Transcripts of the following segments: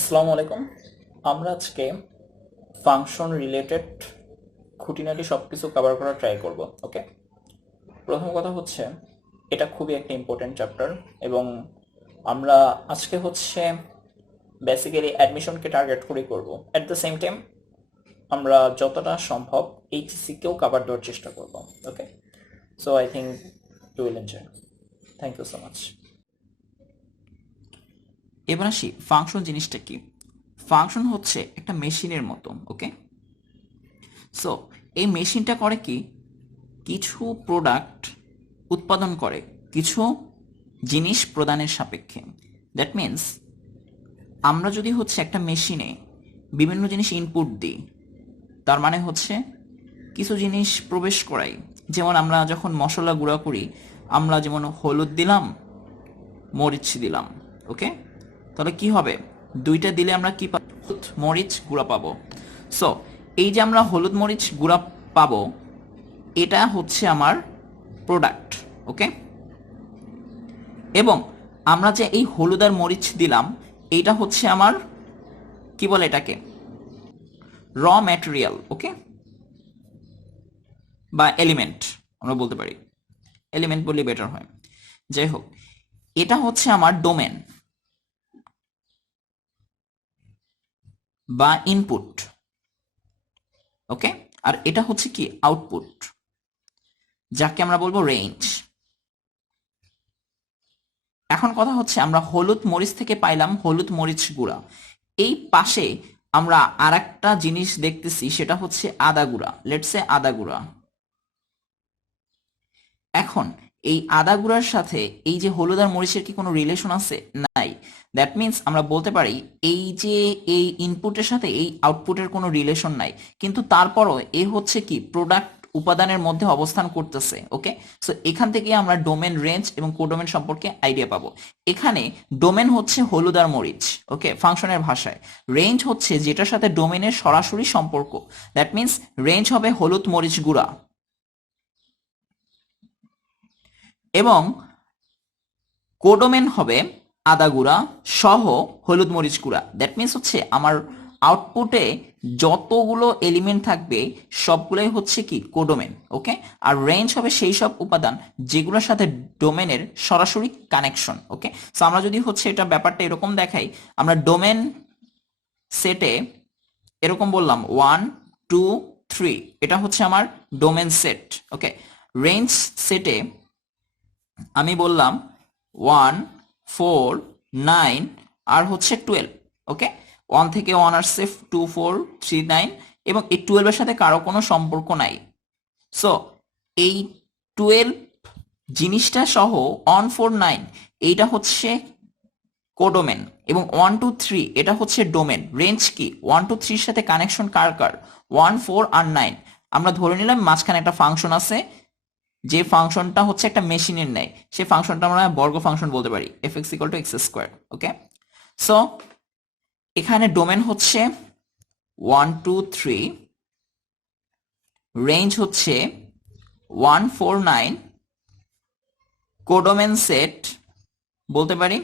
আসসালামু আলাইকুম। আমরা আজকে ফাংশন রিলেটেড খুঁটিনাটি সব কিছু কভার করার ট্রাই করব। ওকে, প্রথম কথা হচ্ছে এটা খুবই একটা ইম্পর্টেন্ট চ্যাপ্টার এবং আমরা আজকে হচ্ছে বেসিক্যালি অ্যাডমিশনকে টার্গেট করেই করব। অ্যাট দ্য সেম টাইম আমরা যতটা সম্ভব এইচএসসিকেও কভার দেওয়ার চেষ্টা করব। Okay, so I think you will enjoy. Thank you so much. এবার আসি ফাংশন জিনিসটা কি। ফাংশন হচ্ছে একটা মেশিনের মতো। ওকে, সো এই মেশিনটা করে কি, কিছু প্রোডাক্ট উৎপাদন করে কিছু জিনিস প্রদানের সাপেক্ষে। দ্যাট মিন্স আমরা যদি হচ্ছে একটা মেশিনে বিভিন্ন জিনিস ইনপুট দিই, তার মানে হচ্ছে কিছু জিনিস প্রবেশ করাই। যেমন আমরা যখন মশলা গুঁড়া করি, আমরা যেমন হলুদ দিলাম, মরিচ দিলাম। ওকে, তাহলে কি হবে, দুইটা দিলে আমরা কি পাবো, হলুদ মরিচ গুঁড়া পাবো। সো এই যে আমরা হলুদ মরিচ গুঁড়া পাবো, এটা হচ্ছে আমার প্রোডাক্ট। ওকে, এবং আমরা যে এই হলুদ আর মরিচ দিলাম, এইটা হচ্ছে আমার কি বলে এটাকে, র ম্যাটেরিয়াল। ওকে, বা এলিমেন্ট আমরা বলতে পারি, এলিমেন্ট বললে বেটার হয়। যাই হোক, এটা হচ্ছে আমার ডোমেন বা ইনপুট। ওকে, আর এটা হচ্ছে কি আউটপুট, যাকে আমরা বলবো রেঞ্জ। এখন কথা হচ্ছে আমরা হলুদ মরিচ থেকে পাইলাম হলুদ মরিচ গুঁড়া, এই পাশে আমরা আর একটা জিনিস দেখতেছি, সেটা হচ্ছে আদা গুঁড়া। লেটস সে আদা গুঁড়া। এখন এই আদা গুঁড়ার সাথে এই যে হলুদ আর মরিচের কি কোনো রিলেশন আছে? নাই। দ্যাট মিন্স আমরা বলতে পারি এই যে এই ইনপুটের সাথে এই আউটপুটের কোনো রিলেশন নাই, কিন্তু তারপরও এ হচ্ছে কি প্রোডাক্ট উপাদানের মধ্যে অবস্থান করতেছে। ওকে, সো এখান থেকে আমরা ডোমেন, রেঞ্জ এবং কোডোমেন সম্পর্কে আইডিয়া পাবো। এখানে ডোমেন হচ্ছে হলুদ আর মরিচ, ওকে, ফাংশনের ভাষায়। রেঞ্জ হচ্ছে যেটার সাথে ডোমেনের সরাসরি সম্পর্ক। দ্যাট মিন্স রেঞ্জ হবে হলুদ মরিচ গুঁড়া, এবং কোডোমেন হবে আদা গুঁড়া সহ হলুদ মরিচ গুঁড়া। দ্যাট মিন্স হচ্ছে আমার আউটপুটে যতগুলো এলিমেন্ট থাকবে সবগুলোই হচ্ছে কি কোডোমেন। ওকে, আর রেঞ্জ হবে সেই সব উপাদান যেগুলোর সাথে ডোমেনের সরাসরি কানেকশন। ওকে, সো আমরা যদি হচ্ছে এটা ব্যাপারটা এরকম দেখাই, আমরা ডোমেন সেটে এরকম বললাম 1 2 3, এটা হচ্ছে আমার ডোমেন সেট। ওকে, রেঞ্জ সেটে আমি বললাম 1 4 9 আর হচ্ছে 12। ওকে, 1 থেকে 1 আসছে, 2 4 3 9, এবং এই 12-এর সাথে কারো কোনো সম্পর্ক নাই। সো এই 12 জিনিসটা সহ 1 4 9 এইটা হচ্ছে কোডোমেন, এবং 1 2 3 এটা হচ্ছে ডোমেন। রেঞ্জ কি, 1 2 3-র সাথে কানেকশন কার কার, 1 4 আর 9। আমরা ধরে নিলাম মাঝখানে একটা ফাংশন আছে, যে ফাংশনটা হচ্ছে একটা মেশিনের ন্যায়, সেই ফাংশনটা আমরা বর্গ ফাংশন বলতে পারি, f(x = x²). ওকে, সো এখানে ডোমেন হচ্ছে 1 2 3, রেঞ্জ হচ্ছে 1 4 9, কোডোমেন সেট বলতে পারি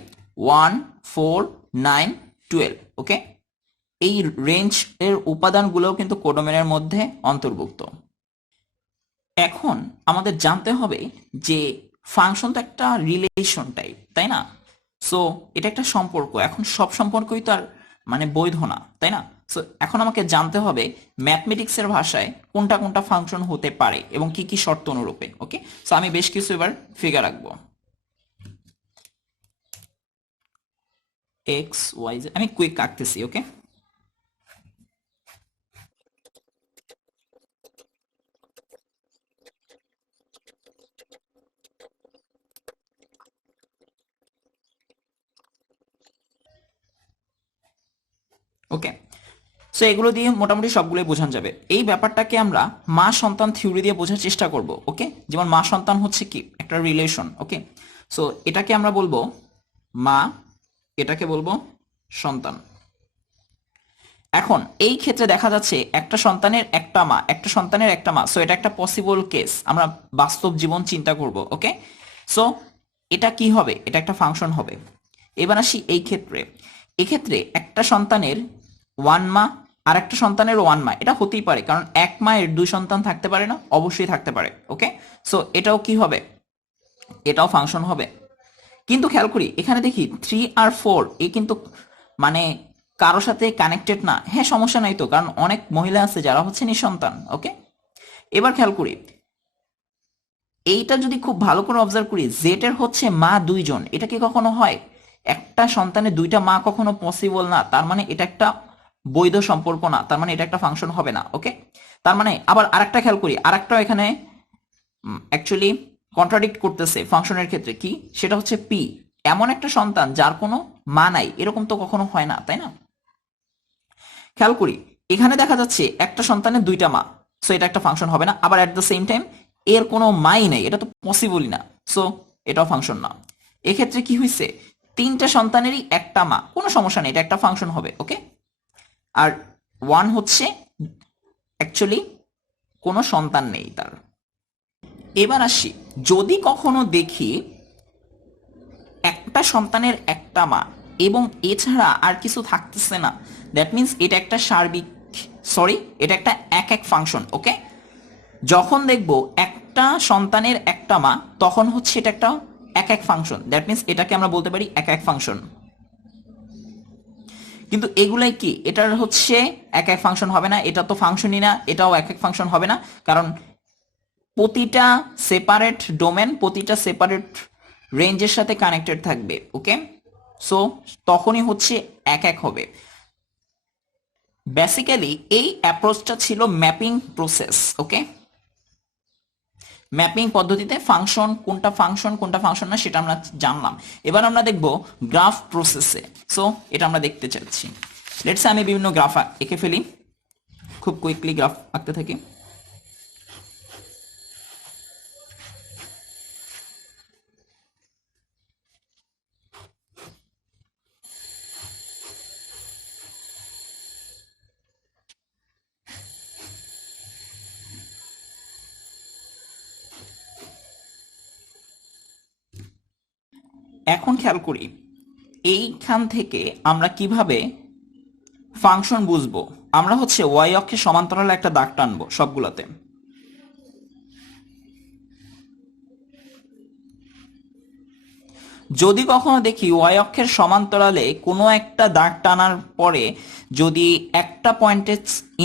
1 4 9 12। ওকে, এই রেঞ্জ এর উপাদানগুলোও কিন্তু কোডোমেনের মধ্যে অন্তর্ভুক্ত। এখন আমাদের জানতে হবে যে ফাংশন তো একটা রিলেশন টাইপ, তাই না? সো এটা একটা সম্পর্ক। এখন সব সম্পর্কই তো আর মানে বৈধ না, তাই না? সো এখন আমাকে জানতে হবে ম্যাথমেটিক্স এর ভাষায় কোনটা কোনটা ফাংশন হতে পারে এবং কি কি শর্ত অনুরূপে। ওকে, সো আমি বেশ কিছু এবার ফিগার রাখবো। এক্স ওয়াই জেড, আমি কুইক আঁকতেছি। ওকে, ওকে, সো এগুলো দিয়ে মোটামুটি সবগুলোই বোঝানো যাবে। এই ব্যাপারটাকে আমরা মা সন্তান থিওরি দিয়ে বোঝার চেষ্টা করব। ওকে, যেমন মা সন্তান হচ্ছে কি একটা রিলেশন। ওকে, সো এটাকে আমরা বলবো মা, এটাকে বলবো সন্তান। এখন এই ক্ষেত্রে দেখা যাচ্ছে একটা সন্তানের একটা মা, একটা সন্তানের একটা মা। সো এটা একটা পসিবল কেস, আমরা বাস্তব জীবন চিন্তা করব। ওকে, সো এটা কি হবে, এটা একটা ফাংশন হবে। এবার আসি এই ক্ষেত্রে, এক্ষেত্রে একটা সন্তানের 1 মা আর একটা সন্তানের 1 মা, এটা হতেই পারে, কারণ এক মায়ের 2 সন্তান থাকতে পারে না? অবশ্যই থাকতে পারে। ওকে, সো এটাও কি হবে? এটাও ফাংশন হবে। কিন্তু খেয়াল করি এখানে দেখি 3 আর 4 এ কিন্তু মানে কারোর সাথে কানেক্টেড না। হ্যাঁ, সমস্যা নাই তো, কারণ অনেক মহিলা আছে যারা হচ্ছে নিঃসন্তান। ওকে, এবার খেয়াল করি এইটা যদি খুব ভালো করে অবজার্ভ করি, জেড এর হচ্ছে মা 2 জন, এটা কি কখনো হয়? একটা সন্তানের 2টা মা কখনো পসিবল না, তার মানে এটা একটা বৈধ সম্পর্ক না, তার মানে এটা একটা ফাংশন হবে না। ওকে, তার মানে আবার আরেকটা খেয়াল করি, আরেকটা এখানে অ্যাকচুয়ালি কন্ট্রাডিক্ট করতেছে ফাংশনের ক্ষেত্রে। কি? সেটা হচ্ছে পি, এমন একটা সন্তান যার কোনো মা নাই, এরকম তো কখনো হয় না, তাই না? খেয়াল করি এখানে দেখা যাচ্ছে একটা সন্তানের 2টা মা, সো এটা একটা ফাংশন হবে না। আবার অ্যাট দ্য সেম টাইম এর কোনো মাই নেই, এটা তো পসিবলই না, সো এটাও ফাংশন না। এক্ষেত্রে কি হয়েছে? 3টে সন্তানেরই একটা মা, কোনো সমস্যা নেই, এটা একটা ফাংশন হবে। ওকে, আর 1 হচ্ছে অ্যাকচুয়ালি কোনো সন্তান নেই তার। এবার আসি, যদি কখনো দেখি একটা সন্তানের একটা মা এবং এছাড়া আর কিছু থাকতেছে না, দ্যাট মিন্স এটা একটা সার্বিক, সরি, এটা একটা এক এক ফাংশন। ওকে, যখন দেখব একটা সন্তানের একটা মা, তখন হচ্ছে এটা একটা এক এক ফাংশন, দ্যাট মিন্স এটাকে আমরা বলতে পারি এক এক ফাংশন। কিন্তু এগুলাই কি, এটার হচ্ছে এক এক ফাংশন হবে না, এটা তো ফাংশনই না, এটাও এক এক ফাংশন হবে না, কারণ প্রতিটা সেপারেট ডোমেন, প্রতিটা সেপারেট রেঞ্জের সাথে কানেক্টেড থাকবে। ওকে, সো তখনই হচ্ছে এক এক হবে। বেসিক্যালি এই অ্যাপ্রোচটা ছিল ম্যাপিং প্রসেস। ওকে, ম্যাপিং পদ্ধতিতে ফাংশন কোনটা ফাংশন না সেটা আমরা জানলাম। এবার আমরা দেখব গ্রাফ প্রসেসে। সো এটা আমরা দেখতে চাচ্ছি। লেটস আমি বিভিন্ন গ্রাফ এঁকে ফেলি, খুব কুইকলি গ্রাফ আঁকতে থাকি। এখন খেয়াল করি এইখান থেকে আমরা কিভাবে ফাংশন বুঝবো। আমরা হচ্ছে ওয়াই অক্ষের সমান্তরালে একটা দাগ টানবো সবগুলোতে। যদি কখনো দেখি ওয়াই অক্ষের সমান্তরালে কোনো একটা দাগ টানার পরে যদি একটা পয়েন্টে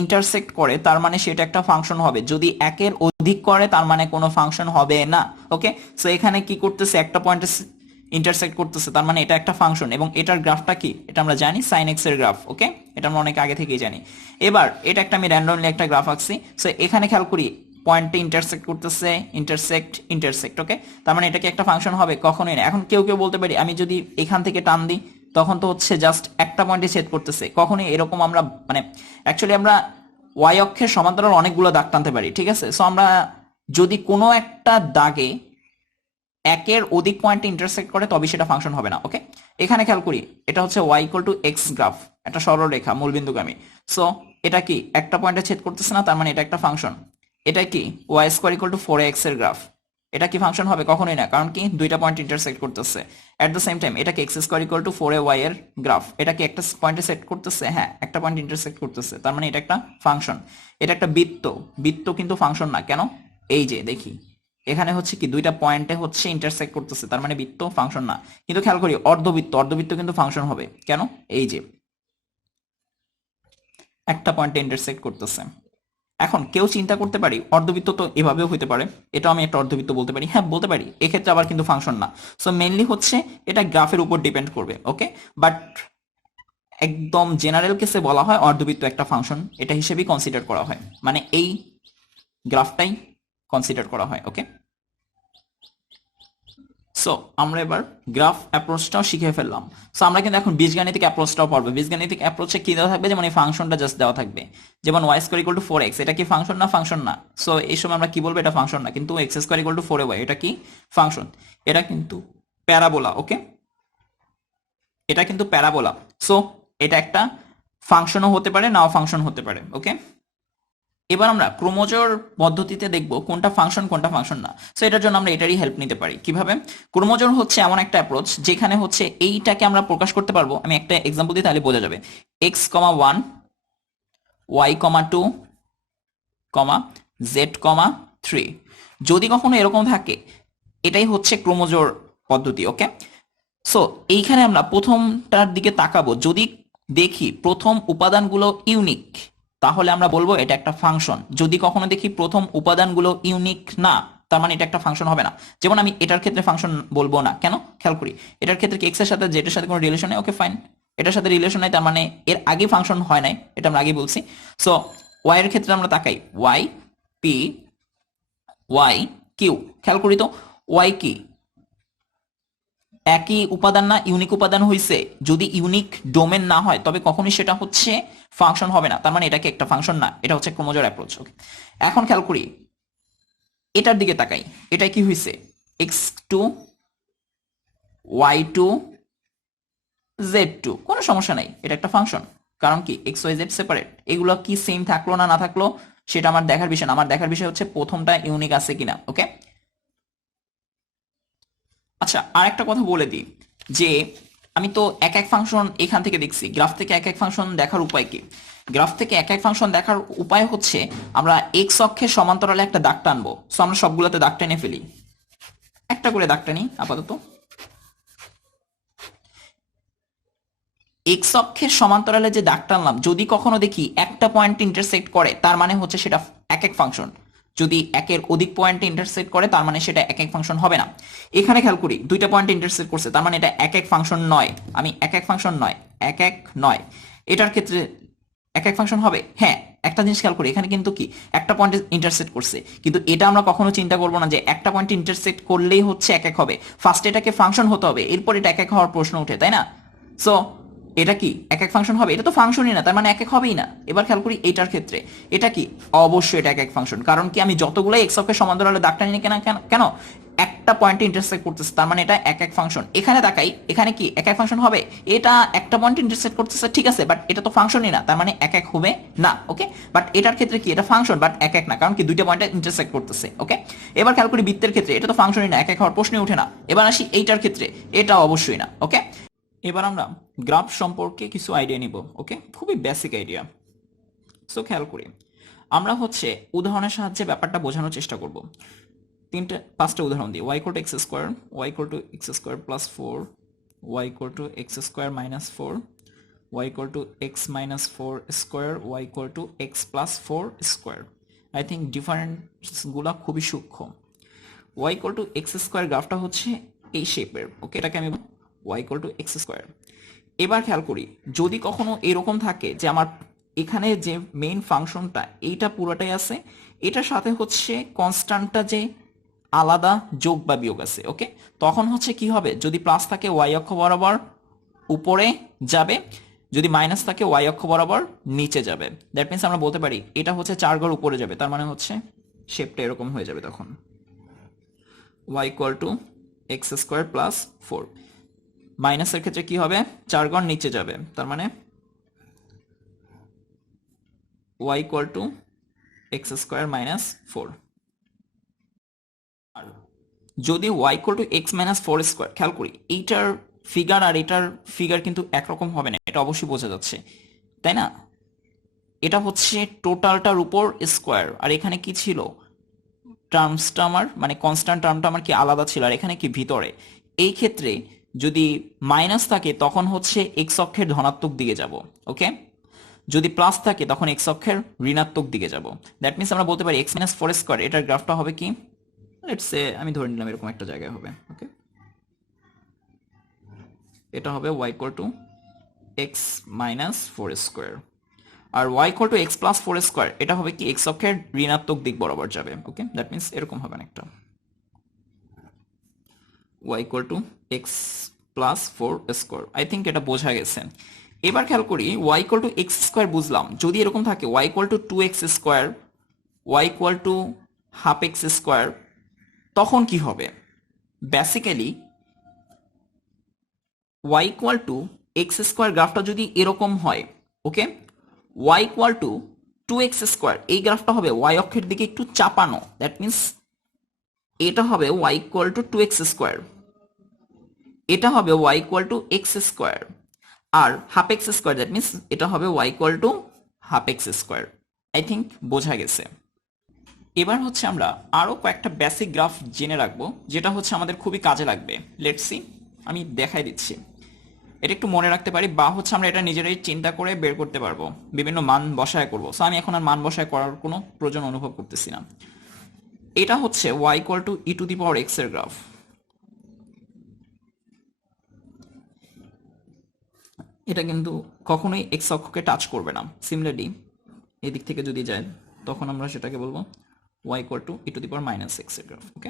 ইন্টারসেক্ট করে, তার মানে সেটা একটা ফাংশন হবে। যদি একের অধিক করে, তার মানে কোনো ফাংশন হবে না। ওকে, সো এখানে কি করতেছে, একটা পয়েন্টে ইন্টারসেক্ট করতেছে, তার মানে এটা একটা ফাংশন। এবং এটার গ্রাফটা কি, এটা আমরা জানি সাইন এক্স এর গ্রাফ। ওকে, এটা আমরা অনেক আগে থেকেই জানি। এবার এটা একটা আমি র্যান্ডমলি একটা গ্রাফ আঁকছি। সো এখানে খেয়াল করি পয়েন্টে ইন্টারসেক্ট করতেছে, ইন্টারসেক্ট। ওকে, তার মানে এটা কি একটা ফাংশন হবে? কখনোই না। এখন কেউ কেউ বলতে পারি আমি যদি এখান থেকে টান দিই, তখন তো হচ্ছে জাস্ট একটা পয়েন্টে ছেদ করতেছে। কখনোই এরকম আমরা মানে অ্যাকচুয়ালি আমরা ওয়াই অক্ষের সমান্তরাল অনেকগুলো দাগ টানতে পারি, ঠিক আছে? সো আমরা যদি কোনো একটা দাগে একের অধিক পয়েন্টে ইন্টারসেক্ট করে, তবে সেটা ফাংশন হবে না। ওকে, এখানে খেয়াল করি এটা হচ্ছে y equal to x graph, একটা সরল রেখা মূলবিন্দুগামী। সো এটা কি একটা পয়েন্টে ছেদ করতেছে না, তার মানে এটা একটা ফাংশন। এটা কি Y square equal two 4x এর গ্রাফ, এটা কি ফাংশন হবে? কখনোই না, কারণ কি দুইটা পয়েন্ট ইন্টারসেক্ট করতেছে। এট দ্য সেম টাইম এটা কি x square equal two 4ay এর গ্রাফ, এটা কি একটা পয়েন্টে সেট করতেছে? হ্যাঁ, একটা পয়েন্ট ইন্টারসেক্ট করতেছে, তার মানে এটা একটা ফাংশন। এটা একটা বৃত্ত, বৃত্ত কিন্তু ফাংশন না কেন? এই যে দেখি এখানে হচ্ছে কি দুইটা পয়েন্টে হচ্ছে ইন্টারসেক্ট করতেছে, তার মানে বৃত্ত ফাংশন না। কিন্তু খেয়াল করি অর্ধবৃত্ত, অর্ধবৃত্ত কিন্তু ফাংশন হবে। কেন? এই যে একটা পয়েন্টে ইন্টারসেক্ট করতেছে। এখন কেউ চিন্তা করতে পারি অর্ধবৃত্ত তো এভাবেও হতে পারে, এটাও আমি একটা অর্ধবৃত্ত বলতে পারি। হ্যাঁ, বলতে পারি, এক্ষেত্রে আবার কিন্তু ফাংশন না। সো মেইনলি হচ্ছে এটা গ্রাফের উপর ডিপেন্ড করবে। ওকে, বাট একদম জেনারেল কেসে বলা হয় অর্ধবৃত্ত একটা ফাংশন, এটা হিসেবেই কনসিডার করা হয়, মানে এই গ্রাফটাই কনসিডার করা হয়। ওকে, সো আমরা এবার গ্রাফ অ্যাপ্রোচটাও শিখে ফেললাম। সো আমরা কিন্তু এখন বীজগাণিতিক অ্যাপ্রোচটাও পারবো। বীজগাণিতিক অ্যাপ্রোচে কি দেওয়া থাকবে, যেমন এই ফাংশনটা জাস্ট দেওয়া থাকবে, যেমন Y square equal two 4x, এটা কি ফাংশন না? ফাংশন না। সো এই সময় আমরা কি বলবো, এটা ফাংশন না। কিন্তু x square equal two 4ay, এটা কি ফাংশন? এটা কিন্তু প্যারাবোলা। ওকে, এটা কিন্তু প্যারাবোলা। সো এটা একটা ফাংশনও হতে পারে, নাও ফাংশন হতে পারে। ওকে, এবার আমরা ক্রোমোজোর পদ্ধতিতে দেখব কোনটা ফাংশন না। সো এটার জন্য আমরা এটারই হেল্প নিতে পারি। কিভাবে? ক্রোমোজোর হচ্ছে এমন একটা অ্যাপ্রোচ যেখানে হচ্ছে এইটাকে আমরা প্রকাশ করতে পারবো। আমি একটা এক্সাম্পল দিই তাহলে বোঝা যাবে। x,1 y,2 z,3 যদি কখনো এরকম থাকে এটাই হচ্ছে ক্রোমোজোর পদ্ধতি। ওকে, সো এইখানে আমরা প্রথমটার দিকে তাকাবো। যদি দেখি প্রথম উপাদানগুলো ইউনিক তাহলে আমরা বলবো এটা একটা ফাংশন। যদি কখনো দেখি প্রথম উপাদানগুলো ইউনিক না, তার মানে এটা একটা ফাংশন হবে না। যেমন আমি এটার ক্ষেত্রে ফাংশন বলবো না, কেন? খেয়াল করি, এটার ক্ষেত্রে কি এক্স এর সাথে জেড এর সাথে কোনো রিলেশন নেই? ওকে ফাইন, এটার সাথে রিলেশন নাই, তার মানে এর আগে ফাংশন হয় নাই, এটা আমরা আগে বলছি। সো ওয়াই এর ক্ষেত্রে আমরা তাকাই, ওয়াই পি ওয়াই কিউ। খেয়াল করি তো, ওয়াই কি একই উপাদান না? ইউনিক উপাদান হইছে। যদি ইউনিক ডোমেন না হয় তবে কখনোই সেটা হচ্ছে ফাংশন হবে না, তার মানে এটাকে একটা ফাংশন না। এটা হচ্ছে ক্রোমোজোর অ্যাপ্রোচ। ওকে, এখন খেয়াল করি এটার দিকে তাকাই, এটা কি হইছে? x2 y2 z2, কোনো সমস্যা নাই, এটা একটা ফাংশন। কারণ কি এক্স ওয়াই জেড সেপারেট, এগুলো কি সেম থাকলো না থাকলো সেটা আমার দেখার বিষয় না। আমার দেখার বিষয় হচ্ছে প্রথমটা ইউনিক আছে কিনা। ওকে, আচ্ছা আর একটা কথা বলে দিই যে আমি তো এক এক ফাংশন এখান থেকে দেখছি, গ্রাফ থেকে এক এক ফাংশন দেখার উপায় কি? গ্রাফ থেকে এক এক ফাংশন দেখার উপায় হচ্ছে আমরা এক্স অক্ষের সমান্তরালে একটা দাগ টানবো। সো আমরা সবগুলোতে দাগ টেনে ফেলি, একটা করে দাগ টানি আপাতত। এক্স অক্ষের সমান্তরালে যে দাগ টানলাম, যদি কখনো দেখি একটা পয়েন্ট ইন্টারসেক্ট করে তার মানে হচ্ছে সেটা এক এক ফাংশন। যদি একের অধিক পয়েন্টে ইন্টারসেক্ট করে তার মানে সেটা এক এক ফাংশন হবে না। এখানে খেয়াল করি দুইটা পয়েন্টে ইন্টারসেক্ট করছে, তার মানে এটা এক এক ফাংশন নয়। আমি এক এক ফাংশন নয়, এক এক নয়, এটার ক্ষেত্রে এক এক ফাংশন হবে। হ্যাঁ, একটা জিনিস খেয়াল করি, এখানে কিন্তু কি একটা পয়েন্টে ইন্টারসেক্ট করছে, কিন্তু এটা আমরা কখনো চিন্তা করবো না যে একটা পয়েন্টে ইন্টারসেক্ট করলেই হচ্ছে এক এক হবে। ফার্স্ট এটাকে ফাংশন হতে হবে, এরপর এটা এক এক হওয়ার প্রশ্ন উঠে, তাই না? সো এটা কি এক এক ফাংশন হবে? এটা তো ফাংশনই না, তার মানে এক এক হবেই না। এবার খেয়াল করি এইটার ক্ষেত্রে, এটা কি? অবশ্যই এটা এক এক ফাংশন। কারণ কি আমি যতগুলো এক্স অক্ষের সমান্তরালে দাগটা নিই কেন কেন কেন একটা পয়েন্টে ইন্টারসেক্ট করতেছে, তার মানে এটা এক এক ফাংশন। এখানে তাকাই, এখানে কি এক এক ফাংশন হবে? এটা একটা পয়েন্টে ইন্টারসেক্ট করতেছে, ঠিক আছে, বাট এটা তো ফাংশনই না, তার মানে এক এক হবে না। ওকে, বাট এটার ক্ষেত্রে কি এটা ফাংশন, বাট এক এক না, কারণ কি দুইটা পয়েন্টে ইন্টারসেক্ট করতেছে। ওকে, এবার খেয়াল করি বৃত্তের ক্ষেত্রে, এটা তো ফাংশনই না, এক এক হওয়ার প্রশ্নই ওঠে না। এবার আসি এইটার ক্ষেত্রে, এটা অবশ্যই না। ওকে, এবার আমরা গ্রাফ সম্পর্কে কিছু আইডিয়া নিব। ওকে, খুবই বেসিক আইডিয়া। সো খেয়াল করি, আমরা হচ্ছে উদাহরণের সাহায্যে ব্যাপারটা বোঝানোর চেষ্টা করব। পাঁচটা উদাহরণ দিই। Y equal to x square, Y equal to x square plus 4, Y equal to x square minus 4, Y equal to x minus 4 square, Y equal to x plus 4 square. I think ডিফারেন্সগুলো খুবই সূক্ষ্ম। Y equal to x square গ্রাফটা হচ্ছে এই শেপের। Okay, এটাকে আমি Y equal to x square. এবার খেয়াল করি, যদি কখনো এরকম থাকে যে আমার এখানে যে মেইন ফাংশনটা এইটা পুরোটাই আছে, এটার সাথে হচ্ছে কনস্ট্যান্টটা যে আলাদা যোগ বা বিয়োগ আছে। ওকে, তখন হচ্ছে কি হবে? যদি প্লাস থাকে ওয়াই অক্ষ বরাবর উপরে যাবে, যদি মাইনাস থাকে ওয়াই অক্ষ বরাবর নিচে যাবে। দ্যাট মিনস আমরা বলতে পারি এটা হচ্ছে 4 ঘর উপরে যাবে, তার মানে হচ্ছে শেপটা এরকম হয়ে যাবে। তখন y equal to x square plus 4, মাইনাসের ক্ষেত্রে কি হবে? 4 ঘর নিচে যাবে, তার মানে y equal to x square minus 4। আর যদি y equal to x minus 4 square, খেয়াল করি এইটার ফিগার আর এটার ফিগার কিন্তু একরকম হবে না, এটা অবশ্যই বোঝা যাচ্ছে, তাই না? এটা হচ্ছে টোটালটার উপর স্কোয়ার, আর এখানে কি ছিল? টার্মসটা আমার মানে কনস্ট্যান্ট টার্মটা আমার কি আলাদা ছিল, আর এখানে কি ভিতরে। এই ক্ষেত্রে যদি মাইনাস থাকে তখন হচ্ছে এক্স অক্ষের ধনাত্মক দিকে যাব। ওকে, যদি প্লাস থাকে তখন এক্স অক্ষের ঋণাত্মক দিকে যাব। দ্যাট মিনস আমরা বলতে পারি এক্স মাইনাস 4 স্কোয়ার এটার গ্রাফটা হবে কি? লেটস সে আমি ধরে নিলাম এরকম একটা জায়গায় হবে। ওকে, এটা হবে Y equal to x minus 4 square, আর y equal to x plus 4 square এটা হবে কি? এক্স অক্ষের ঋণাত্মক দিক বরাবর যাবে। ওকে, দ্যাট মিনস এরকম হবে একটা Y equal to x plus 4 square. I think এটা বোঝা গেছে। এবার খেয়াল করি, Y equal to x square বুঝলাম, যদি এরকম থাকে Y equal to 2x square, Y equal to half X square, তখন কি হবে? Basically Y equal to x square গ্রাফটা যদি এরকম হয়, ওকে, ওয়াই ইকুয়াল টু 2x², এই গ্রাফটা হবে y অক্ষের দিকে একটু চাপানো, দ্যাট মিন্স এটা হবে y ইকুয়াল টু 2x², এটা হবে y ইকুয়াল টু x², আর হাফ x², দ্যাট মিন্স এটা হবে y equal to half x²। I think বোঝা গেছে। এবার হচ্ছে আমরা আরো কয়েকটা বেসিক গ্রাফ জেনে রাখবো, যেটা হচ্ছে আমাদের খুবই কাজে লাগবে। লেটস সি, আমি দেখাই দিচ্ছি। এটা একটু মনে রাখতে পারি, বা হচ্ছে আমরা এটা নিজেরাই চিন্তা করে বের করতে পারবো, বিভিন্ন মান বসায় করবো। সো আমি এখন আর মান বসায় করার কোনো প্রয়োজন অনুভব করতেছি না। এটা হচ্ছে y ইকুয়াল টু e⁻x এর গ্রাফ। এটা কিন্তু কখনোই x অক্ষকে টাচ করবে না। সিমিলারলি এদিক থেকে যদি যায়, তখন আমরা সেটাকে বলবো y ইকুয়াল টু e⁻−x এর গ্রাফ। ওকে,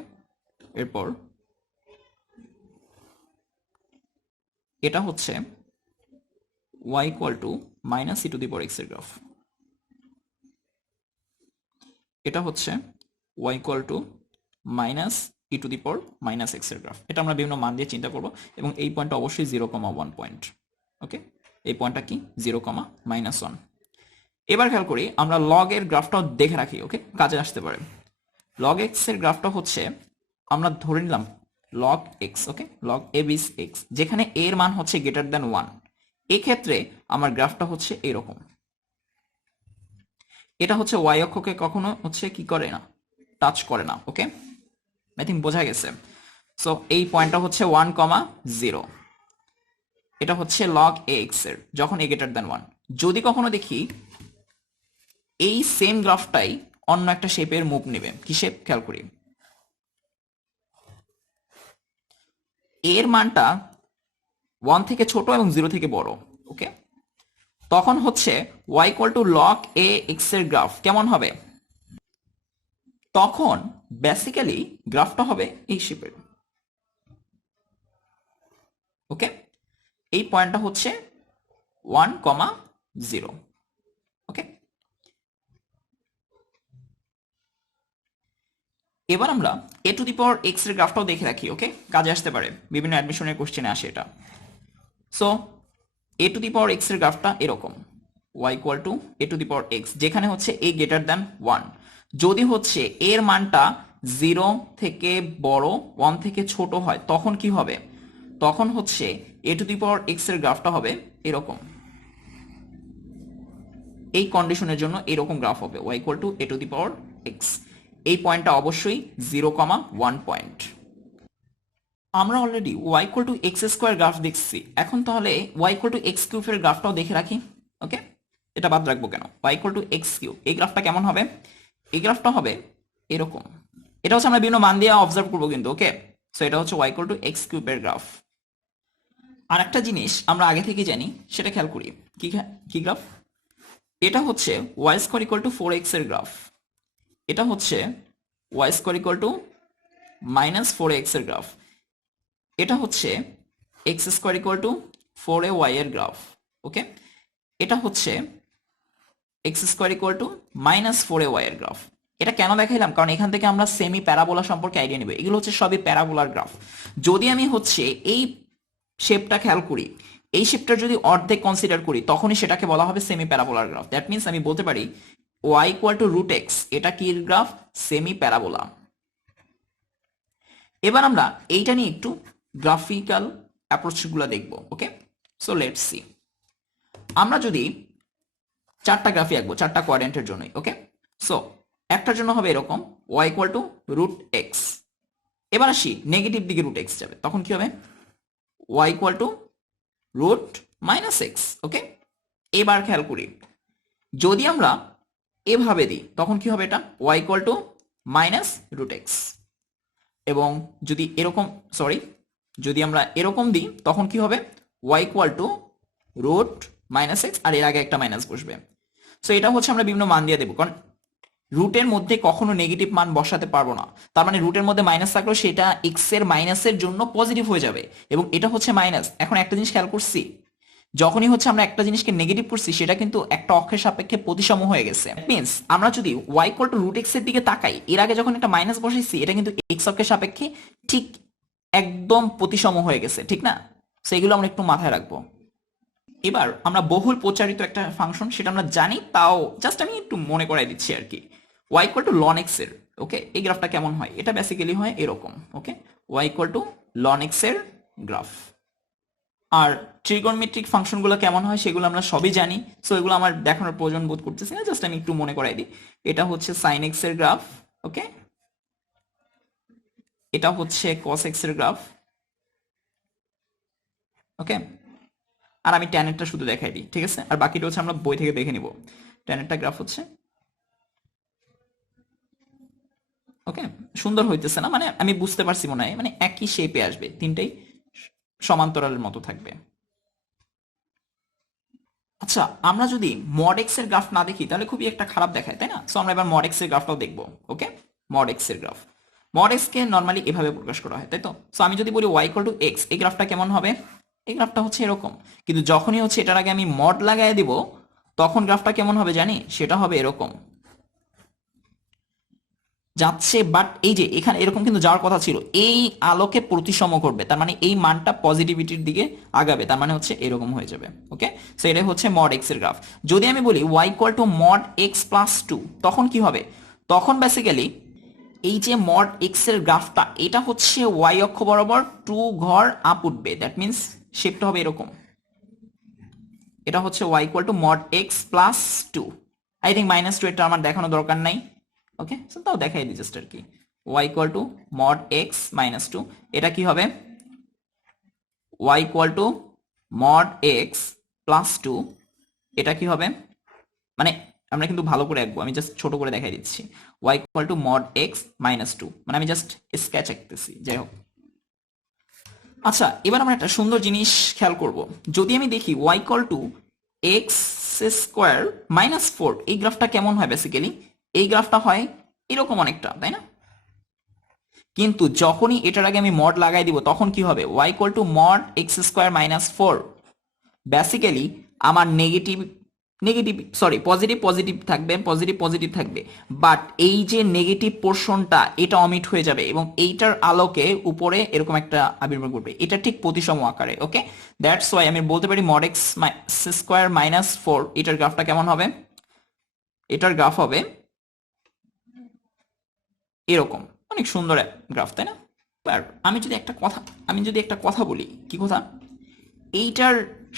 এরপর এটা হচ্ছে y ইকুয়াল টু -e⁻x এর গ্রাফ। এটা হচ্ছে y ইকুয়াল টু -e⁻−x এর গ্রাফ। এটা আমরা বিভিন্ন মান দিয়ে চিন্তা করব, এবং এই পয়েন্টটা অবশ্যই 0,1 পয়েন্ট। ওকে, এই পয়েন্টটা কি 0,-1। এবার খেয়াল করি, আমরা লগ এর গ্রাফটাও দেখে রাখি। ওকে, কাজে আসতে পারে। লগ এক্স এর গ্রাফটা হচ্ছে, আমরা ধরে নিলাম লগ এক্স। ওকে, লগ এ বিস এক্স, যেখানে a এর মান হচ্ছে >1। এক্ষেত্রে আমার গ্রাফটা হচ্ছে এরকম। এটা হচ্ছে y অক্ষকে কখনো হচ্ছে কি করে না, টাচ করে না। ওকে, আই থিঙ্ক বোঝা গেছে। সো এই পয়েন্টটা হচ্ছে 1,0। এটা হচ্ছে লগ এক্স এর যখন a >1। যদি কখনো দেখি এই সেম গ্রাফটাই অন্য একটা শেপের মুভ নেবে, কি শেপ খেয়াল করি, এর মানটা 1 থেকে ছোট এবং 0 থেকে বড়। ওকে, তখন হচ্ছে y equal two log a x এর গ্রাফ কেমন হবে? তখন বেসিক্যালি গ্রাফটা হবে এই শেপের। ওকে, এই পয়েন্টটা হচ্ছে 1,0। ওকে, এবার আমরা a⁻x এর গ্রাফটাও দেখে রাখি। ওকে, কাজে আসতে পারে, বিভিন্ন অ্যাডমিশনের কোশ্চেনে আসে এটা। সো a⁻x এর গ্রাফটা এরকম, y ইকুয়াল টু a⁻x, যেখানে হচ্ছে a >1। যদি হচ্ছে এর মানটা 0 থেকে বড় 1 থেকে ছোট হয়, তখন কি হবে? তখন হচ্ছে a⁻x এর গ্রাফটা হবে এরকম। এই কন্ডিশনের জন্য এরকম গ্রাফ হবে, y ইকুয়াল টু a⁻x। এই পয়েন্টটা অবশ্যই 0,1 পয়েন্ট। আমরা already y equal to x² graph দেখছি। এখন তাহলে y ইকুয়াল টু x³ এর গ্রাফটাও দেখে রাখি। ওকে, এটা বাদ রাখবো কেন? y ইকুয়াল টু x³, এই গ্রাফটা কেমন হবে? এই গ্রাফটা হবে এরকম। এটা হচ্ছে আমরা বিভিন্ন মান দিয়ে অবজার্ভ করবো কিন্তু। ওকে, সো এটা হচ্ছে y ইকুয়াল টু x³ এর গ্রাফ। আর একটা জিনিস আমরা আগে থেকে জানি, সেটা খেয়াল করি। কি গ্রাফ? এটা হচ্ছে y² ইকুয়াল টু 4x এর গ্রাফ। এটা হচ্ছে y² ইকুয়াল টু -4x এর গ্রাফ। এটা হচ্ছে x² ইকুয়াল টু 4ay এর গ্রাফ। ওকে, এটা হচ্ছে x² ইকুয়াল টু -4ay এর গ্রাফ। এটা কেন দেখাইলাম? কারণ এখান থেকে আমরা সেমি প্যারাবোলা সম্পর্কে আইডিয়া নেব। এগুলো হচ্ছে সবই প্যারাবোলার গ্রাফ। যদি আমি হচ্ছে এই শেপটা খেয়াল করি, এই শেপটার যদি অর্ধেক কনসিডার করি, তখনই সেটাকে বলা হবে সেমি প্যারাবোলার গ্রাফ। দ্যাট মিন্স আমি বলতে পারি y ইকুয়াল টু √x, এটা কি গ্রাফ? Semi parabola. এবার আমরা এইটা নিয়ে একটু গ্রাফিক্যাল অ্যাপ্রোচগুলো দেখব। ওকে, সো লেটস সি। আমরা যদি 4টা গ্রাফি আঁকবো 4টা কোয়াড্রেন্টের জন্যই। ওকে, সো একটার জন্য হবে এরকম, y ইকুয়াল টু √x। এবার আসি নেগেটিভ দিকে √x যাবে, তখন কি হবে? y equal two √-x। ওকে, এবার খেয়াল করি, যদি আমরা এভাবে দিই তখন কি হবে? এটা y ইকুয়াল টু -√x। এবং যদি এরকম, যদি আমরা এরকম দিই তখন কি হবে? y ইকুয়াল টু √-x, আর এর আগে একটা মাইনাস বসবে। সো এটা হচ্ছে আমরা বিভিন্ন মান দিয়ে দেবো, কারণ রুটের মধ্যে কখনো নেগেটিভ মান বসাতে পারবো না। তার মানে রুটের মধ্যে মাইনাস থাকলেও সেটা এক্স এর মাইনাসের জন্য পজিটিভ হয়ে যাবে, এবং এটা হচ্ছে মাইনাস। এখন একটা জিনিস খেয়াল করছি, যখনই হচ্ছে আমরা একটা জিনিসকে নেগেটিভ করছি, সেটা কিন্তু একটা অক্ষের সাপেক্ষে প্রতিসম হয়ে গেছে। মিন্স আমরা যদি y ইকুয়াল টু √x এর দিকে তাকাই, এর আগে যখন একটা মাইনাস বসাইছি, এটা কিন্তু এক্স অক্ষের সাপেক্ষে ঠিক একদম প্রতিসম হয়ে গেছে, ঠিক না? সো এগুলো আমরা একটু মাথায় রাখবো। এবার আমরা বহুল প্রচারিত একটা ফাংশন, সেটা আমরা জানি, তাও জাস্ট আমি একটু মনে করাই দিচ্ছি আর কি। Y equal to ln x এর, ওকে, এই গ্রাফটা কেমন হয়, এটা বেসিক্যালি হয় এরকম, okay, Y equal to ln x এর গ্রাফ। আর ট্রিগোনমেট্রিক ফাংশনগুলো কেমন হয় সেগুলো আমরা সবই জানি, সো এগুলো আমার দেখানোর প্রয়োজন বোধ করতেছি না, জাস্ট আমি একটু মনে করাই দিই। এটা হচ্ছে সাইন এক্স এর গ্রাফ, ওকে, এটা হচ্ছে কস এক্স এর গ্রাফ, ওকে, আর আমি ট্যানেরটা শুধু দেখাই দিই, ঠিক আছে, আর বাকিটা হচ্ছে আমরা বই থেকে দেখে নিব। ট্যানেরটা গ্রাফ হচ্ছে, ওকে, সুন্দর হইতেছে না, মানে আমি বুঝতে পারছি মনে হয়, মানে একই শেপে আসবে, তিনটাই সমান্তরালের মতো থাকবে। আচ্ছা, আমরা যদি মড এক্স এর গ্রাফ না দেখি তাহলে খুবই একটা খারাপ দেখায়, তাই না? সো আমরা এবার মড এক্স এর গ্রাফটাও দেখবো, ওকে। মড এক্স এর গ্রাফ, মড এক্স কে নর্মালি এভাবে প্রকাশ করা হয়, তাই তো? সো আমি যদি বলি ওয়াই ইকুয়াল টু এক্স, এই গ্রাফটা কেমন হবে? এই গ্রাফটা হচ্ছে এরকম, কিন্তু যখনই হচ্ছে এটার আগে আমি মড লাগাই দিব, তখন গ্রাফটা কেমন হবে জানি, সেটা হবে এরকম যাচ্ছে, বাট এই যে এখানে এরকম কিন্তু যাওয়ার কথা ছিল, এই আলোকে প্রতিসম করবে, তার মানে এই মানটা পজিটিভিটির দিকে আগাবে, তার মানে হচ্ছে এরকম হয়ে যাবে, ওকে। সো এটাই হচ্ছে মড এক্স এর গ্রাফ। যদি আমি বলি y equal to mod x plus two, তখন কি হবে? তখন বেসিক্যালি এই যে মড এক্স এর গ্রাফটা, এটা হচ্ছে ওয়াই অক্ষ বরাবর টু ঘর আপ উঠবে, দ্যাট মিনস শেপটা হবে এরকম। এটা হচ্ছে y equal to mod x plus two, I think minus two, এটা আমার দেখানো দরকার নাই, ওকে, সো তাও দেখাই দিই জাস্ট আর কি। Y equal to mod x minus two, এটা কি হবে? Y equal to mod x plus two, এটা কি হবে? মানে আমরা কিন্তু ভালো করে আঁকবো, আমি জাস্ট ছোট করে দেখাই দিচ্ছি। Y equal to mod x minus two, মানে আমি জাস্ট স্কেচ আঁকতেছি, যাই হোক। আচ্ছা, এবার আমরা একটা সুন্দর জিনিস খেয়াল করব। যদি আমি দেখি y equal to x square minus four, এই গ্রাফটা কেমন হয়? বেসিক্যালি এই গ্রাফটা হয় এরকম অনেকটা, তাই না? কিন্তু যখনই এটার আগে আমি মড লাগাই দিব, তখন কি হবে? Y equal to mod x square minus four, basically আমার negative negative sorry positive positive থাকবে, পজিটিভ পজিটিভ থাকবে, বাট এই যে নেগেটিভ পোর্শনটা এটা অমিট হয়ে যাবে, এবং এইটার আলোকে উপরে এরকম একটা আবির্ভাব করবে, এটা ঠিক প্রতিসম আকারে, ওকে। দ্যাটস ওয়াই আমি বলতে পারি mod x square minus four, এটার গ্রাফটা কেমন হবে? এটার গ্রাফ হবে এরকম, অনেক সুন্দর গ্রাফ, তাই না? আর আমি যদি একটা কথা বলি, কি কথা? এইটার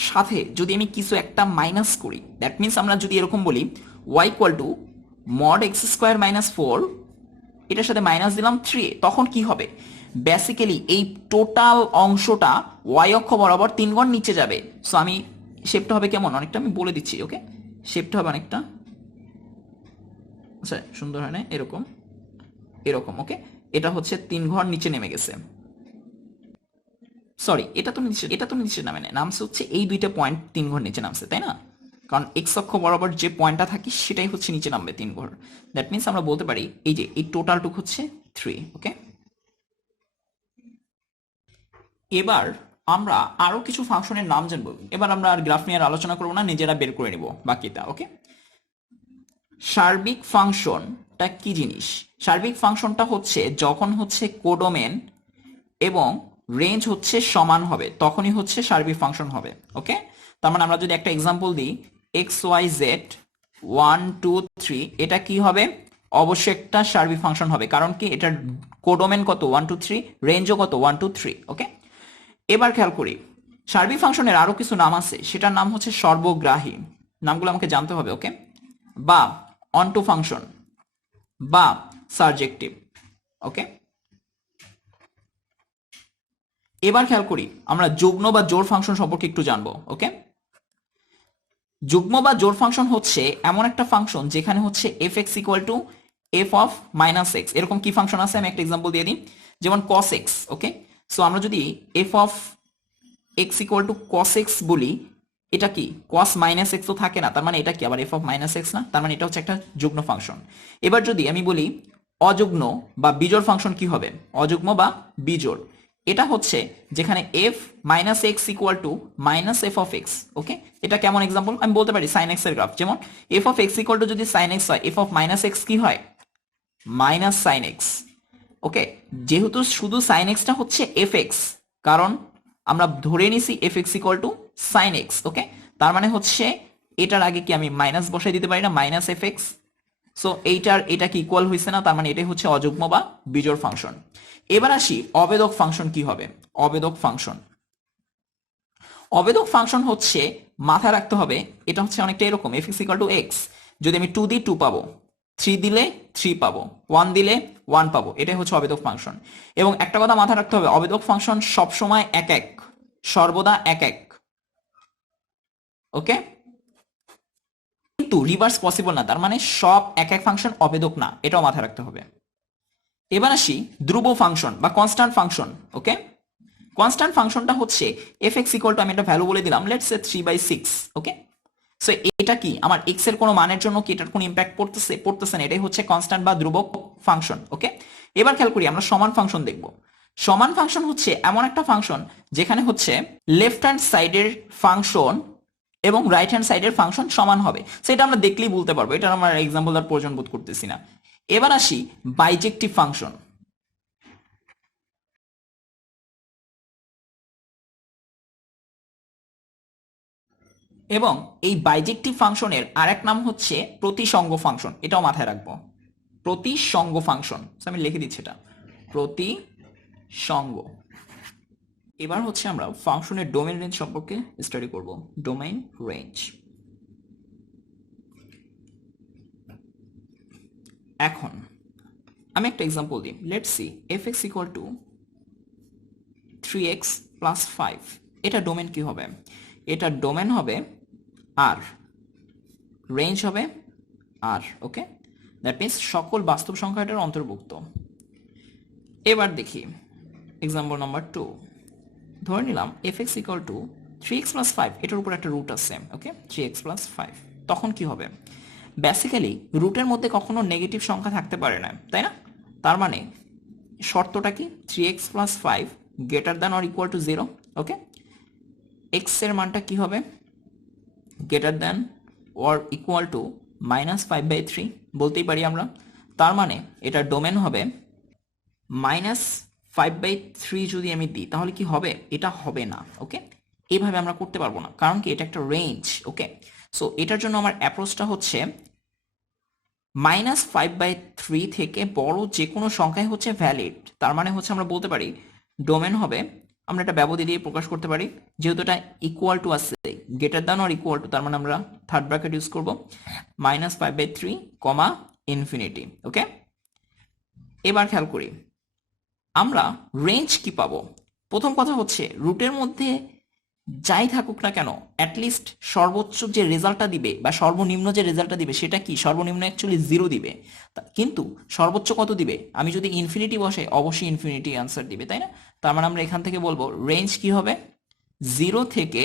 সাথে যদি আমি কিছু একটা মাইনাস করি, দ্যাট মিনস আমরা যদি এরকম বলি y equal to mod x square minus four, এটার সাথে মাইনাস দিলাম থ্রি, তখন কি হবে? বেসিক্যালি এই টোটাল অংশটা ওয়াই অক্ষ বরাবর তিন গুণ নিচে যাবে। সো আমি শেপটা হবে কেমন, অনেকটা আমি বলে দিচ্ছি, ওকে। শেপটা হবে অনেকটা, আচ্ছা সুন্দর হয় না, এরকম এরকম, ওকে। এটা হচ্ছে তিন ঘর নিচে নেমে গেছে, সরি এটা তো নিচে নামে না, নামছে হচ্ছে এই দুইটা পয়েন্ট তিন ঘর নিচে নামছে, তাই না? কারণ এক্স অক্ষ বরাবর যে পয়েন্টটা থাকে সেটাই হচ্ছে নিচে নামবে তিন ঘর, দ্যাট মিনস আমরা বলতে পারি এই যে এই টোটালটুক হচ্ছে থ্রি, ওকে। এবার আমরা আরো কিছু ফাংশনের নাম জানবো, এবার আমরা আর গ্রাফ নিয়ে আর আলোচনা করবো না, নিজেরা বের করে নিব বাকিটা, ওকে। সার্বিক ফাংশনটা কি জিনিস? সার্বিক ফাংশনটা হচ্ছে যখন হচ্ছে কোডোমেন এবং রেঞ্জ হচ্ছে সমান হবে, তখনই হচ্ছে সার্বিক ফাংশন হবে, ওকে। তার মানে আমরা যদি একটা এক্সাম্পল দিই, এক্স ওয়াই জেড 1 2 3, এটা কি হবে? অবশ্যই একটা সার্বিক ফাংশন হবে, কারণ কি এটার কোডোমেন কত 1 2 3, রেঞ্জও কত 1 2 3, ওকে। এবার খেয়াল করি, সার্বিক ফাংশনের আরো কিছু নাম আছে, সেটার নাম হচ্ছে সর্বগ্রাহী, নামগুলো আমাকে জানতে হবে, ওকে, বা অনটু ফাংশন বা সারজেক্টিভ, ওকে। এবার খেয়াল করি, আমরা যুগ্ম বা জোড় ফাংশন সম্পর্কে একটু জানবো, ওকে। যুগ্ম বা জোড় ফাংশন হচ্ছে এমন একটা ফাংশন যেখানে হচ্ছে f x equal to F of minus x, এরকম কি ফাংশন আছে আমি একটা এক্সাম্পল দিয়ে দিই, যেমন কস এক্স, ওকে। সো আমরা যদি f of x equal to cos x বলি, এটা কি কস মাইনাস এক্স তো থাকে না, তার মানে এটা কি আবার এফ অফ মাইনাস এক্স না? তার মানে এটা হচ্ছে একটা যুগ্ম ফাংশন। এবার যদি আমি বলি অযুগ্ম বা বিজোড় ফাংশন কি হবে? অযুগ্ম বা বিজোড়, এটা হচ্ছে যেখানে f minus x equal to minus f of x, okay. এটা কেমন এক্সাম্পল? আমি বলতে পারি সাইন এক্স এর গ্রাফ, যেমন f of x equal to যদি সাইন এক্স হয়, এফ অফ মাইনাস এক্স কি হয়? Minus sine x, okay. যেহেতু শুধু সাইন এক্সটা হচ্ছে এফ এক্স, কারণ আমরা ধরে নিছি f x equal to sine x, okay. তার মানে হচ্ছে এটার আগে কি আমি মাইনাস বসাই দিতে পারি না, মাইনাস এফ এক্স। সো এটা কি ইকুয়াল হয়েছে না, তার মানে এটাই হচ্ছে অযুগ্ম বা বিজোড় ফাংশন। এবার আসি অবেদক ফাংশন কি হবে। অবেদক ফাংশন হচ্ছে মাথায় রাখতে হবে, এটা হচ্ছে অনেকটা এরকম f x equal to x, যদি আমি 2 দিই 2 পাবো, 3 দিলে 3 পাবো, 1 দিলে 1 পাবো, এটাই হচ্ছে অবেদক ফাংশন। এবং একটা কথা মাথায় রাখতে হবে, অবেদক ফাংশন সবসময় এক এক, সর্বদা এক এক, ওকে। কিন্তু রিভার্স পসিবল না, তার মানে সব এক এক ফাংশন অবেদক না, এটাও মাথায় রাখতে হবে। এবার আসি ধ্রুব ফাংশন বা কনস্ট্যান্ট ফাংশন, ওকে। কনস্ট্যান্ট ফাংশনটা হচ্ছে এফ এক্স ইকুয়াল টু, আমি একটা ভ্যালু বলে দিলাম, লেটস সে 3/6, ওকে। সো এটা কি আমার এক্স এর কোনো মানের জন্য কি এটার কোনো ইম্প্যাক্ট পড়তেছে না, এটাই হচ্ছে কনস্ট্যান্ট বা ধ্রুবক ফাংশন, ওকে। এবার খেয়াল করি আমরা সমান ফাংশন দেখব। সমান ফাংশন হচ্ছে এমন একটা ফাংশন যেখানে হচ্ছে লেফট হ্যান্ড সাইডের ফাংশন এবং রাইট হ্যান্ড সাইডের ফাংশন সমান হবে, সেটা আমরা দেখলেই বলতে পারবো, এটা আমার এক্সাম্পল দেওয়ার প্রয়োজন বোধ করতেছি না। এবার আসি বাইজেক্টিভ ফাংশন। এবং এই বাইজেক্টিভ ফাংশনের আরেক নাম হচ্ছে প্রতিসঙ্গ ফাংশন, এটাও মাথায় রাখবো, প্রতিসঙ্গ ফাংশন। আমি লিখে দিচ্ছি এটা, প্রতিসঙ্গ। এবার হচ্ছে আমরা ফাংশনের ডোমেন রেঞ্জ সম্পর্কে স্টাডি করব। ডোমেন রেঞ্জ, এখন আমি একটা এক্সাম্পল দিই, let's see F x equal to 3x plus 5, এটা ডোমেন কি হবে, এটা ডোমেন হবে আর, রেঞ্জ হবে আর, ওকে। দ্যাট মিনস সকল বাস্তব সংখ্যাটার অন্তর্ভুক্ত। এবার দেখি এক্সাম্পল নাম্বার 2, ধরে নিলাম f x equal to 3x plus 5, এটার উপর একটা রুট আছে, ওকে, 3x প্লাস 5। তখন কি হবে, বেসিক্যালি রুটের মধ্যে কখনো নেগেটিভ সংখ্যা থাকতে পারে না, তাই না। তার মানে শর্তটা কি, 3x plus 5 greater than or equal to 0, okay. X এর মানটা কি হবে, greater than or equal two -5/3 বলতেই পারি আমরা। তার মানে এটা ডোমেন হবে -5/3, যদি আমি দিই তাহলে কি হবে, এটা হবে না, ওকে। এইভাবে আমরা করতে পারবো না, কারণ কি এটা একটা রেঞ্জ, ওকে। সো এটার জন্য আমার অ্যাপ্রোচটা হচ্ছে -5/3 থেকে বড় যে কোনো সংখ্যাই হচ্ছে ভ্যালিড। তার মানে হচ্ছে আমরা বলতে পারি ডোমেন হবে, আমরা এটা ব্যবধি দিয়ে প্রকাশ করতে পারি, যেহেতু এটা ইকুয়াল টু আছে greater than or equal two, তার মানে আমরা থার্ড ব্র্যাকেট ইউজ করব, -5/3, ইনফিনিটি, ওকে। এবার খেয়াল করি আমরা রেঞ্জ কি পাবো। প্রথম কথা হচ্ছে রুটের মধ্যে যাই থাকুক না কেন, অ্যাটলিস্ট সর্বোচ্চ যে রেজাল্টটা দিবে বা সর্বনিম্ন যে রেজাল্টটা দিবে সেটা কি, সর্বনিম্ন অ্যাকচুয়ালি 0 দিবে, কিন্তু সর্বোচ্চ কত দিবে, আমি যদি ইনফিনিটি বসে অবশ্যই ইনফিনিটি আনসার দিবে, তাই না। তার মানে আমরা এখান থেকে বলবো রেঞ্জ কি হবে, 0 থেকে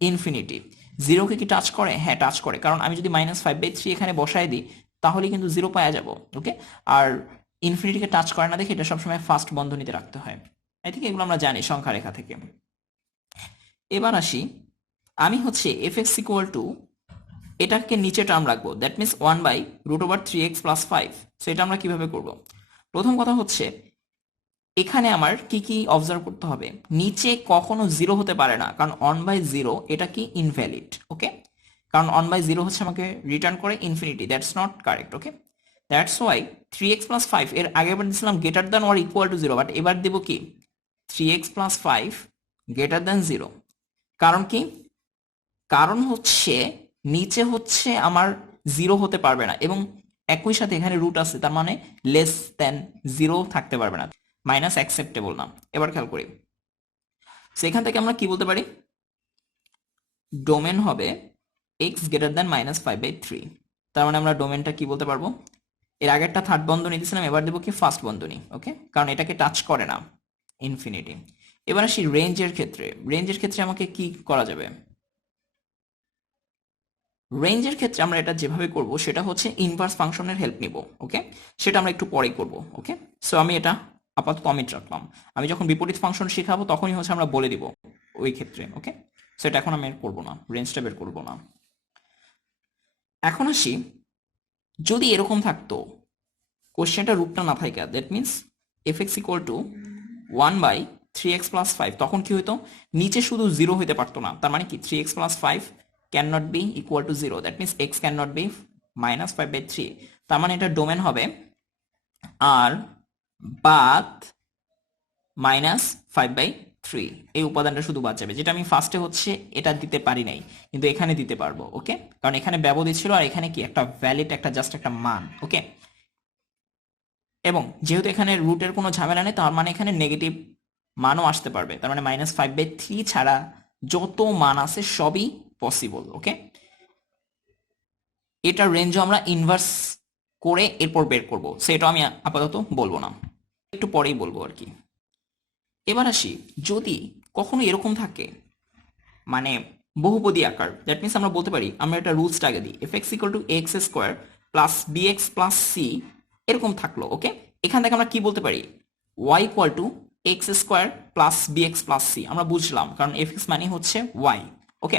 ইনফিনিটি। 0-কে কি টাচ করে, হ্যাঁ টাচ করে, কারণ আমি যদি -5/3 এখানে বসায় দিই তাহলে কিন্তু 0 পাওয়া যাব, ওকে। আর ইনফিনিটিকে টাচ করে না দেখে এটা সবসময় ফার্স্ট বন্ধনীতে রাখতে হয়, আই থিঙ্ক এগুলো আমরা জানি সংখ্যা রেখা থেকে। এবার আসি, আমি হচ্ছে এফ এক্স ইকুয়াল টু, এটাকে নিচে টার্ম রাখবো, that means 1/√3x plus 5। So এটা আমরা কিভাবে করব, প্রথম কথা হচ্ছে এখানে আমার কি কি অবজার্ভ করতে হবে, নিচে কখনো 0 হতে পারে না, কারণ 1/0 এটা কি ইনভ্যালিড, ওকে। কারণ 1/0 হচ্ছে আমাকে রিটার্ন করে infinity, that's not correct, okay. That's why 3x plus 5 এর আগে এবার দিয়েছিলাম greater than or equal to 0, but এবার দেবো কি 3x প্লাস 5 গ্রেটার দ্যান 0। কারণ কি, কারণ হচ্ছে নিচে হচ্ছে আমার 0 হতে পারবে না, এবং একই সাথে এখানে রুট আছে, তার মানে লেস দেন 0 থাকতে পারবে না, মাইনাস অ্যাকসেপ্টেবল না। এবার খেয়াল করি, সেখান থেকে আমরা কি বলতে পারি, ডোমেন হবে x গ্রেটার দ্যান -5/3। তার মানে আমরা ডোমেনটা কি বলতে পারবো, এর আগে একটা থার্ড বন্ধনী দিয়েছিলাম, এবার দেবো কি ফার্স্ট বন্ধনী, ওকে, কারণ এটাকে টাচ করে না ইনফিনিটি। এবার আসি রেঞ্জের ক্ষেত্রে, রেঞ্জের ক্ষেত্রে আমাকে কি করা যাবে, রেঞ্জের ক্ষেত্রে আমরা এটা যেভাবে করব সেটা হচ্ছে ইনভার্স ফাংশনের হেল্প নিব, ওকে। সেটা আমরা একটু পরেই করব, ওকে। সো আমি এটা আপাতত কমিট রাখলাম, আমি যখন বিপরীত ফাংশন শেখাবো তখনই হচ্ছে আমরা বলে দিব ওই ক্ষেত্রে, ওকে। সো এটা এখন আমি আর করবো না, রেঞ্জটা বের করবো না। এখন আসি, যদি এরকম থাকতো কোশ্চেনটা রূপটা না থাকে, that means F x equal two 1/3x plus 5, তখন কি হইতো, নিচে শুধু 0 হইতে পারতো না, তার মানে কি 3x plus 5 can not be equal to 0, that means x can not be -5/3, তার মানে এটা ডোমেন হবে আর বাদ -5/3, এই উপাদানটা শুধু বাদ যাবে, যেটা আমি ফার্স্টে হচ্ছে এটা দিতে পারি নাই, কিন্তু এখানে দিতে পারবো। ওকে, কারণ এখানে ব্যবধি ছিল আর এখানে কি একটা ভ্যালিড, একটা জাস্ট একটা মান। ওকে, এবং যেহেতু এখানে রুটের কোনো ঝামেলা নেই, তার মানে এখানে নেগেটিভ মানও আসতে পারবে, তার মানে -5/3 ছাড়া যত মান আছে সবই পসিবল। ওকে, এটার রেঞ্জও আমরা ইনভার্স করে এরপর বের করব, সেটা আমি আপাতত বলবো না, একটু পরেই বলবো আর কি। এবার আসি, যদি কখনো এরকম থাকে মানে বহুপদী আকার, দ্যাট মিনস আমরা বলতে পারি, আমরা একটা রুলসটা আগে দিই, f x equal to x square plus b x plus c এরকম থাকলো। ওকে, এখান থেকে আমরা কি বলতে পারি, y equal to x square plus b x plus c, আমরা বুঝলাম কারণ এফ এক্স মানে হচ্ছে ওয়াই। ওকে,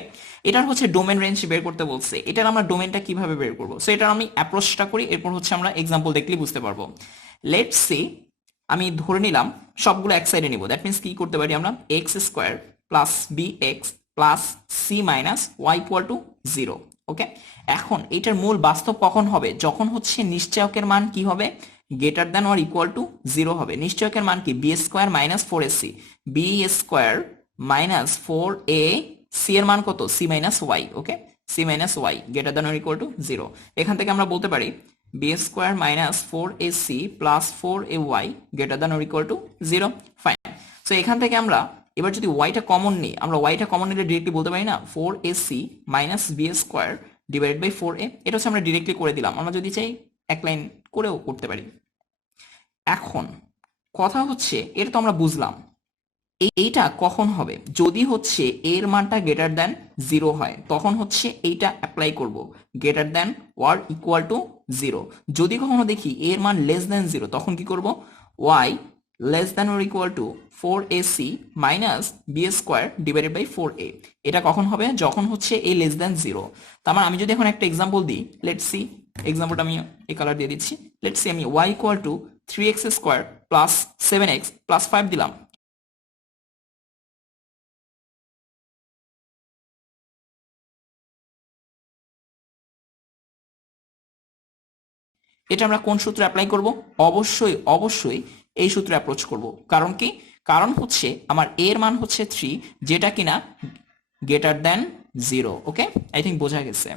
এটার হচ্ছে ডোমেন রেঞ্জ বের করতে বলছে, এটার আমরা ডোমেনটা কিভাবে বের করবো, সো এটার আমি অ্যাপ্রোচটা করি, এরপর হচ্ছে আমরা এক্সাম্পল দেখলেই বুঝতে পারবো। লেটস সি, আমি ধরে নিলাম সবগুলো এক সাইডে নিব, দ্যাট মিনস কি করতে পারি আমরা, x square plus b x plus c minus y equal to 0। Okay, এখন এটার মূল বাস্তব কখন হবে, যখন হচ্ছে নিশ্চয়কের মান কি হবে, greater than or equal to 0 হবে। নিশ্চয়কের মান কি, b square minus 4ac, b square minus 4a, c এর মান কত, c minus y. Okay, c minus y greater than or equal to 0। এখান থেকে আমরা বলতে পারি b square minus 4ac plus 4ay greater than or equal to 0। Fine, so এখান থেকে আমরা এবার যদি ওয়াইটা কমন নিই, আমরা ওয়াইটা কমন নিলে ডিরেক্টলি বলতে পারি না 4ac minus b square divide by 4a, এটা হচ্ছে আমরা ডিরেক্টলি করে দিলাম, আমরা যদি চাই এক লাইন করেও করতে পারি। এখন কথা হচ্ছে, এটা তো আমরা বুঝলাম, এইটা কখন হবে, যদি হচ্ছে এর মানটা গ্রেটার দ্যান 0 হয়, তখন হচ্ছে এইটা অ্যাপ্লাই করব, greater than war equal to 0। যদি কখনো দেখি এর মান লেস দ্যান 0, তখন কি করব, y less than or equal to 4ac minus b square divided by 4a। এটা কখন হবে, যখন হচ্ছে এ লেস দ্যান 0। তার মানে আমি যদি এখন একটা এক্সাম্পল দিই, লেটস সি, এক্সাম্পলটা আমি এই কালার দিয়ে দিচ্ছি, লেটস সি আমি Y equal to 3x square plus 7x plus 5 দিলাম। এটা আমরা কোন সূত্রে অ্যাপ্লাই করব, অবশ্যই অবশ্যই এই সূত্রে অ্যাপ্রোচ করব। কারণ কি, কারণ হচ্ছে আমার এর মান হচ্ছে 3, যেটা কিনা greater than 0। Okay, I think বোঝা গেছে।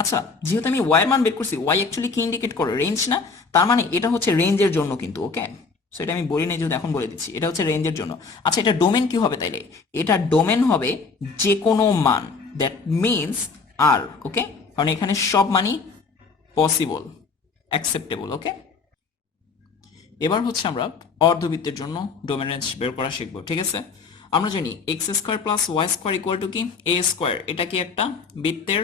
আচ্ছা, যেহেতু আমি ওয়াই এর মান বের করছি, ওয়াই অ্যাকচুয়ালি কি ইন্ডিকেট করে, রেঞ্জ না, তার মানে এটা হচ্ছে রেঞ্জের জন্য কিন্তু। ওকে, সো এটা আমি বলি নাই, যেহেতু এখন বলে দিচ্ছি, এটা হচ্ছে রেঞ্জের জন্য। আচ্ছা, এটা ডোমেন কি হবে তাইলে, এটা ডোমেন হবে যে কোনো মান, দ্যাট মিনস আর। ওকে, কারণ এখানে সব মানই পসিবল, অ্যাকসেপ্টেবল। ওকে, এবার হচ্ছে আমরা অর্ধবৃত্তের জন্য ডোমেন রেঞ্জ বের করা শিখবো। ঠিক আছে, আমরা জানি x square plus y square equal to কি, এ স্কোয়ার। এটা কি একটা বৃত্তের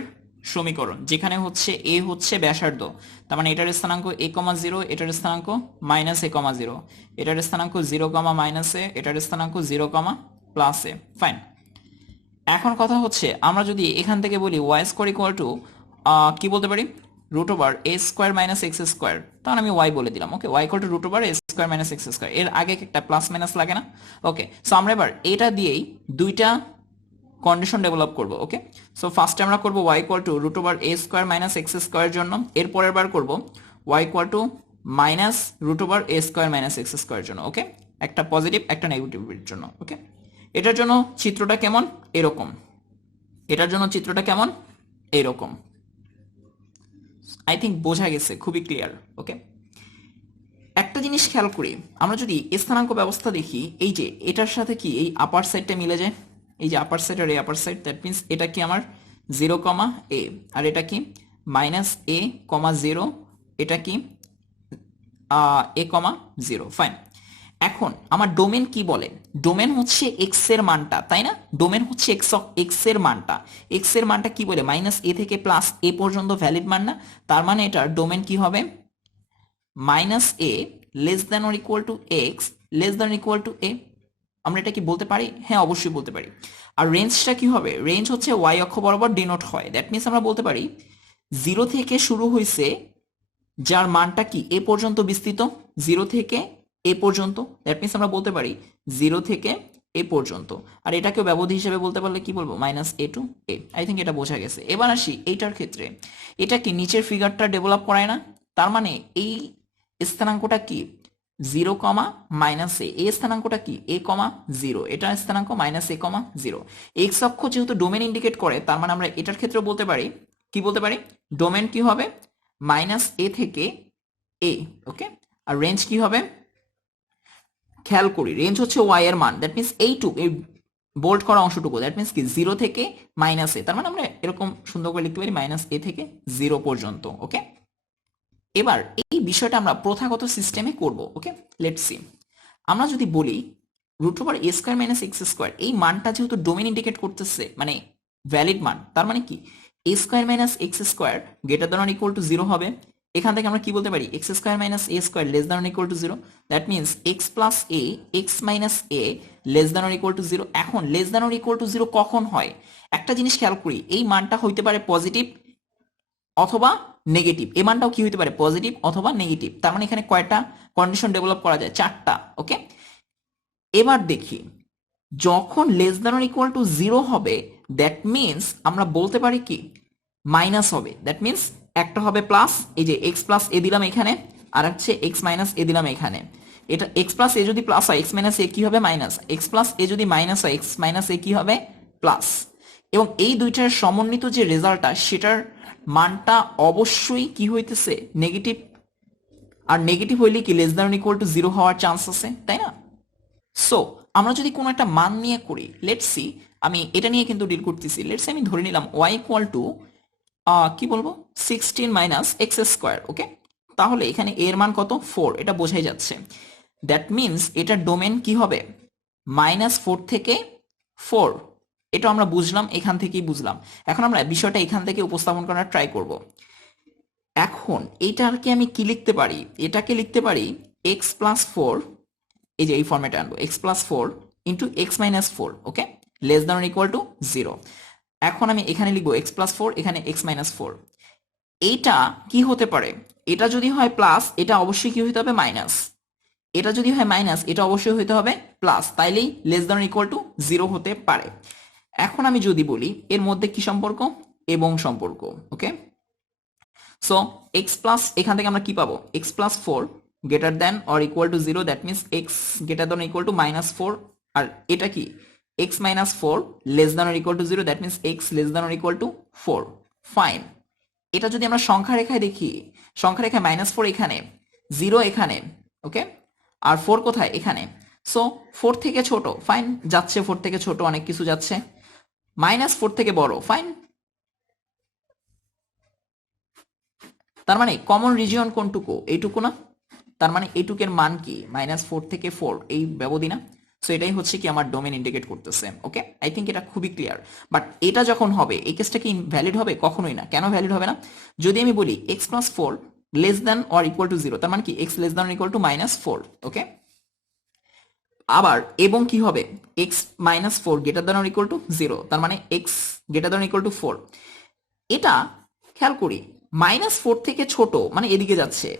সমীকরণ, যেখানে হচ্ছে এ হচ্ছে ব্যাসার্ধ, তার মানে এটার স্থানাঙ্ক a,0, এটার স্থানাঙ্ক -a,0, এটার স্থানাঙ্ক 0, -a, এটার স্থানাঙ্ক 0, ফাইন। এখন কথা হচ্ছে, আমরা যদি এখান থেকে বলি ওয়াই স্কোয়ার ইকুয়াল টু কি বলতে পারি, root over a square minus x square, তখন আমি ওয়াই বলে দিলাম। Okay, Y equal to root over a square minus x square, এর আগে একটা প্লাস মাইনাস লাগে না। ওকে, সো আমরা এবার এটা দিয়েই দুইটা কন্ডিশন ডেভেলপ করব। ওকে, সো ফার্স্টে আমরা করব y equal to root over a square minus x স্কোয়ারের জন্য, এরপরের বার করব y equal to minus root over a square minus x স্কোয়ারের জন্য। ওকে, একটা পজিটিভ একটা নেগেটিভের জন্য। ওকে, এটার জন্য চিত্রটা কেমন, এরকম, এটার জন্য চিত্রটা কেমন, এরকম। আই থিঙ্ক বোঝা গেছে, খুবই ক্লিয়ার। ওকে, একটা জিনিস খেয়াল করি, আমরা যদি স্থানাঙ্ক ব্যবস্থা দেখি, এই যে এটার সাথে কি এই আপার সাইডটা মিলে যায়, এই যে আপার সাইড আর এই আপার সাইড, দ্যাট মিনস এটা কি আমার 0, আর এটা কি -a,0, এটা কি a,0। ফাইন, এখন আমার ডোমেন কি বলে, ডোমেন হচ্ছে এক্স এর মানটা, তাই না, ডোমেন হচ্ছে এক্স এর মানটা, এক্স এর মানটা কি বলে, -a থেকে +a পর্যন্ত ভ্যালিড মান না, তার মানে এটার ডোমেন কি হবে, -a less than or equal to x less than equal to a। আমরা এটা কি বলতে পারি, হ্যাঁ অবশ্যই বলতে পারি। আর রেঞ্জটা কি হবে, রেঞ্জ হচ্ছে ওয়াই অক্ষ বরাবর ডিনোট হয়, দ্যাট মিনস আমরা বলতে পারি 0 থেকে শুরু হয়েছে, যার মানটা কি এ পর্যন্ত বিস্তৃত, 0 থেকে এ পর্যন্ত, দ্যাট মিনস আমরা বলতে পারি 0 থেকে এ পর্যন্ত। আর এটাকেও ব্যবধি হিসেবে বলতে পারলে কি বলবো, minus a to a. I think এটা বোঝা গেছে। এবার আসি এইটার ক্ষেত্রে, এটা কি নিচের ফিগারটা ডেভেলপ করায় না? তার মানে এই স্থানাঙ্কটা কি, 0, মাইনাস এ। এই স্থানাঙ্কটা কি, এ, 0। এটা স্থানাঙ্ক মাইনাস এ, 0। এক্স অক্ষ যেহেতু ডোমেন ইন্ডিকেট করে, তার মানে আমরা এটার ক্ষেত্রে বলতে পারি, কি বলতে পারি, ডোমেন কি হবে, মাইনাস এ থেকে এ। ওকে, আর রেঞ্জ কি হবে, খেয়াল করি রেঞ্জ হচ্ছে ওয়াই এর মান, দ্যাট মিনস এইটুকু, এই বোল্ড করা অংশটুকু, দ্যাট মিনস কি 0 থেকে মাইনাস এ। তার মানে আমরা এরকম সুন্দর করে লিখতে পারি মাইনাস এ থেকে 0 পর্যন্ত। ওকে, এবার এই বিষয়টা আমরা প্রথাগত সিস্টেমে করব। ওকে, লেটস সি। আমরা যদি বলি root over a square minus x square, এই মানটা যেহেতু ডোমেন ইন্ডিকেট করতেছে, মানে ভ্যালিড মান, তার মানে কি a square minus x square greater than or equal to 0 হবে। এখান থেকে আমরা কি বলতে পারি, x square minus a square less than or equal to 0। That means x plus a, x minus a less than or equal to 0। এখন less than or equal to 0 কখন হয়? একটা জিনিস খেয়াল করি, এই মানটা হইতে পারে পজিটিভ অথবা নেগেটিভ। এই মানটাও কি হইতে পারে, পজিটিভ অথবা নেগেটিভ। তার মানে এখানে কয়টা কন্ডিশন ডেভেলপ করা যায়, 4টা। ওকে, এবার দেখি যখন less than or equal to 0 হবে, দ্যাট মিনস আমরা বলতে পারি কি মাইনাস হবে। দ্যাট মিনস একটা হবে প্লাস, এই যে এক্স প্লাস এ দিলাম এখানে, আর হচ্ছে এক্স মাইনাস এ দিলাম এখানে। এটা এক্স প্লাস এ যদি প্লাস হয়, এক্স মাইনাস এ কি হবে, মাইনাস। এক্স প্লাস এ যদি মাইনাস হয়, এক্স মাইনাস এ কি হবে, প্লাস। এবং এই দুইটার সমন্বিত যে রেজাল্টটা, সেটার মানটা অবশ্যই কি হইতেছে, নেগেটিভ। আর নেগেটিভ হইলে কি লেস দ্যান ইকুয়াল টু 0 হওয়ার চান্স আছে, তাই না? সো আমরা যদি কোনো একটা মান নিয়ে করি, লেটস সি, আমি এটা নিয়ে কিন্তু ডিল করতেছি। লেটস সি আমি ধরে নিলাম ওয়াই ইকুয়াল টু কি বলবো, 16 মাইনাস এক্স স্কোয়ার। ওকে, তাহলে এখানে এর মান কত, 4। এটা বোঝাই যাচ্ছে। দ্যাট মিনস এটার ডোমেন কি হবে, -4 থেকে 4। এটা আমরা বুঝলাম, এখান থেকেই বুঝলাম। এখন আমরা বিষয়টা এখান থেকে উপস্থাপন করার ট্রাই করব। এখন এইটাকে আমি কি লিখতে পারি, এটাকে লিখতে পারি এক্স প্লাস 4, এই যে এই ফর্মেটে আনবো, x plus 4 into x minus 4। Okay, less than equal to 0। এখন আমি এখানে লিখবো এক্স প্লাস 4, এখানে এক্স মাইনাস 4। এইটা কি হতে পারে, এটা যদি হয় প্লাস, এটা অবশ্যই কি হতে হবে, মাইনাস। এটা যদি হয় মাইনাস, এটা অবশ্যই হতে হবে প্লাস। তাইলেই লেস দ্যান ইকুয়াল টু 0 হতে পারে। এখন আমি যদি বলি এর মধ্যে কি সম্পর্ক, এবং সম্পর্ক। ওকে, সো এক্স প্লাস, এখান থেকে আমরা কি পাবো, x plus 4 greater than or equal to 0। That means x greater than equal to -4। আর এটা কি x minus 4 less than or equal to 0। That means x less than or equal to 4। Fine. এটা যদি আমরা সংখ্যা রেখায় দেখি, সংখ্যা রেখায় -4 এখানে, 0 এখানে। ওকে, আর 4 কোথায়, এখানে। সো 4 থেকে ছোট, ফাইন, যাচ্ছে 4 থেকে ছোট, অনেক কিছু যাচ্ছে। -4 থেকে বড়, ফাইন। তার মানে কমন রিজিয়ন কোনটুকু, এইটুকু না? তার মানে এইটুকের মান কি, -4 থেকে 4, এই ব্যবধি না? সো এটাই হচ্ছে কি আমার ডোমেন ইন্ডিকেট করতেছে। ওকে, আই থিঙ্ক এটা খুবই ক্লিয়ার। বাট এটা যখন হবে, এই কেসটা কি ভ্যালিড হবে, কখনোই না। কেন ভ্যালিড হবে না? যদি আমি বলি x plus 4 less than or equal to 0, তার মানে কি x less than or equal to -4। ওকে, আবার এবং কি হবে, x -4 greater than or equal to 0, তার মানে x greater than equal to 4। এটা খেয়াল করি, -4 থেকে ছোট মানে এদিকে যাচ্ছে,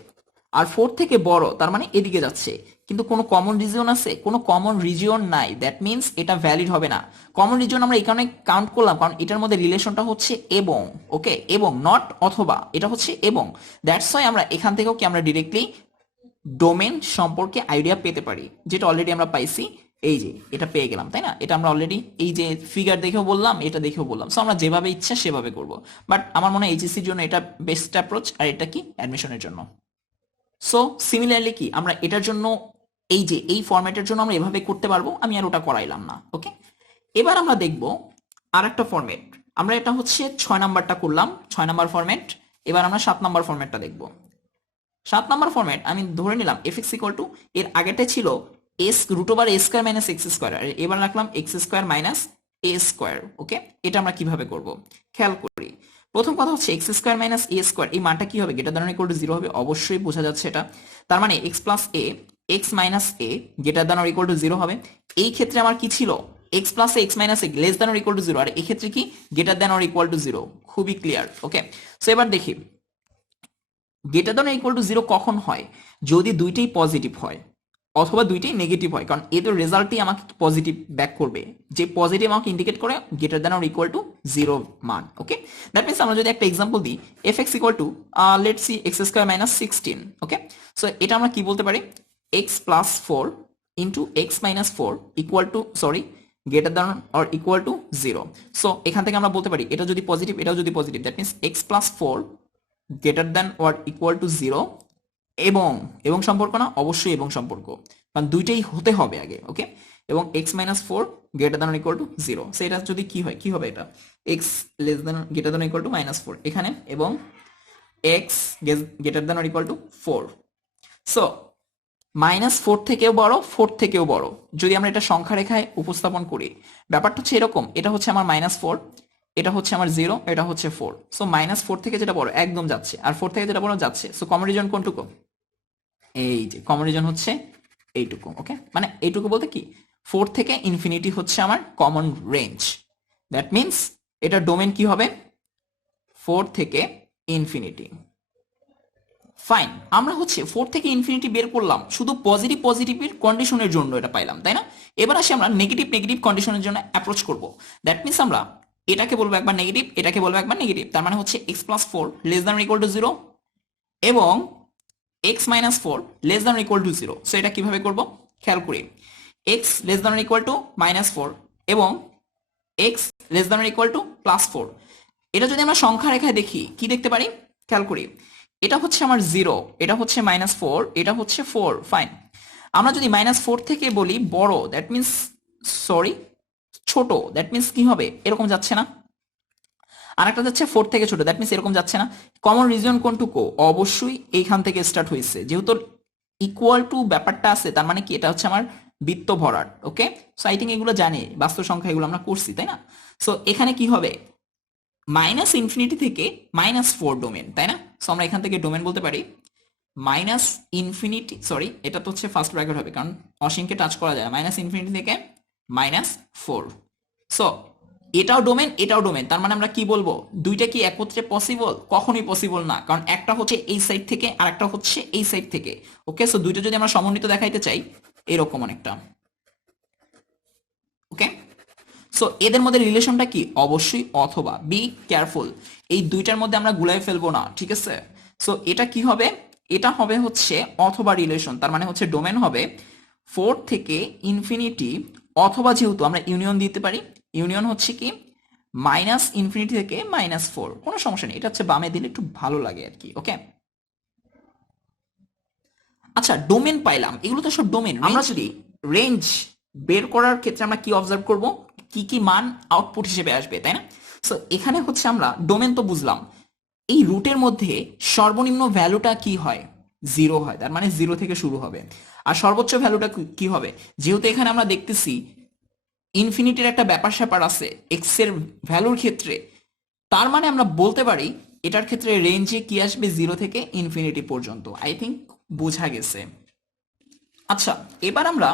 আর 4 থেকে বড় তার মানে এদিকে যাচ্ছে। কিন্তু কোনো কমন রিজিয়ন আছে, কোনো কমন রিজিয়ন নাই। দ্যাট মিনস এটা ভ্যালিড হবে না। কমন রিজিয়ন আমরা এই কারণে কাউন্ট করলাম, কারণ এটার মধ্যে রিলেশনটা হচ্ছে এবং। ওকে, এবং, নট অথবা, এটা হচ্ছে এবং। দ্যাটস ওয়াই আমরা এখান থেকেও কি আমরা ডিরেক্টলি ডোমেন সম্পর্কে আইডিয়া পেতে পারি, যেটা অলরেডি আমরা পাইছি। এই যে এটা পেয়ে গেলাম, তাই না? এটা আমরা অলরেডি এই যে ফিগার দেখেও বললাম, এটা দেখেও বললাম। সো আমরা যেভাবে ইচ্ছা সেভাবে করব। বাট আমার মনে হয় এইচএসসির জন্য এটা বেস্ট অ্যাপ্রোচ, আর এটা কি অ্যাডমিশনের জন্য। সো সিমিলারলি কি আমরা এটার জন্য, এই যে এই ফরম্যাটের জন্য আমরা এভাবে করতে পারবো। আমি আর ওটা করাইলাম না। ওকে, এবার আমরা দেখব আর একটা ফরম্যাট। আমরা এটা হচ্ছে 6 নাম্বারটা করলাম, 6 নাম্বার ফরম্যাট। এবার আমরা 7 নাম্বার ফরম্যাটটা দেখব। 7 নাম্বার ফরম্যাট আমি ধরে নিলাম এফ এক্স ইকুয়াল টু, এর আগেটা ছিল S root over a square minus x square, আর এবার রাখলাম x square minus a square. ওকে, এটা আমরা কিভাবে করব খেয়াল করি। প্রথম কথা হচ্ছে x square minus a square, এই মানটা কি হবে, গ্রেটার দ্যান ইকুয়াল টু 0 হবে। অবশ্যই বোঝা যাচ্ছে এটা। তার মানে x plus a, x minus A greater than equal to 0 হবে। এই ক্ষেত্রে আমার কি ছিল, x plus x minus a less than equal to 0, আর এই ক্ষেত্রে কি গ্রেটার দ্যান ইকুয়াল টু 0। খুবই ক্লিয়ার। ওকে, সো এবার দেখি গ্রেটার দ্যান ইকুয়াল টু 0 কখন হয়, যদি দুইটাই পজিটিভ হয়। অথবা দুইটাই নেগেটিভ হয়, কারণ এদের রেজাল্টই আমাকে পজিটিভ ব্যাক করবে, যে পজিটিভ আমাকে ইন্ডিকেট করে greater than or equal to 0 মান। ওকে, দ্যাট মিনস আমরা যদি একটা এক্সাম্পল দিই, f x equal to let's C x square minus 16। Okay, so এটা আমরা কি বলতে পারি, x plus 4 into x minus 4 equal to greater than or equal to 0। So এখান থেকে আমরা বলতে পারি এটা যদি পজিটিভ, এটাও যদি positive, that means x plus 4 greater than or equal to 0। এবং সম্পর্ক না, অবশ্যই এবং সম্পর্ক, কারণ দুইটাই হতে হবে আগে। ওকে, এবং x minus 4 greater than equal to 0। So এটা যদি কি হয়, কি হবে, এটা x less than greater than equal to -4 এখানে, এবং x greater than equal to 4। So -4 থেকেও বড়, 4 থেকেও বড়, যদি আমরা এটা সংখ্যা রেখায় উপস্থাপন করি, ব্যাপারটা হচ্ছে এরকম, এটা হচ্ছে আমার -4, এটা হচ্ছে আমার 0, এটা হচ্ছে 4। সো -4 থেকে যেটা বড় একদম যাচ্ছে, আর 4 থেকে যেটা বড় যাচ্ছে। সো কমন রিজন কোনটুকু, এই যে কমন রিজন হচ্ছে এইটুকু। ওকে, মানে এইটুকু বলতে কি, 4 থেকে ইনফিনিটি হচ্ছে আমার কমন রেঞ্জ। দ্যাট মিনস এটা ডোমেন কি হবে, 4 থেকে ইনফিনিটি। ফাইন, আমরা হচ্ছে 4 থেকে ইনফিনিটি বের করলাম শুধু পজিটিভের কন্ডিশনের জন্য, এটা পাইলাম, তাই না? এবার আসি আমরা নেগেটিভ কন্ডিশনের জন্য অ্যাপ্রোচ করব। দ্যাট মিনস আমরা এটাকে বলবো একবার নেগেটিভ, এটাকে বলবো একবার নেগেটিভ, তার মানে হচ্ছে x plus 4 less than equal to 0 এবং x minus 4 less than equal to 0। So এটা কিভাবে করব, খেয়াল করি, x less than equal to -4 এবং x less than equal to +4। এটা যদি আমরা সংখ্যা রেখায় দেখি, কি দেখতে পারি, খেয়াল করি, এটা হচ্ছে আমার 0, এটা হচ্ছে -4, এটা হচ্ছে 4। ফাইন, আমরা যদি -4 থেকে বলি বড়, দ্যাট মিনস ছোট, দ্যাট মিনস কি হবে, এরকম যাচ্ছে না? আরেকটা যাচ্ছে 4 থেকে ছোট, দ্যাট মিনস এরকম যাচ্ছে না? কমন রিজন কোনটুকু, অবশ্যই এইখান থেকে স্টার্ট হয়েছে, যেহেতু ইকুয়াল টু ব্যাপারটা আছে, তার মানে কি এটা হচ্ছে আমার বৃত্ত ভরাট। ওকে, সো আই থিঙ্ক এগুলো জানি, বাস্তব সংখ্যা এগুলো আমরা করছি, তাই না? সো এখানে কি হবে, -ইনফিনিটি থেকে -4 ডোমেন, তাই না? সো আমরা এখান থেকে ডোমেন বলতে পারি -ইনফিনিটি, এটা তো হচ্ছে ফার্স্ট ব্র্যাকেট হবে, কারণ অসীমকে টাচ করা যায়, -ইনফিনিটি থেকে -4। সো এটাও ডোমেন, এটাও ডোমেন, তার মানে আমরা কি বলবো, দুইটা কি একত্রে পসিবল? কখনোই পসিবল না, কারণ একটা হচ্ছে এই সাইড থেকে আর একটা হচ্ছে এই সাইড থেকে। ওকে, সো দুইটা যদি আমরা সমন্বিত দেখাইতে চাই, এরকম অনেকটা। ওকে, সো এদের মধ্যে রিলেশনটা কি, অবশ্যই অথবা, বি কেয়ারফুল, এই দুইটার মধ্যে আমরা গুলাই ফেলবো না, ঠিক আছে? সো এটা কি হবে, এটা হবে হচ্ছে অথবা রিলেশন, তার মানে হচ্ছে ডোমেন হবে 4 থেকে ইনফিনিটি, অথবা যেহেতু আমরা ইউনিয়ন দিতে পারি, ইউনিয়ন হচ্ছে কি -ইনফিনিটি থেকে -4, কোনো সমস্যা নেই, এটা হচ্ছে বামে দিলে একটু ভালো লাগে আর কি। ওকে, আচ্ছা, ডোমেন পাইলাম, এগুলো তো সব ডোমেন। আমরা যদি রেঞ্জ বের করার ক্ষেত্রে আমরা কি অবজার্ভ করব, কি কি মান আউটপুট হিসেবে আসবে, তাই না? সো এখানে হচ্ছে আমরা ডোমেন তো বুঝলাম, এই রুটের মধ্যে সর্বনিম্ন ভ্যালুটা কি হয়, 0 হয়, তার মানে 0 থেকে শুরু হবে। আর সর্বোচ্চ ভ্যালুটা কি হবে, যেহেতু এখানে আমরা দেখতেছি ইনফিনিটির একটা ব্যাপার স্যাপার আছে এক্স এর ভ্যালুর ক্ষেত্রে, তার মানে আমরা বলতে পারি এটার ক্ষেত্রে রেঞ্জে কি আসবে, 0 থেকে ইনফিনিটি পর্যন্ত। আই থিঙ্ক বোঝা গেছে। আচ্ছা, এবার আমরা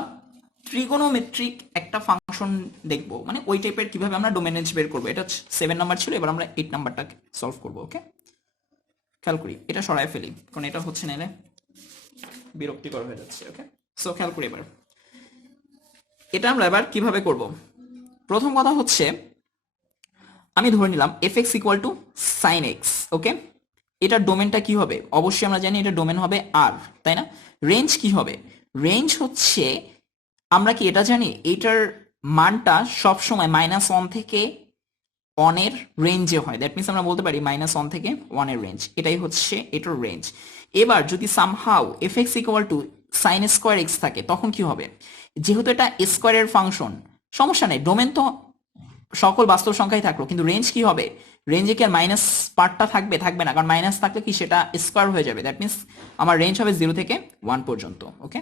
ট্রিগোনোমেট্রিক একটা ফাংশন দেখব, মানে ওই টাইপের কিভাবে আমরা ডোমেন রেঞ্জ বের করবো। এটা 7 নাম্বার ছিল, এবার আমরা 8 নাম্বারটা সলভ করবো। ওকে, খেয়াল করি, এটা সরাই ফেলি, কারণ এটা হচ্ছে নাইলে বিরক্তিকর হয়ে যাচ্ছে। ওকে, সো খেয়াল করি এবার এটা আমরা এবার কিভাবে করব। প্রথম কথা হচ্ছে আমি ধরে নিলাম f x equal to sine x. Okay, এটার ডোমেনটা কি হবে, অবশ্যই আমরা জানি এটা ডোমেন হবে আর, তাই না? রেঞ্জ কি হবে, রেঞ্জ হচ্ছে, আমরা কি এটা জানি, এটার মানটা সবসময় -1 থেকে 1 এর রেঞ্জে হয়। দ্যাট মিনস আমরা বলতে পারি -1 থেকে 1 এর রেঞ্জ, এটাই হচ্ছে এটার রেঞ্জ। এবার যদি somehow F x equal to sine square x থাকে, তখন কি হবে, যেহেতু এটা স্কোয়ারের ফাংশন, সমস্যা নেই, ডোমেন তো সকল বাস্তব সংখ্যাই থাকলো, কিন্তু রেঞ্জ কি হবে, রেঞ্জে কি আর মাইনাস পার্টটা থাকবে, থাকবে না, কারণ মাইনাস থাকলে কি সেটা স্কোয়ার হয়ে যাবে। দ্যাট মিনস আমার রেঞ্জ হবে 0 থেকে 1 পর্যন্ত। ওকে,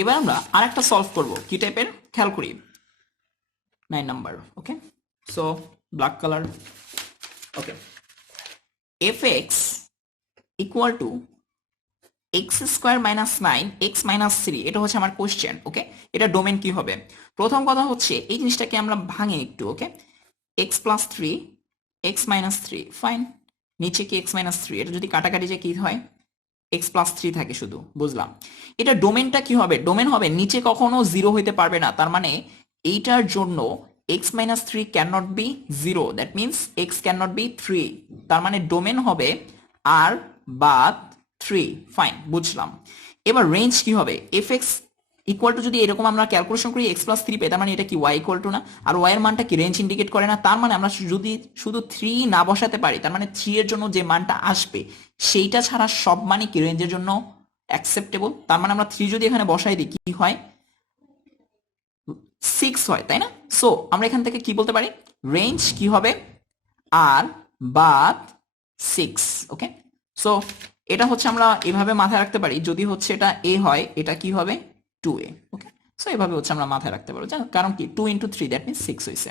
এবার আমরা আরেকটা সলভ করব, কি টাইপের, খেয়াল করি 9 number. Okay, so black colour. Okay, f x equal to x square -9 x -3, এটা হচ্ছে আমার কোশ্চেন। ওকে, এটা ডোমেন কি হবে, প্রথম কথা হচ্ছে এই জিনিসটাকে আমরা ভাঙি একটু। ওকে, এক্স প্লাস 3 এক্স -3, ফাইন, নিচে কি এক্স -3, এটা যদি কাটাকাটি যে কি হয়, এক্স প্লাস থ্রি থাকে শুধু, বুঝলাম। এটা ডোমেনটা কি হবে? ডোমেন হবে নিচে কখনো জিরো হইতে পারবে না, তার মানে এইটার জন্য x minus three can not be zero, that means x can not be three, তার মানে ডোমেন হবে আর বাদ থ্রি। ফাইন, বুঝলাম। এবার রেঞ্জ কি হবে? এফ এক্স ইকুয়াল টু যদি এরকম আমরা ক্যালকুলেশন করি এক্স প্লাস থ্রি পাই, তার মানে এটা কি ওয়াই ইকুয়াল টু না? আর ওয়াই এর মানটা কি রেঞ্জ ইন্ডিকেট করে না? তার মানে আমরা যদি শুধু থ্রি না বসাতে পারি, তার মানে থ্রি এর জন্য যে মানটা আসবে সেইটা ছাড়া সব মানে কি রেঞ্জের জন্য অ্যাকসেপ্টেবল। তার মানে আমরা থ্রি যদি এখানে বসাই দিই কি হয়? সিক্স হয়, তাই না? সো আমরা এখান থেকে কি বলতে পারি? রেঞ্জ কি হবে? আর বাদ সিক্স। ওকে, সো এটা হচ্ছে আমরা এভাবে মাথায় রাখতে পারি। যদি হচ্ছে এটা এ হয়, এটা কি হবে? টু এ। ওকে, সো এভাবে হচ্ছে আমরা মাথায় রাখতে পারবো, কারণ কি two into three that means six হয়েছে।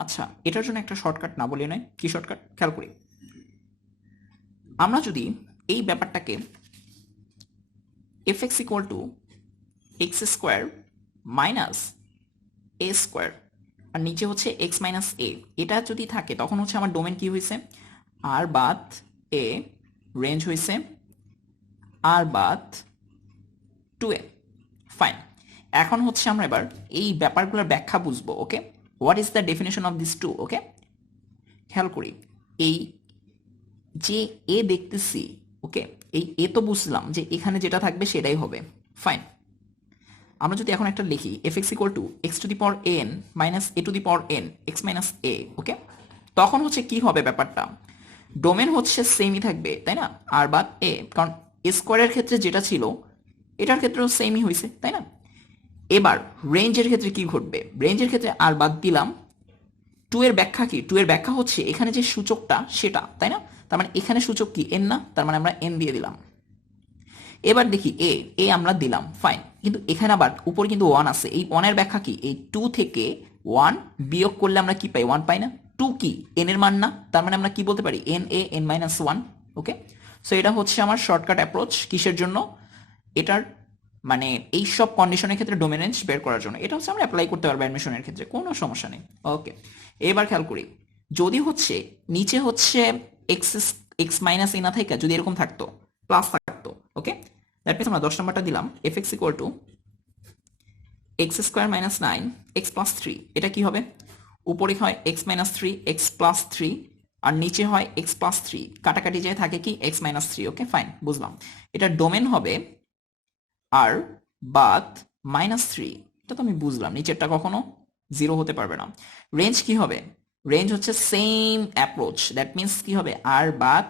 আচ্ছা, এটার জন্য একটা শর্টকাট না বলি নয়, কি শর্টকাট খেয়াল করি। আমরা যদি এই ব্যাপারটাকে f x equal to x square minus a square আর নিচে হচ্ছে এক্স মাইনাস এ, এটা যদি থাকে তখন হচ্ছে আমার ডোমেন কি হয়েছে? আর বাদ এ, রেঞ্জ হয়েছে আর বাদ টু এ। ফাইন, এখন হচ্ছে আমরা এবার এই ব্যাপারগুলোর ব্যাখ্যা বুঝবো। Okay, what is the definition of this two? Okay, খেয়াল করি এই যে এ দেখতেছি, ওকে, এই এ তো বুঝলাম যে এখানে যেটা থাকবে সেটাই হবে। ফাইন, আমরা যদি এখন একটা লিখি f x equal to x to the power n minus a to the power n x minus a, okay, তখন হচ্ছে কি হবে ব্যাপারটা? ডোমেন হচ্ছে সেমই থাকবে, তাই না? আর বাদ এ, কারণ স্কোয়ারের ক্ষেত্রে যেটা ছিল এটার ক্ষেত্রেও সেমই হয়েছে, তাই না? এবার রেঞ্জের ক্ষেত্রে কি ঘটবে? রেঞ্জের ক্ষেত্রে আর বাদ দিলাম। টু এর ব্যাখ্যা কি? টু এর ব্যাখ্যা হচ্ছে এখানে যে সূচকটা সেটা, তাই না? তার মানে এখানে সূচক কি এন না? তার মানে আমরা এন দিয়ে দিলাম। এবার দেখি এ, এ আমরা দিলাম, ফাইন, কিন্তু এখানে আবার উপরে কিন্তু ওয়ান আছে। এই ওয়ানের ব্যাখ্যা কি? এই টু থেকে ওয়ান বিয়োগ করলে আমরা কি পাই? ওয়ান পাই না? টু কি এন এর মান না? তার মানে আমরা কি বলতে পারি? N A N minus one. Okay, so এটা হচ্ছে আমার শর্টকাট অ্যাপ্রোচ। কিসের জন্য? এটার মানে এই সব কন্ডিশনের ক্ষেত্রে ডোমেন রেঞ্জ বের করার জন্য। এটা হচ্ছে আমরা অ্যাপ্লাই করতে পারবো অ্যাডমিশনের ক্ষেত্রে, কোনো সমস্যা নেই। ওকে, এবার খেয়াল করি, যদি হচ্ছে নিচে হচ্ছে এক্স এক্স মাইনাস এ না থাকে, যদি এরকম থাকতো প্লাস থাকতো, ওকে, দ্যাট মিনস আমরা 10 নম্বরটা দিলাম f x equal to x square minus nine x plus three. এটা কি হবে? উপরে হয় x minus three x plus three আর নিচে হয় এক্স প্লাস থ্রি, কাটাকাটি যায় থাকে কি x minus three. Okay, fine, বুঝলাম। এটা ডোমেন হবে আর বাদ মাইনাস থ্রি, এটা তো আমি বুঝলাম, নিচেরটা কখনো জিরো হতে পারবে না। রেঞ্জ কি হবে? রেঞ্জ হচ্ছে সেম অ্যাপ্রোচ, দ্যাট মিনস কি হবে? আর বাদ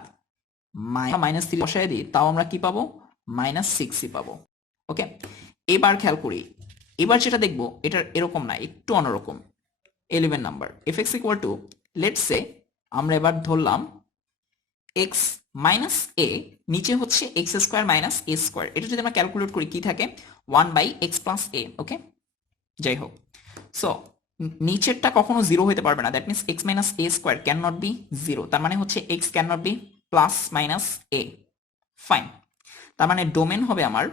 মাইনাস থ্রি বসায় দিই, তাও আমরা কি পাবো? মাইনাস সিক্সই পাবো। ওকে, এবার খেয়াল করি, এবার যেটা দেখবো এটা এরকম না, একটু অন্যরকম। 11 number f x equal to let's say আমরা এবার ধরলাম এক্স মাইনাস এ, নিচে হচ্ছে x square minus a square. এটা যদি আমরা ক্যালকুলেট করি কি থাকে? One by x plus a. Okay, যাই হোক, সো নিচেরটা কখনো জিরো হতে পারবে না, that means x minus a square can not be zero, তার মানে হচ্ছে x can not be plus minus a. Fine, তার মানে ডোমেন হবে আমার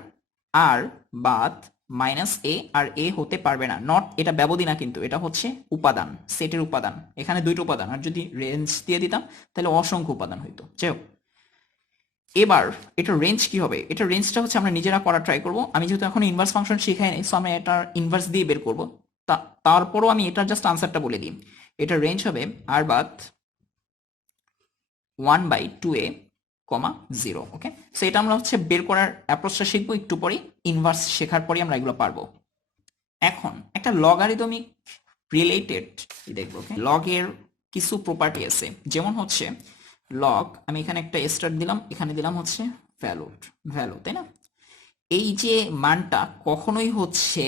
আর বাদ মাইনাস এ, আর এ হতে পারবে না। নট এটা ব্যবধি না, কিন্তু এটা হচ্ছে উপাদান, সেটের উপাদান। এখানে দুইটা উপাদান, আর যদি রেঞ্জ দিয়ে দিতাম তাহলে অসংখ্য উপাদান হইতো। যাই হোক, এবার এটা রেঞ্জ কি হবে? এটা রেঞ্জটা হচ্ছে আমরা নিজেরা করার ট্রাই করব। আমি যেহেতু এখন ইনভার্স ফাংশন শিখাই নাই, সো আমি এটার ইনভার্স দিয়ে বের করব। তারপরও আমি এটার জাস্ট আনসারটা বলে দিই। এটা রেঞ্জ হবে আর বাদ one by two a comma zero. Okay, so এটা আমরা হচ্ছে বের করার অ্যাপ্রোচটা শিখবো একটু পরে, ইনভার্স শেখার পরে আমরা এগুলো পারবো। এখন একটা লগারিদমিক রিলেটেড দেখবো। ওকে, লগের কিছু প্রপার্টি আছে, যেমন হচ্ছে লগ, আমি এখানে একটা স্টার দিলাম, এখানে দিলাম হচ্ছে ভ্যালু, তাই না? এই যে মানটা কখনোই হচ্ছে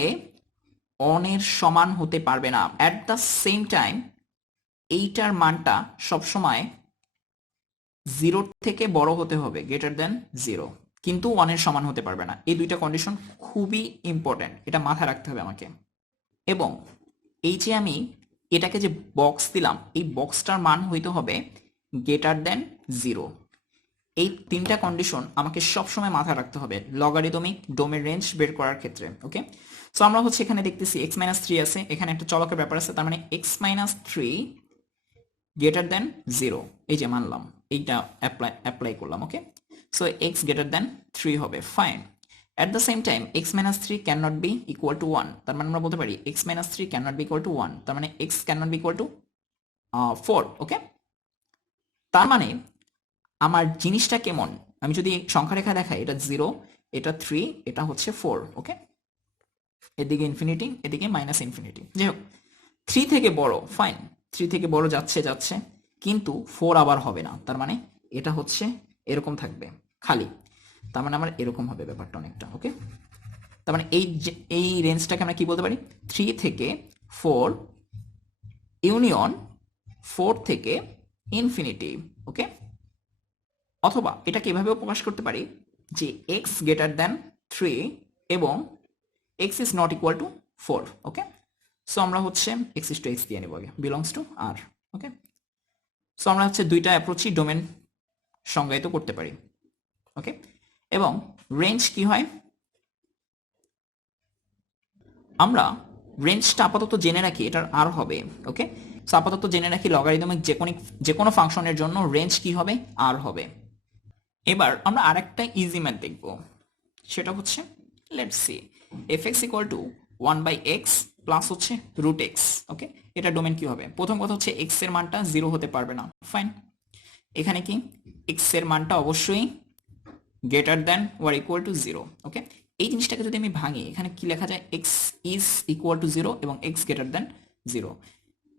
অনের সমান হতে পারবে না। অ্যাট দ্য সেম টাইম এইটার মানটা সবসময় জিরোর থেকে বড় হতে হবে, গ্রেটার দেন জিরো, কিন্তু ওয়ানের সমান হতে পারবে না। এই দুইটা কন্ডিশন খুবই ইম্পর্টেন্ট, এটা মাথায় রাখতে হবে আমাকে। এবং এই যে আমি এটাকে যে বক্স দিলাম, এই বক্সটার মান হইতে হবে গ্রেটার দেন জিরো। এই তিনটা কন্ডিশন আমাকে সবসময় মাথায় রাখতে হবে লগারিদমিক ডোমেন রেঞ্জ বের করার ক্ষেত্রে। ওকে, সো আমরা হচ্ছে এখানে দেখতেছি এক্স মাইনাস থ্রি আছে, এখানে একটা চলকের ব্যাপার আছে, তার মানে x minus three greater than zero, এই যে মানলাম, এইটা অ্যাপ্লাই করলাম। Okay, so x greater than 3 হবে, fine. At the same time x minus 3 can not be equal to 1, তার মানে আমরা বলতে পারি x minus 3 can not be equal to 1, তার মানে x can not be equal to 4, okay. তার মানে আমার জিনিসটা কেমন, আমি যদি সংখ্যা রেখা দেখাই, এটা 0, এটা 3, এটা হচ্ছে 4, ওকে। এদিকে ইনফিনিটি, এদিকে মাইনাস ইনফিনিটি। যাই হোক, 3 থেকে বড়, ফাইন, 3 থেকে বড় যাচ্ছে যাচ্ছে, কিন্তু 4 আবার হবে না, তার মানে এটা হচ্ছে এরকম থাকবে খালি, তার মানে আমার এরকম হবে ব্যাপারটা অনেকটা, ওকে। তার মানে এই রেঞ্জটাকে আমরা কি বলতে পারি, 3 থেকে 4 ইউনিয়ন 4 থেকে ইনফিনিটি, ওকে। অথবা এটাকে এভাবেও প্রকাশ করতে পারি যে এক্স গ্রেটার দেন 3 এবং x is not equal to 4, okay. So আমরা হচ্ছে এক্স ইস টু এক্স দিয়ে নেব আগে, belongs to R, okay. So আমরা হচ্ছে দুইটা অ্যাপ্রোচই ডোমেন সংজ্ঞায়িত করতে পারি, ওকে। এবং রেঞ্জ কি হয়, আমরা রেঞ্জটা আপাতত জেনে রাখি, এটার আর হবে, ওকে। সো আপাতত জেনে রাখি লগারিদমিক যে কোনো ফাংশনের জন্য রেঞ্জ কি হবে, আর হবে। এবার আমরা আরেকটা ইজি ম্যাথ দেখব, সেটা হচ্ছে let's see fx equal two 1/x plus হচ্ছে রুট এক্স, ওকে। এটা ডোমেন কি হবে, প্রথম কথা হচ্ছে এক্স এর মানটা 0 হতে পারবে না, ফাইন। এখানে কি এক্স এর মানটা অবশ্যই greater than war equal to 0, ওকে। এই জিনিসটাকে যদি আমি ভাঙি, এখানে কি লেখা যায়, এক্স ইজ ইকুয়াল টু 0 এবং x greater then 0।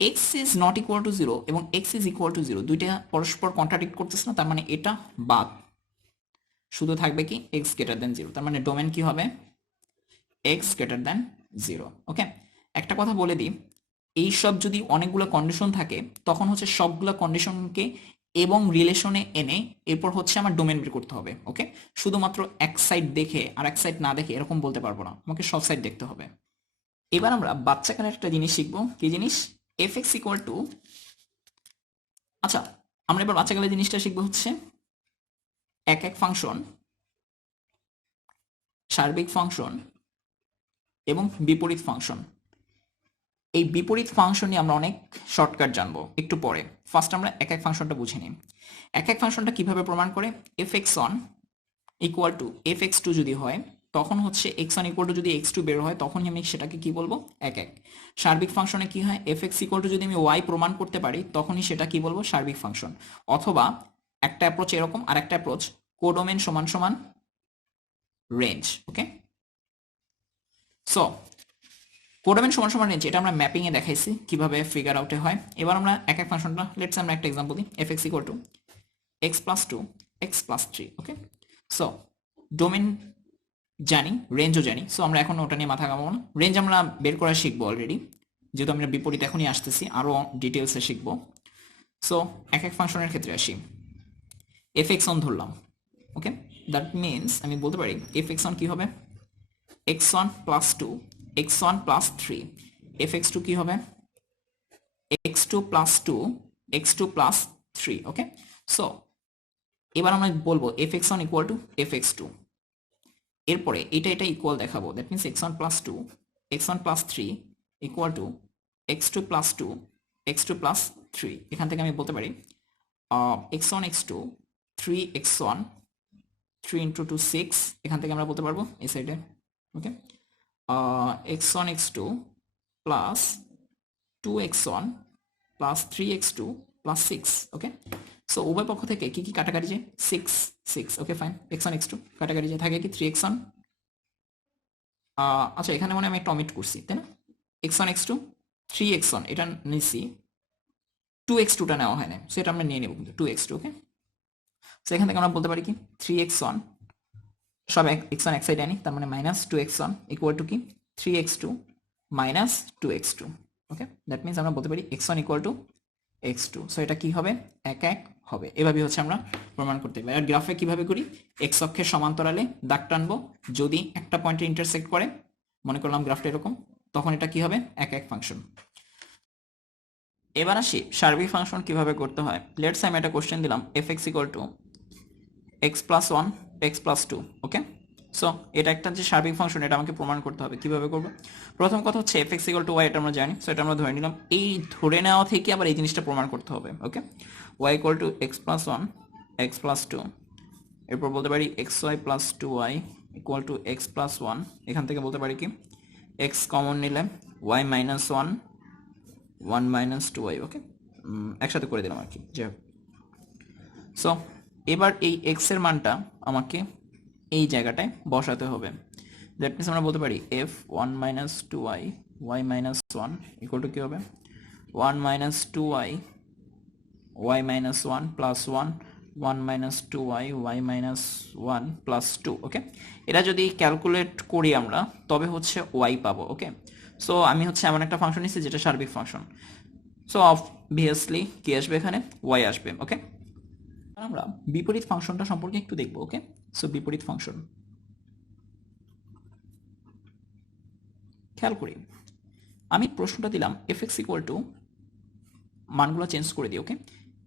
X is not equal to 0 এবং এক্স ইজ ইকুয়াল টু 0, দুইটা পরস্পর কন্ট্রাডিক্ট করতেছে না, তার মানে এটা বাদ, শুধু থাকবে কি এক্স গ্রেটার দেন 0, তার মানে ডোমেন কি হবে, এক্স গ্রেটার দেন 0, ওকে। একটা কথা বলে দিই, এইসব যদি অনেকগুলো কন্ডিশন থাকে, তখন হচ্ছে সবগুলো কন্ডিশনকে এবং রিলেশনে এনে এরপর হচ্ছে আমার ডোমেন বের করতে হবে, ওকে। শুধুমাত্র এক সাইড দেখে আর এক সাইড না দেখে এরকম বলতে পারবো না, আমাকে সব সাইড দেখতে হবে। এবার আমরা বাচ্চাকালের একটা জিনিস শিখবো, কি জিনিস, এফ এক্স ইকুয়াল টু, আচ্ছা আমরা এবার বাচ্চাকালের জিনিসটা শিখবো হচ্ছে এক এক ফাংশন, সার্বিক ফাংশন এবং বিপরীত ফাংশন। এই বিপরীত ফাংশন নিয়ে আমরা অনেক শর্টকাট জানবো একটু পরে, ফার্স্ট আমরা এক এক ফাংশনটা বুঝে নিই। এক এক ফাংশনটা কিভাবে প্রমাণ করে, f x one equal to f x two যদি হয়, তখন হচ্ছে এক্স ওয়ান ইকুয়াল টু যদি এক্স টু বের হয়, তখনই আমি সেটাকে কি বলবো, এক এক। সার্বিক ফাংশনে কি হয়, এফ এক্স ইকুয়াল টু যদি আমি ওয়াই প্রমাণ করতে পারি, তখনই সেটা কি বলবো, সার্বিক ফাংশন। অথবা একটা অ্যাপ্রোচ এরকম, আর একটা অ্যাপ্রোচ কোডোমেন সমান সমান রেঞ্জ, ওকে। সো কোডোমেন সমান সমান রেঞ্জ, এটা আমরা ম্যাপিং এ দেখাইছি কিভাবে ফিগার আউটে হয়। এবার আমরা এক এক ফাংশনটা, লেটস আমরা একটা এক্সাম্পল দিই, f x equal to x plus 2 x plus 3, okay. So domain জানি, রেঞ্জও জানি, সো আমরা এখন ওটা নিয়ে মাথা ঘামাবো না, রেঞ্জ আমরা বের করা শিখবো অলরেডি, যেহেতু আমরা বিপরীত এখনই আসতেছি, আরো ডিটেলসে শিখবো। সো এক এক ফাংশনের ক্ষেত্রে আসি, এফ এক্স অন ধরলাম, ওকে। দ্যাট মিনস আমি বলতে পারি এফ এক্স অন কি হবে, x1 plus 2 x1 plus 3, fx2 কি হবে, x2 প্লাস 2 x2 প্লাস 3, ওকে। সো এবার আমরা বলবো fx1 ইকুয়াল টু fx2, এরপরে এটা ইকুয়াল দেখাবো, that means x1 plus 2 x1 plus 3 equal to x2 plus 2 x2 plus 3। এখান থেকে আমি বলতে পারি x1 x2 3x1 3 ইন্টু 2 6, এখান থেকে আমরা বলতে পারবো এই সাইডে, ওকে, x1 x2 plus 2x1 plus 3x2 plus 6, ওকে। সো উভয় পক্ষ থেকে কি কি কাটাকাটি যায়, 6 6, ওকে ফাইন। x1 x2 কাটাকাটি যায়, থাকে কি 3x1, আচ্ছা এখানে মনে আমি একটা অমিট করছি, তাই না, x1 x2 3x1 এটা নিছি, 2x2টা নেওয়া হয় না, সেটা আমরা নিয়ে নেব কিন্তু 2x2, ওকে। সো এখান থেকে আমরা বলতে পারি কি 3x1 সব x1 এক সাইডে আনি, তার মানে মাইনাস 2x1 ইকুয়াল টু কি 3x2 minus 2x2, okay. That means আমরা বলতে পারি x1 equal to x2, so এটা কি হবে, এক এক হবে। এভাবে হচ্ছে আমরা প্রমাণ করতে পারি। আর গ্রাফে কিভাবে করি, এক্স অক্ষের সমান্তরালে দাগ টানবো, যদি একটা পয়েন্টে ইন্টারসেক্ট করে, মনে করলাম গ্রাফটা এরকম, তখন এটা কি হবে, এক এক ফাংশন। এবার আসি সার্বিক ফাংশন কিভাবে করতে হয়। লেটস আমি একটা কোশ্চেন দিলাম, f x equal to x plus 1 x plus 2, okay. So এটা একটা যে সার্বিক ফাংশন, এটা আমাকে প্রমাণ করতে হবে, কিভাবে করবো, প্রথম কথা হচ্ছে f x equal to y, এটা আমরা জানি, সো এটা আমরা ধরে নিলাম। এই ধরে নেওয়া থেকে আবার এই জিনিসটা প্রমাণ করতে হবে, okay. Y equal to x plus 1 x plus 2 এরপর বলতে পারি x y plus two y equal to x plus one. এখান থেকে বলতে পারি কি এক্স কমন নিলে y minus one, one minus two y. Okay, একসাথে করে দিলাম আর কি। যাই হোক, সো এবার এই এক্স এর মানটা আমাকে এই জায়গাটায় বসাতে হবে। দ্যাট মিনস আমরা বলতে পারি f one minus two y y minus one equal to কী হবে, one minus two y y minus one plus one, one minus two y y minus one plus two. Okay, এটা যদি calculate করি আমরা তবে হচ্ছে ওয়াই পাবো। ওকে, so আমি হচ্ছে এমন একটা ফাংশন নিচ্ছি যেটা সার্বিক ফাংশন, সো অবভিয়াসলি কি আসবে এখানে, ওয়াই আসবে। ওকে, আমরা বিপরীত ফাংশনটা সম্পর্কে একটু দেখবো। ওকে, সো বিপরীত ফাংশন খেয়াল করি, আমি প্রশ্নটা দিলাম এফ এক্স ইকুয়াল টু, মানগুলো চেঞ্জ করে দিই। ওকে,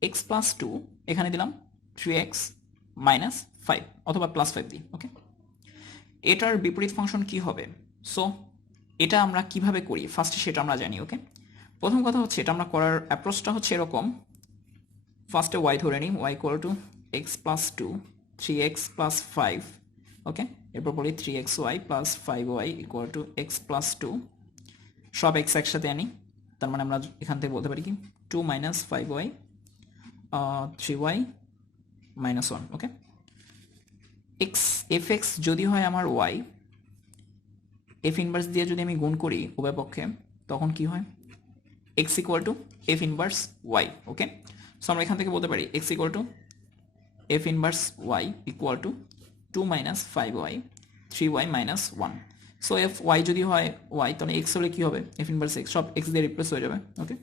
এক্স প্লাস টু এখানে দিলাম থ্রি এক্স মাইনাস ফাইভ অথবা প্লাস ফাইভ দিই। ওকে, এটার বিপরীত ফাংশন কি হবে? সো এটা আমরা কিভাবে করি ফার্স্টে সেটা আমরা জানি। ওকে, প্রথম কথা হচ্ছে এটা আমরা করার অ্যাপ্রোচটা হচ্ছে এরকম, ফার্স্টে ওয়াই ধরে নিই, y equal to x plus two three x plus five. Okay, এরপর বলি three x y plus five y equal to x plus two, সব এক্স একসাথে আনি, তার মানে আমরা এখান থেকে বলতে পারি কি two minus five y three y minus one. Okay, x f x যদি হয় আমার ওয়াই, এফ ইনভার্স দিয়ে যদি আমি গুণ করি উভয় পক্ষে তখন কি হয়, x equal to f inverse y. Okay, so আমরা এখান থেকে বলতে পারি x equal to f inverse y equal to two minus five y three y minus one. So f y যদি হয় ওয়াই তাহলে এক্স হলে কী হবে, এফ ইনভার্স এক্স সব এক্স দিয়ে রিপ্লেস হয়ে যাবে। Okay,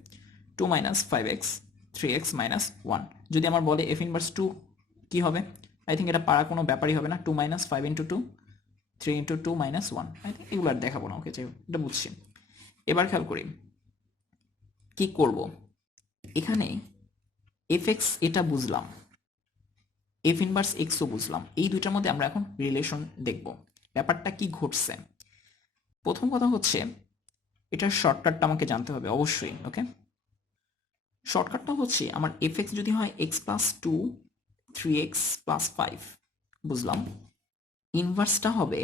two minus five x three x minus one. যদি আমার বলে এফ ইনভার্স টু কী হবে, আই থিঙ্ক এটা পারা কোনো ব্যাপারই হবে না, two minus five into two three into two minus one. I think এগুলো আর দেখাবো না। ওকে, যাই হোক, এটা বুঝছি। এবার খেয়াল করি কি করব, এখানে এফ এক্স এটা বুঝলাম, এফ ইনভার্স এক্সও বুঝলাম, এই দুইটার মধ্যে আমরা এখন রিলেশন দেখব, ব্যাপারটা কি ঘটছে। প্রথম কথা হচ্ছে এটার শর্টকাটটা আমাকে জানতে হবে অবশ্যই। ওকে, শর্টকাটটা হচ্ছে আমার এফ এক্স যদি হয় x plus two three x plus five, বুঝলাম, ইনভার্সটা হবে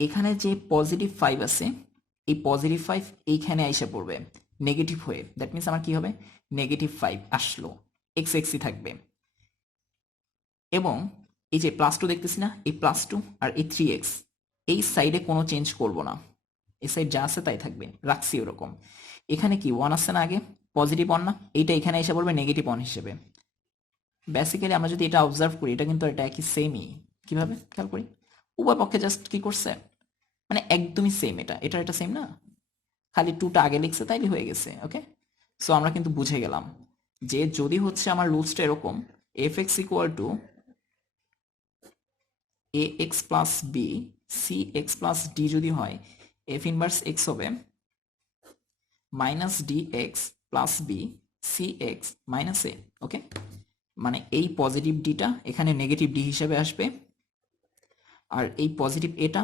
এখানে যে পজিটিভ ফাইভ আছে এই পজিটিভ ফাইভ এইখানে আইসা পড়বে নেগেটিভ হয়ে, দ্যাট মিনস আমার কি হবে, নেগেটিভ ফাইভ আসলো, এক্স এক্সই থাকবে। এবং এই যে প্লাস টু দেখতেছি না, এই প্লাস টু আর এই থ্রি এক্স এই সাইডে কোনো চেঞ্জ করব না, এই সাইড যা আছে তাই থাকবে, রাখছি ওরকম। এখানে কি ওয়ান আসছে না আগে, পজিটিভ ওয়ান না, এইটা এখানে এসে পড়বে নেগেটিভ ওয়ান হিসেবে। বেসিক্যালি আমরা যদি এটা অবজার্ভ করি এটা কিন্তু এটা একই সেমই। কিভাবে খেয়াল করি, উভয় পক্ষে জাস্ট কি করছে, মানে একদমই সেম, এটা এটা এটা সেম না, খালি টুটা আগে লিখছে তাইলে হয়ে গেছে। ওকে, সো আমরা কিন্তু বুঝে গেলাম যে যদি হচ্ছে আমার রুলসটা এরকম f x equal to a x plus b c x plus d যদি হয়, এফ ইনভার্স এক্স হবে minus d x plus b c x minus a. Okay, মানে এই পজিটিভ ডিটা এখানে নেগেটিভ ডি হিসেবে আসবে, আর এই পজিটিভ এটা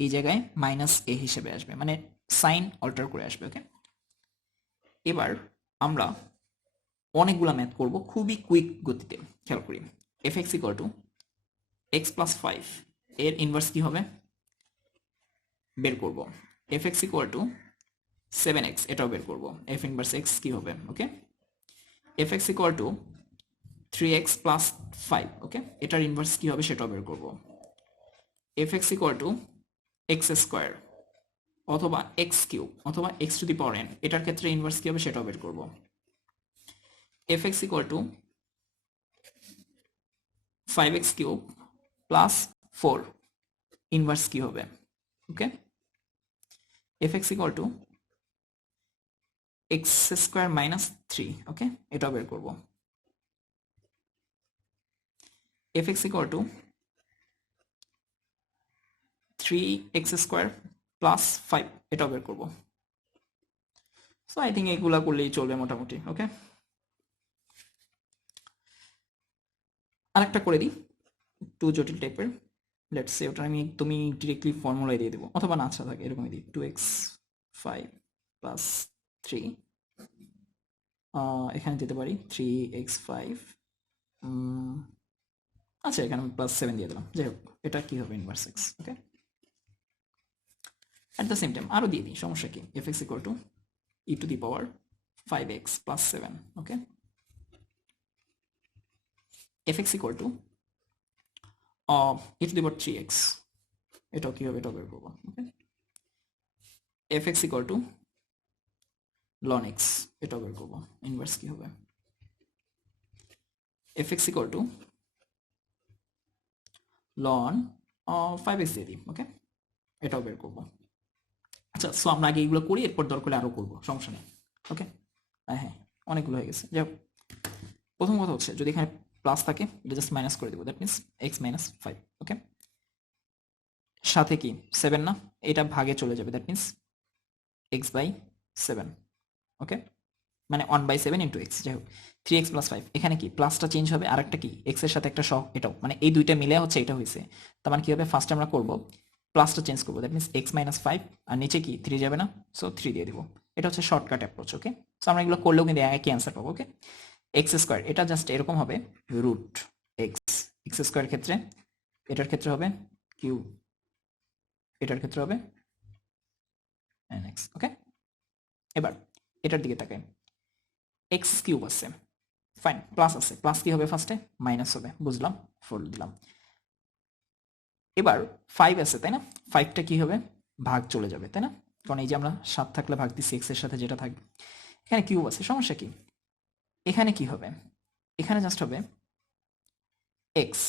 এই জায়গায় মাইনাস এ হিসেবে আসবে, মানে সাইন অল্টার করে আসবে। ওকে, এবার আমরা অনেকগুলো ম্যাথ করব খুবই কুইক গতিতে। খেয়াল করি f x equal to x plus five এর ইনভার্স কি হবে বের করব, f x equal to seven x এটাও বের করব, এফ ইনভার্স এক্স কি হবে। Okay, f x equal to three x plus five, okay, এটার ইনভার্স কি হবে সেটাও বের করব, f x equal to x square অথবা এক্স কিউব অথবা x to the power n, এটার ক্ষেত্রে ইনভার্স কি হবে সেটাও বের করব, f x equal to five x cube plus four, inverse কি হবে। Okay, f x equal to x square minus three, okay, এটাও বের করব, f x equal to three x square plus five, এটাও বের করব। সো আই থিঙ্ক এগুলা করলেই চলবে মোটামুটি। ওকে, আরেকটা করে দিই একটু জটিল টাইপের, লেটস সে ওটা আমি তুমি ডিরেক্টলি ফর্মুলায় দিয়ে দেবো, অথবা না আচ্ছা থাকে এরকমই দিই, two x five plus three, এখানে দিতে পারি থ্রি এক্স ফাইভ আচ্ছা এখানে আমি +7 দিয়ে দিলাম, যাই হোক এটা কি হবে inverse x. Okay, at the same time আরো দিয়ে দিই, সমস্যা কি, f x equal to e to the power 5x + 7। Okay, f x equal to e to the power 3x, এটাও কি হবে, এটাও বের করবো। Okay, f x equal to ln x, এটাও বের করবো, ইনভার্স কি হবে, f x equal to ln 5x দিয়ে দিই। ওকে, এটাও বের করবো। আচ্ছা, সো আমরা আগে এগুলো করি, এরপর দরকার হলে আরো করবো, সমস্যা নেই। ওকে, হ্যাঁ অনেকগুলো হয়ে গেছে। যাই হোক, প্রথম কথা হচ্ছে যদি এখানে প্লাস থাকে এটা জাস্ট মাইনাস করে দেবো, দ্যাট মিনস এক্স মাইনাস 5। ওকে, সাথে কি 7 না, এটা ভাগে চলে যাবে, দ্যাট মিনস x/7। ওকে, মানে 1/7 ইন্টু এক্স। যাই হোক, 3x + 5, এখানে কি প্লাসটা চেঞ্জ হবে, আর একটা কি এক্স এর সাথে একটা সহ, এটাও মানে এই দুইটা মিলে হচ্ছে এটা হয়েছে। তার মানে কি হবে, ফার্স্ট আমরা করবো প্লাসটা চেঞ্জ করবো, দ্যাট মিনস x-5, আর নিচে কি 3 যাবে না, সো 3 দিয়ে দিব। এটা হচ্ছে শর্টকাট অ্যাপ্রোচ। ওকে, সো আমরা এগুলো করলেও কিন্তু একই অ্যান্সার পাবো। ওকে, x², এটা জাস্ট এরকম হবে রুট এক্স, x² ক্ষেত্রে, এটার ক্ষেত্রে হবে কিউ, এটার ক্ষেত্রে হবে nx। ওকে, এবার এটার দিকে তাকাই, x³ আছে, ফাইন, প্লাস আছে, প্লাস কি হবে ফার্স্টে, মাইনাস হবে, বুঝলাম, 4 দিলাম। এবার 5 আছে তাই না, 5টা কি হবে, ভাগ চলে যাবে তাই না, কারণ এই যে আমরা 7 থাকলে ভাগ দিচ্ছি এক্স এর সাথে, যেটা থাকবে। এখানে কিউব আছে, সমস্যা কি, এখানে কি হবে, এখানে জাস্ট হবে এক্স,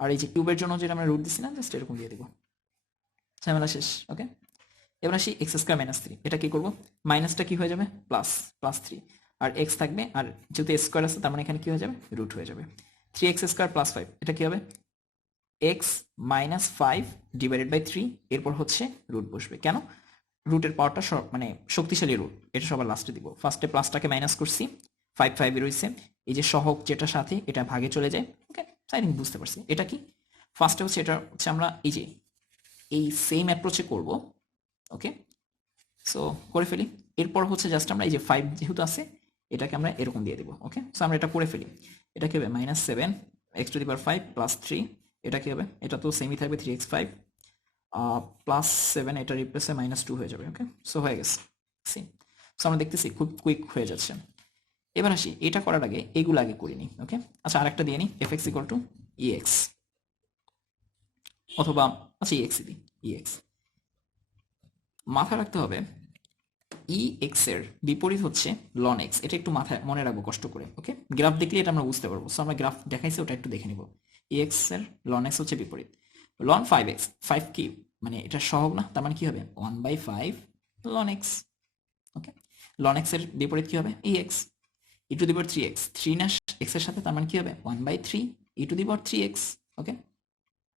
আর এই যে কিউবের জন্য যেটা আমরা রুট দিচ্ছি না, জাস্ট এরকম দিয়ে দিব, ঝামেলা শেষ। ওকে, এবার আসি x² - 3, এটা কি করব, মাইনাসটা কি হয়ে যাবে, প্লাস +3, আর এক্স থাকবে, আর যেহেতু স্কোয়ার আছে তার মানে এখানে কি হয়ে যাবে, রুট হয়ে যাবে। 3x² + 5, এটা কি হবে, x - 5 ডিভাইডেড বাই 3, এরপর হচ্ছে রুট বসবে। কেন, রুটের পাওয়ারটা মানে শক্তিশালী রুট, এটা সবার লাস্টে দিব। ফার্স্টে প্লাসটাকে মাইনাস করছি, 5 রয়েছে, এই যে সহগ যেটা সাথে এটা ভাগে চলে যায়। ওকে, আই থিঙ্ক বুঝতে পারছি এটা কি। ফার্স্টে হচ্ছে এটা হচ্ছে আমরা এই যে এই সেম অ্যাপ্রোচে করব। ওকে, সো করে ফেলি। এরপর হচ্ছে জাস্ট আমরা এই যে 5 যেহেতু আছে এটাকে আমরা এরকম দিয়ে দিব। ওকে, সো আমরা এটা করে ফেলি। এটা কি হবে, -7 x⁵ +3, এটা কি হবে, এটা তো সেমই থাকবে 3x5 +7, এটা রিপ্লেসে -2 হয়ে যাবে। ওকে, সো হয়ে গেছে। সি, সো আমরা দেখতেছি খুব কুইক হয়ে যাচ্ছে। এবার আসি, এটা করার আগে এগুলো আগে করে নিই। ওকে, আচ্ছা আরেকটা দিয়ে নিই, f(x) = ex, অথবা আচ্ছা ex দিই, ex। মাথায় রাখতে হবে ex এর বিপরীত হচ্ছে ln x, এটা একটু মাথায় মনে রাখবো কষ্ট করে। ওকে, গ্রাফ দেখলে এটা আমরা বুঝতে পারবো, সো আমরা গ্রাফ দেখাইছি, ওটা একটু দেখে নিব। ex এর ln x হচ্ছে বিপরীত, ln 5x, 5 কি মানে এটা সহগ না, তার মানে কি হবে 1/5 ln x। ওকে, ln x এর বিপরীত কি হবে, ex, e⁻3x, 3 না x এর সাথে, তার মানে কি হবে 1/3 e⁻3x। ওকে,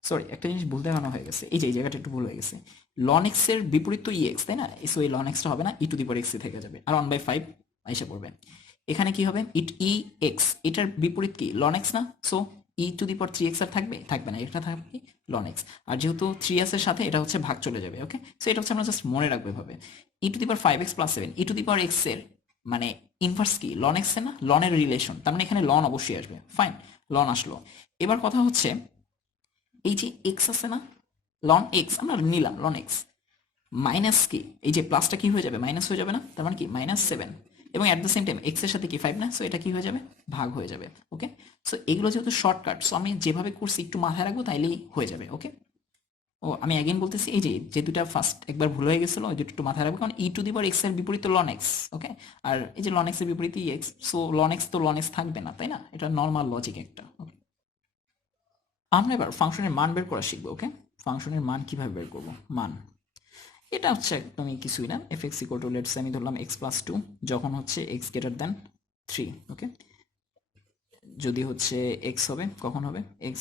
সরি একটা জিনিস ভুল দেখানো হয়ে গেছে, এই যে এই জায়গাটা একটু ভুল হয়ে গেছে, ln x এর বিপরীত তো ex তাই না, সো এই ln x টা হবে না, e⁻x থেকে যাবে, আর 1/5 এসে পড়বে। এখানে কি হবে, ex, এটার বিপরীত কি ln x না, সো e⁻3x আর থাকবে না, এটা থাকবে কি ln x, আর যেহেতু 3s এর সাথে এটা হচ্ছে ভাগ চলে যাবে। ওকে, সো এটা হচ্ছে আমরা জাস্ট মনে রাখবো এভাবে, e⁵x + 7, e⁻x এর মানে ইনভার্স কি ln x এর না, ln এর রিলেশন, তার মানে এখানে ln অবশ্যই আসবে। ফাইন, ln আসলো। এবার কথা হচ্ছে এই যে x আছে না, ln x আমরা নিলাম, ln x মাইনাস কি, এই যে প্লাসটা কি হয়ে যাবে, মাইনাস হয়ে যাবে না, তার মানে কি -7, এবং at the same time x এর সাথে কি 5 না, সো এটা কি হয়ে যাবে, ভাগ হয়ে যাবে। ওকে, সো এগুলো যেহেতু শর্টকাট, সো আমি যেভাবে করছি একটু মাথায় রাখবো, তাইলেই হয়ে যাবে। ওকে, ও আমি অ্যাগেন বলতেছি, এই যে দুটা ফার্স্ট একবার ভুল হয়ে গেছিল, ওই দুটো একটু মাথায় রাখবো, কারণ e⁻x এর বিপরীত ln x। ওকে, আর এই যে ln x এর বিপরীত ex, সো ln x তো ln x থাকবে না তাই না, এটা নর্মাল লজিক একটা। আমরা এবার ফাংশনের মান বের করা শিখবো। ওকে, ফাংশনের মান কিভাবে বের করব, মান এটা হচ্ছে একদমই কিছুই না, f(x) = লেটস আমি ধরলাম x + 2, যখন হচ্ছে x > 3। ওকে, যদি হচ্ছে x হবে, কখন হবে x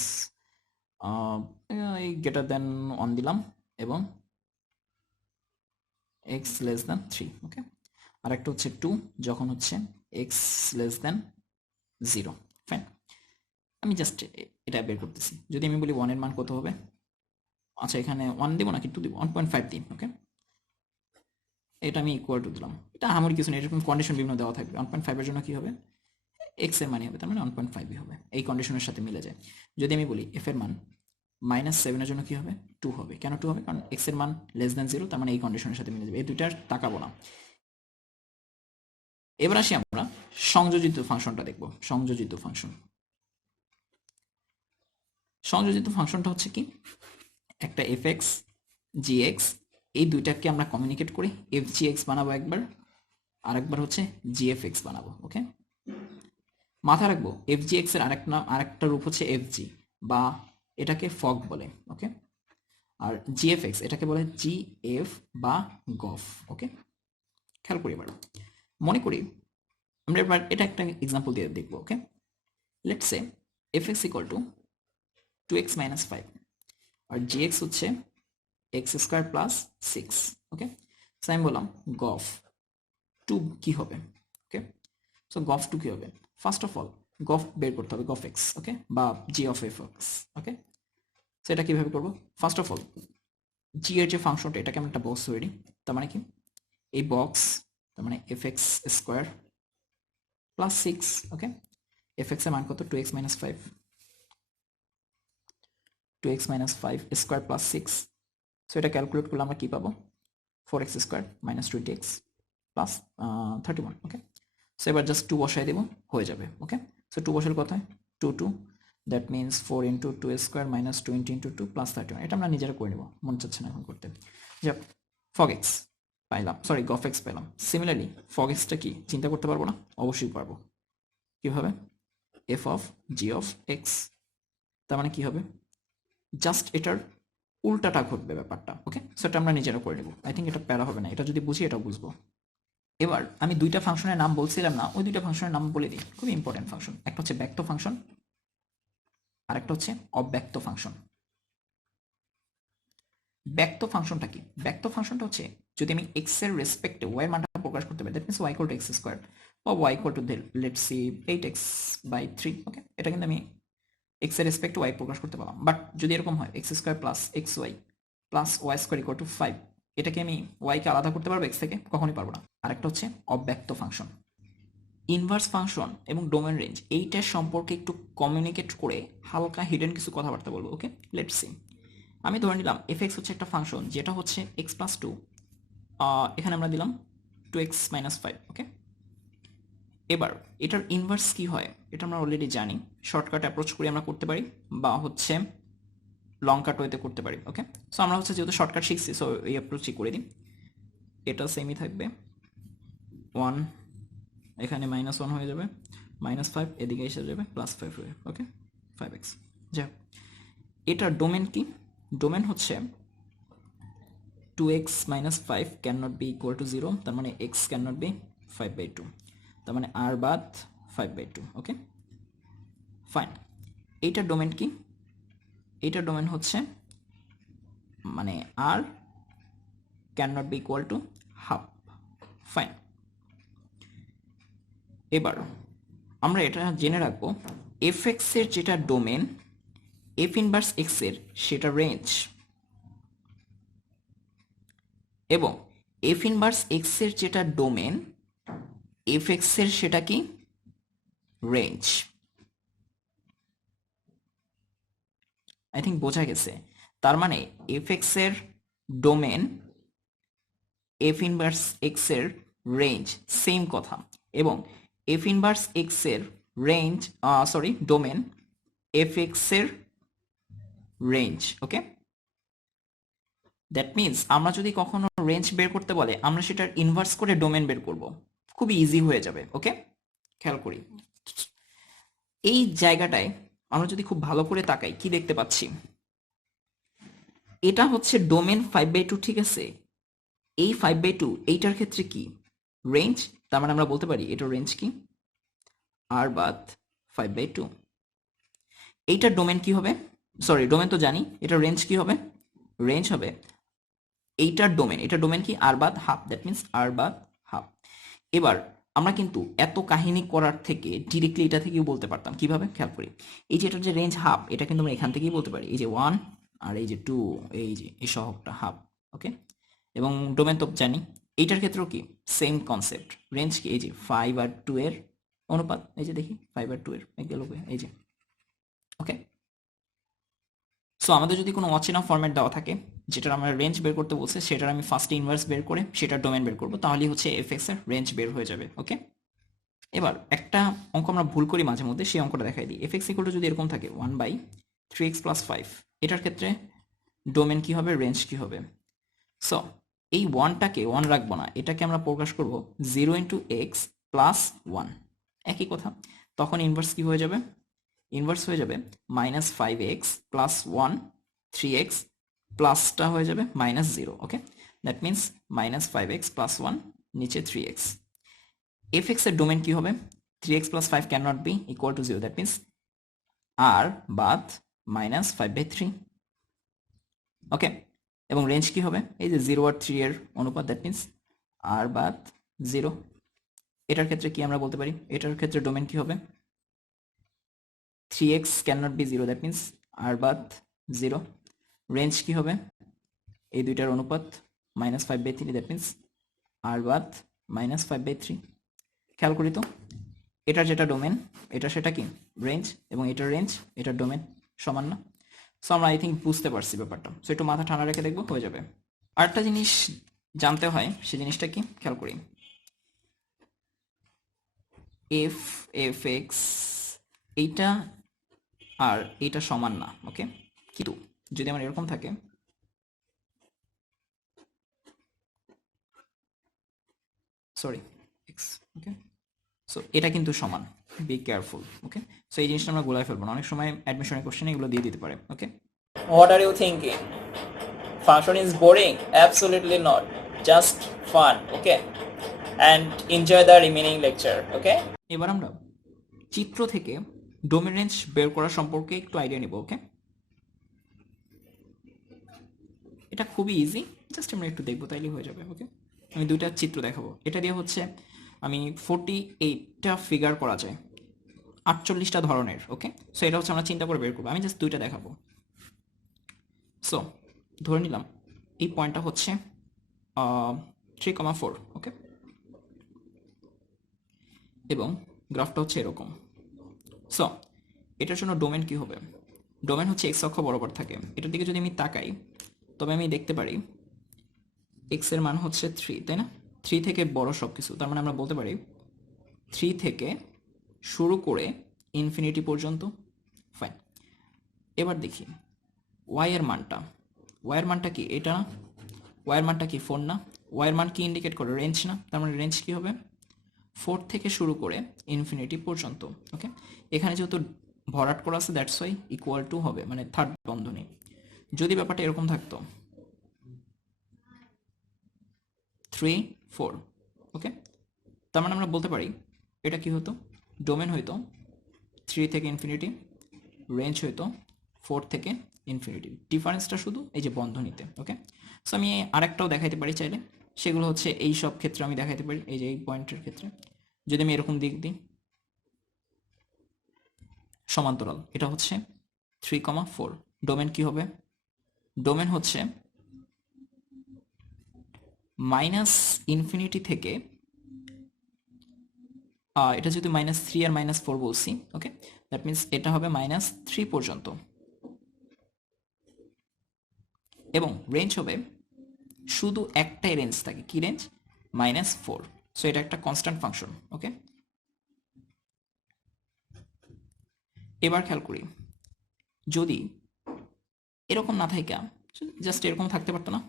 এই > 1 দিলাম, এবং x < 3। ওকে, আর একটা হচ্ছে 2, যখন হচ্ছে x < 0। ফাইন, আমি জাস্ট এটা বের করতেছি। যদি আমি বলি 1 এর মান কত হবে, আচ্ছা এখানে 1 দিব নাকি 2 দিব, 1.5 দিই। ওকে, এটা আমি ইকুয়াল টু দিলাম, এটা আমার কিছু নেই, এরকম কন্ডিশন বিভিন্ন দেওয়া থাকবে। 1.5 এর জন্য কি হবে, এক্স এর মানে হবে, তার মানে 1.5 হবে, এই কন্ডিশনের সাথে মিলে যায়। যদি আমি বলি এফ এর মান -7 এর জন্য কি হবে, 2 হবে। কেন 2 হবে? কারণ এক্স এর মান <0, তার মানে এই কন্ডিশনের সাথে মিলে যাবে। এই দুইটার তাকাবো না। এবার আসি আমরা সংযোজিত ফাংশনটা দেখব। সংযোজিত ফাংশন, সংযোজিত ফাংশনটা হচ্ছে কি, একটা এফ এক্স জি এক্স, এই দুইটাকে আমরা কমিউনিকেট করি, এফ জি এক্স বানাবো একবার, আর একবার হচ্ছে জি এফ এক্স বানাবো। ওকে, মাথায় রাখবো এফ জি এক্স এর আরেকটা রূপ হচ্ছে এফ জি, বা এটাকে ফগ বলে। ওকে, আর জি এফ এক্স এটাকে বলে জি এফ বা গফ। ওকে, খেয়াল করি এবার, মনে করি আমরা এবার এটা একটা এক্সাম্পল দিয়ে দেখবো। Okay, let's say f x equal to 2x - 5, আর জি এক্স হচ্ছে x² + 6। ওকে, সো আমি বললাম গফ 2 কি হবে। ওকে, সো গফ 2 কি হবে, ফার্স্ট অফ অল গফ বের করতে হবে, গফ এক্স। ওকে, বা g of f x. Okay, so এটা কিভাবে করবো, ফার্স্ট অফ অল জি এর যে ফাংশনটা এটাকে আমি একটা বক্স ধরে নিই, তার মানে কি এই বক্স, তার মানে fx² + 6। ওকে, fx এর মান কত, 2x - 5, 2x - 5 স্কোয়ার + 6। সো এটা ক্যালকুলেট করলে আমরা কি পাবো, 4x² - 20x + 31। ওকে, সো এবার জাস্ট 2 বসাই দেবো, হয়ে যাবে। ওকে, সো 2 বসালে কত হয়, 2 2, দ্যাট মিনস 4 × 2² - 20 × 2 + 31। এটা আমরা নিজেরা করে নেব, মনে চাচ্ছে না এখন করতে। যাক, ফগ এক্স পাইলাম, সরি গফ এক্স পাইলাম। সিমিলারলি ফগ এক্সটা কি চিন্তা করতে পারবো না, অবশ্যই পারবো। কিভাবে, F of G of x, তার মানে কি হবে, জাস্ট এটার উল্টাটা ঘটবে ব্যাপারটা। ওকে, সো এটা আমরা নিজেরা করে নেব, আই থিঙ্ক এটা প্যারা হবে না, এটা যদি বুঝি এটাও বুঝবো। এবার আমি দুইটা ফাংশনের নাম বলছিলাম না, ওই দুইটা ফাংশনের নাম বলে দিই, খুবই ইম্পর্টেন্ট ফাংশন। একটা হচ্ছে ব্যক্ত ফাংশন, আর একটা হচ্ছে অব্যক্ত ফাংশন। ব্যক্ত ফাংশনটা কি, ব্যক্ত ফাংশনটা হচ্ছে যদি আমি এক্স এর রেসপেক্টে ওয়াই এর মানটা প্রকাশ করতে পারি, that means y equal to x² বা y equal to let's see 8x/3। Okay, এটা কিন্তু আমি এক্স এর রেসপেক্টে ওয়াই প্রকাশ করতে পারলাম। বাট যদি এরকম হয় x² + xy + y² = 5, এটাকে আমি ওয়াই কে আলাদা করতে পারবো এক্স থেকে, কখনোই পারবো না। আরেকটা হচ্ছে অব্যক্ত ফাংশন, ইনভার্স ফাংশন এবং ডোমেন রেঞ্জ, এইটার সম্পর্কে একটু কমিউনিকেট করে হালকা হিডেন কিছু কথাবার্তা বলবো। ওকে, লেটস সি, আমি ধরে নিলাম এফ এক্স হচ্ছে একটা ফাংশন যেটা হচ্ছে x + 2, এখানে আমরা দিলাম 2x - 5। ওকে, এবার এটার ইনভার্স কি হয় এটা আমরা অলরেডি জানি, শর্টকাট অ্যাপ্রোচ করে আমরা করতে পারি, বা হচ্ছে লং কাট ওয়েতে করতে পারি। ওকে, সো আমরা হচ্ছে যেহেতু শর্টকাট শিখছি, সো এই অ্যাপ্রোচই করে দিই। এটা সেমই থাকবে, 1 এখানে -1 হয়ে যাবে, -5 এদিকে এসে যাবে +5 হয়ে। ওকে, 5x। যাক, এটার ডোমেন কি, ডোমেন হচ্ছে 2x - 5 can not be equal to 0, তার মানে x ক্যান নট বি 5/2, তার মানে r বাদ 5/2। ওকে, ফাইন। এইটার ডোমেন কি, এইটার ডোমেন হচ্ছে মানে r can not be equal to half. Fine, এবার আমরা এটা জেনে রাখবো এফ এক্স এর যেটা ডোমেন, এফ ইনভার্স এক্স এর সেটা রেঞ্জ, এবং এফ ইনভার্স এক্স এর যেটা ডোমেন, এফ এক্স এর সেটা কি রেঞ্জ। আই থিঙ্ক বোঝা গেছে। তার মানে এফ এক্স এর ডোমেন, এফ ইনভার্স এক্স এর রেঞ্জ, সেম কথা। এবং এফ ইনভার্স এক্স এর range, sorry domain, F x এর রেঞ্জ। ওকে, দ্যাট মিনস আমরা যদি কখনো রেঞ্জ বের করতে বলে আমরা সেটার ইনভার্স করে ডোমেন বের করব, খুবই ইজি হয়ে যাবে। ওকে, খেয়াল করি এই জায়গাটায় আমরা যদি খুব ভালো করে তাকাই কি দেখতে পাচ্ছি, এটা হচ্ছে ডোমেন 5/2। ঠিক আছে, এই 5/2 এইটার ক্ষেত্রে কি রেঞ্জ, তার মানে আমরা বলতে পারি এটার রেঞ্জ কি r বাদ 5/2। এইটার ডোমেন কি হবে, সরি ডোমেন তো জানি, এটার রেঞ্জ কি হবে, রেঞ্জ হবে এইটার ডোমেন, এটা ডোমেন কি r বাদ হাফ, দ্যাট মিনস r বাদ হাফ। এবার আমরা কিন্তু এত কাহিনী করার থেকে ডিরেক্টলি এটা থেকেও বলতে পারতাম, কিভাবে খেয়াল করি, এই যে এটার যে রেঞ্জ হাফ, এটা কিন্তু আমরা এখান থেকেই বলতে পারি, এই যে 1 আর এই যে 2, এই যে এই সহগটা হাফ। ওকে, এবং ডোমেন তো জানি, এইটার ক্ষেত্রেও কি সেম কনসেপ্ট, রেঞ্জ কি এই যে 5 আর 2 এর অনুপাত, এই যে দেখি 5/2 এর গেল, এই যে। ওকে, সো আমাদের যদি কোনো অচেনা ফরম্যাট দেওয়া থাকে যেটার আমরা রেঞ্জ বের করতে বলছে, সেটার আমি ফার্স্টে ইনভার্স বের করে সেটার ডোমেন বের করবো, তাহলেই হচ্ছে এফএক্স এর রেঞ্জ বের হয়ে যাবে। ওকে, এবার একটা অঙ্ক আমরা ভুল করি মাঝে মধ্যে, সেই অঙ্কটা দেখাই দিই। এফএক্স ইকুয়াল টু যদি এরকম থাকে 1/3x + 5, এটার ক্ষেত্রে ডোমেন কি হবে, রেঞ্জ কি হবে? সো এই 1টাকে 1 রাখবো না, এটাকে আমরা প্রকাশ করব 0 × x + 1, একই কথা। তখন ইনভার্স কি হয়ে যাবে? ইনভার্স হয়ে যাবে -5x + 1, 3x প্লাসটা হয়ে যাবে -0। ওকে, দ্যাট মিনস -5x + 1 নিচে 3x। fx এর ডোমেন কি হবে? 3x + 5 can not be equal to 0, that means r বাদ -5/3। ওকে, এবং রেঞ্জ কি হবে? এই যে 0 আর 3 এর অনুপাত, দ্যাট মিনস r বাদ 0। এটার ক্ষেত্রে কি আমরা বলতে পারি? এটার ক্ষেত্রে ডোমেন কি হবে? 3x can not be 0, that means r বাদ 0। রেঞ্জ কি হবে? এই দুইটার অনুপাত -5/3, দ্যাট মিনস r বাদ -5/3। খেয়াল করি তো, এটার যেটা ডোমেন এটা সেটা কি রেঞ্জ, এবং এটার রেঞ্জ এটার ডোমেন সমান না? সো আমরা আই থিঙ্ক বুঝতে পারছি ব্যাপারটা। সো একটু মাথা ঠান্ডা রেখে দেখবো, হয়ে যাবে। আরেকটা জিনিস জানতে হয়, সেই জিনিসটা কি খেয়াল করি। এফ এইটা আর এইটা সমান না। ওকে, কিন্তু যদি আমার এরকম থাকে, সরি এক্স, ওকে, সো এটা কিন্তু সমান, বি কেয়ারফুল। ওকে, সো এই জিনিসটা আমরা গোলায় ফেলবো না, অনেক সময় অ্যাডমিশনের কোশ্চেনে এগুলো দিয়ে দিতে পারে। ওকে, What are you thinking? Function is boring? Absolutely not. Just fun, okay? And enjoy the remaining lecture, okay? এবার আমরা চিত্র থেকে ডোমেন রেঞ্জ বের করা সম্পর্কে একটু আইডিয়া নিব। ওকে, এটা খুবই ইজি, জাস্ট আমরা একটু দেখবো তাইলেই হয়ে যাবে। ওকে, আমি দুইটা চিত্র দেখাবো। এটা দিয়ে হচ্ছে আমি 48টা ফিগার করা যায়, 48টা ধরনের। ওকে, সো এটা হচ্ছে আমরা চিন্তা করে বের করবো, আমি জাস্ট দুইটা দেখাবো। সো ধরে নিলাম এই পয়েন্টটা হচ্ছে 3,4। ওকে, এবং গ্রাফটা হচ্ছে এরকম। সো এটার জন্য ডোমেন কি হবে? ডোমেন হচ্ছে এক্স অক্ষ বরাবর থাকে। এটার দিকে যদি আমি তাকাই, তবে আমি দেখতে পারি এক্স এর মান হচ্ছে 3, তাই না? 3 থেকে বড় সব কিছু, তার মানে আমরা বলতে পারি 3 থেকে শুরু করে ইনফিনিটি পর্যন্ত। ফাইন, এবার দেখি ওয়াই এর মানটা। ওয়াই এর মানটা কি? এটা না? ওয়াই এর মানটা কি 4 না? ওয়াই এর মান কি ইন্ডিকেট করে? রেঞ্জ না? তার মানে রেঞ্জ কি হবে? 4 থেকে শুরু করে ইনফিনিটি পর্যন্ত। ওকে, এখানে যেহেতু ভরাট করা আছে, দ্যাটস ওয়াই ইকুয়াল টু হবে, মানে থার্ড বন্ধনী। যদি ব্যাপারটা এরকম থাকতো 3, 4, ওকে, তার মানে আমরা বলতে পারি এটা কি হতো? ডোমেন হইতো 3 থেকে ইনফিনিটি, রেঞ্জ হইতো 4 থেকে ইনফিনিটি। ডিফারেন্সটা শুধু এই যে বন্ধনীতে। ওকে, সো আমি আরেকটাও দেখাইতে পারি চাইলে, সেগুলো হচ্ছে এই সব ক্ষেত্রে আমি দেখাইতে পারি। এই যে এই পয়েন্টের ক্ষেত্রে যদি আমি এরকম দিক দিই, সমান্তরাল, এটা হচ্ছে 3,4। ডোমেন কি হবে? ডোমেন হচ্ছে -ইনফিনিটি থেকে, এটা যেহেতু -3 আর -4 বলছি, ওকে, দ্যাট মিনস এটা হবে -3 পর্যন্ত, এবং রেঞ্জ হবে শুধু একটাই রেঞ্জ থাকে, কি রেঞ্জ? -4। সো এটা একটা কনস্ট্যান্ট ফাংশন। ওকে, এবার খেয়াল করি, যদি এরকম না থাকা, জাস্ট এরকম থাকতে পারতো না?